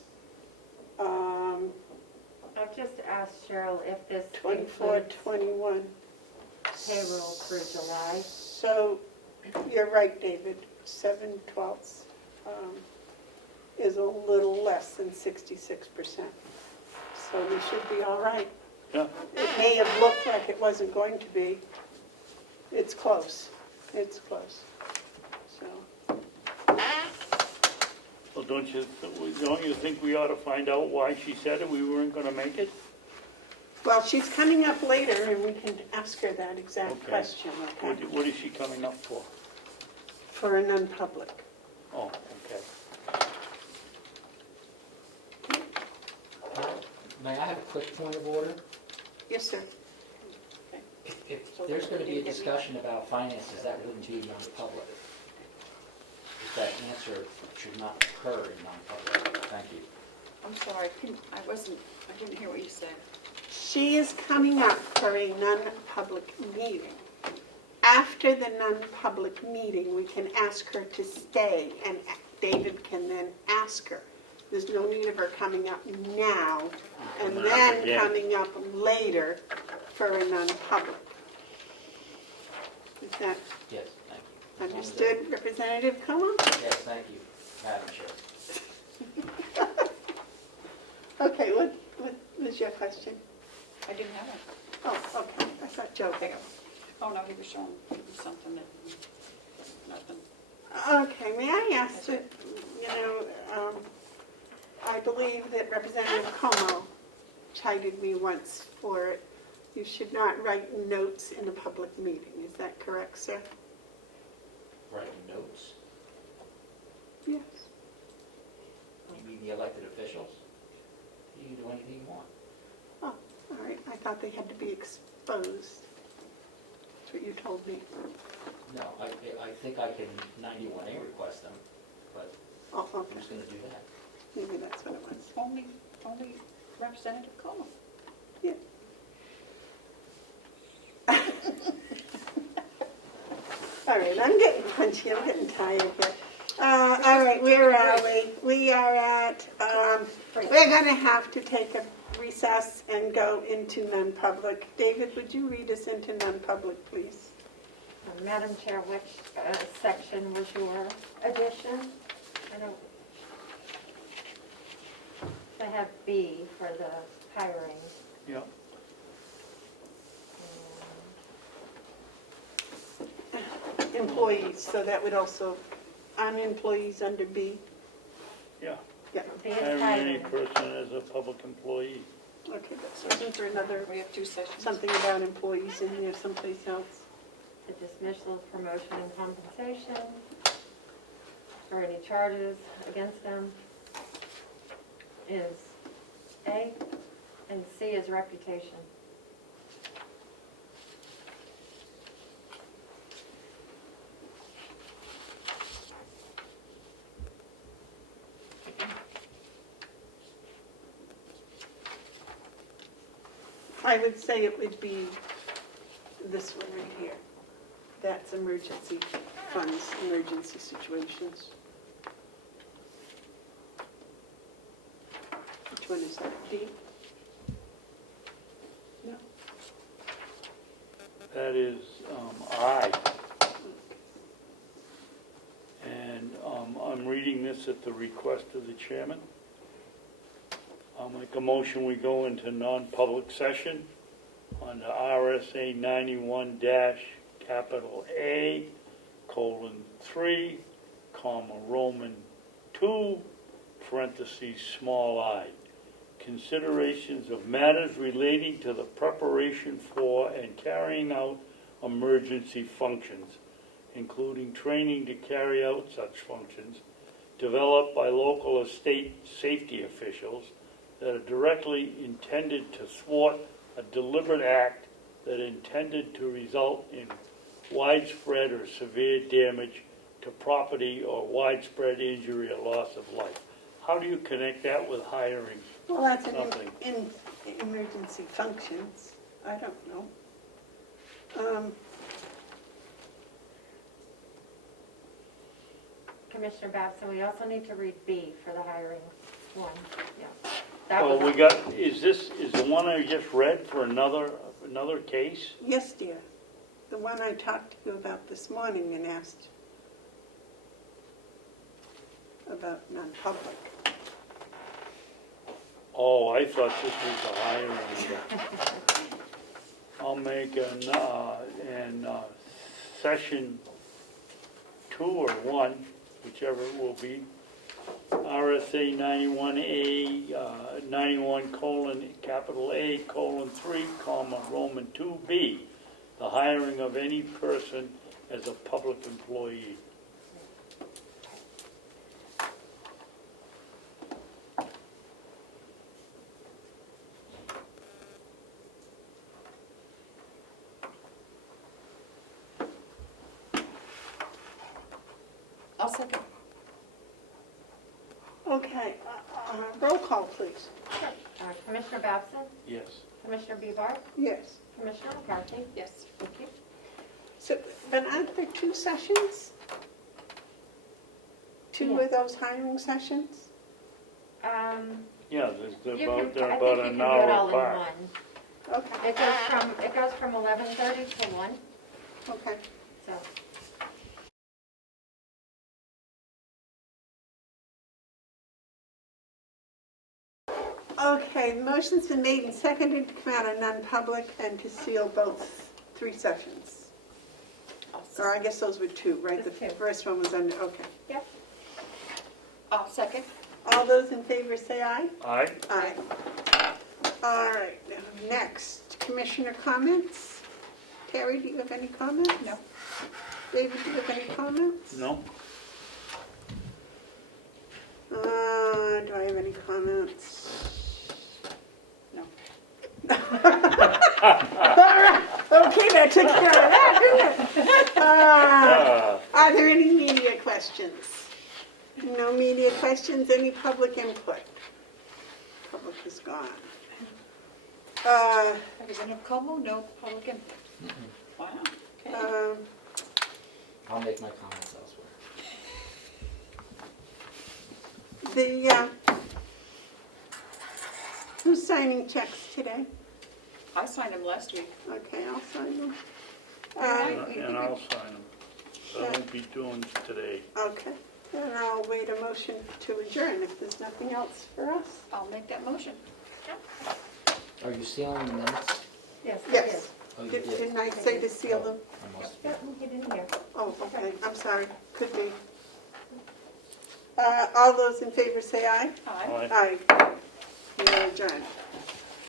I've just asked Cheryl if this 24, includes 21. payroll through July. So, you're right, David, 7/12 is a little less than 66%. So we should be all right. Yeah, It may have looked like it wasn't going to be. It's close. It's close. So, well, don't you think we ought to find out why she said it, we weren't gonna make it? well, she's coming up later, and we can ask her that exact Okay. question, okay? What is she coming up for? For a non-public. Oh, okay. May I have a quick point of order? Yes, sir. If there's going to be a discussion about finances, that wouldn't be non-public. If that answer should not occur in non-public. Thank you. I'm sorry, I didn't hear what you said. She is coming up for a non-public meeting. After the non-public meeting, we can ask her to stay, and David can then ask her. There's no need of her coming up now, and then Again. coming up later for a non-public. that Yes, thank you. understood, Representative Como? Yes, thank you, Madam Chair. Okay, what was your question? I didn't have it. Oh, okay, I thought Joe had. Oh, no, he was showing something that, nothing. Okay, may I ask that, I believe that Representative Como chided me once for, you should not write notes in a public meeting. Is that correct, sir? Writing notes, Yes. you mean the elected officials? You can do anything you want. Oh, all right, I thought they had to be exposed. That's what you told me. No, I think I can 91A request them, but Oh, okay, who's gonna do that? maybe that's what it was. Only Representative Como. Yeah. All right, I'm getting punchy, I'm getting tired here. All right, where are we? We are at, we're gonna have to take a recess and go into non-public. David, would you read us into non-public, please? Madam Chair, which section was your addition? I don't. I have B for the hiring. Yep. Employees, so that would also, on employees under B? Yeah. Yeah, B is Hiring any hiring. person as a public employee. okay, that's, isn't there another, We have two sessions. something about employees in there someplace else? The dismissal, promotion, and compensation, or any charges against them is A, and C is reputation. I would say it would be this one right here. That's emergency funds, emergency situations. Which one is that, D? No. That is I. And I'm reading this at the request of the chairman. I'll make a motion, we go into non-public session under RSA 91 capital A, :3, Roman 2, parentheses, small I. Considerations of matters relating to the preparation for and carrying out emergency functions, including training to carry out such functions, developed by local or state safety officials that are directly intended to thwart a deliberate act that intended to result in widespread or severe damage to property or widespread injury or loss of life. How do you connect that with hiring? Well, that's an Something. in emergency functions. I don't know. Commissioner Babson, we also need to read B for the hiring one, yeah. That Well, was we got, is the one I just read for another case? Yes, dear. The one I talked to you about this morning and asked about non-public. Oh, I thought this was the hiring. I'll make an session 2 or 1, whichever it will be, RSA 91A, 91 capital A, :3, Roman 2B, the hiring of any person as a public employee. I'll second. Okay, roll call, please. Commissioner Babson, Yes. Commissioner Bebar, Yes. Commissioner McCarthy. Yes. Thank you. So, but aren't there 2 sessions? 2 Yeah. of those hiring sessions? Yeah, they're I about think you can an do it hour all in apart. one. Okay, It goes from 11:30 to 1. okay. so. Okay, the motion's been made and seconded to come out of non-public and to seal both 3 sessions. Or I guess those were 2, right? The Just 2. first one was under, okay. Yep. Second. All those in favor say aye. Aye. Aye. All right, now next, commissioner comments. Terry, do you have any comments? No. David, do you have any comments? No? Do I have any comments? No. All right, okay, that took care of that, didn't it? Are there any media questions? No media questions, any public input? Public is gone. Representative Como, no public input. Wow, okay. I'll make my comments elsewhere. Who's signing checks today? I signed them last week. Okay, I'll sign them. And I'll sign them. So I won't be doing today. Okay, and I'll wait a motion to adjourn if there's nothing else for us. I'll make that motion. Are you sealing the minutes? Yes, I Yes. Oh, you Didn't I say to seal them? I must did. be. Let me get in here. Oh, okay, I'm sorry, could be. All those in favor say aye. Aye. Aye. Aye. We are adjourned.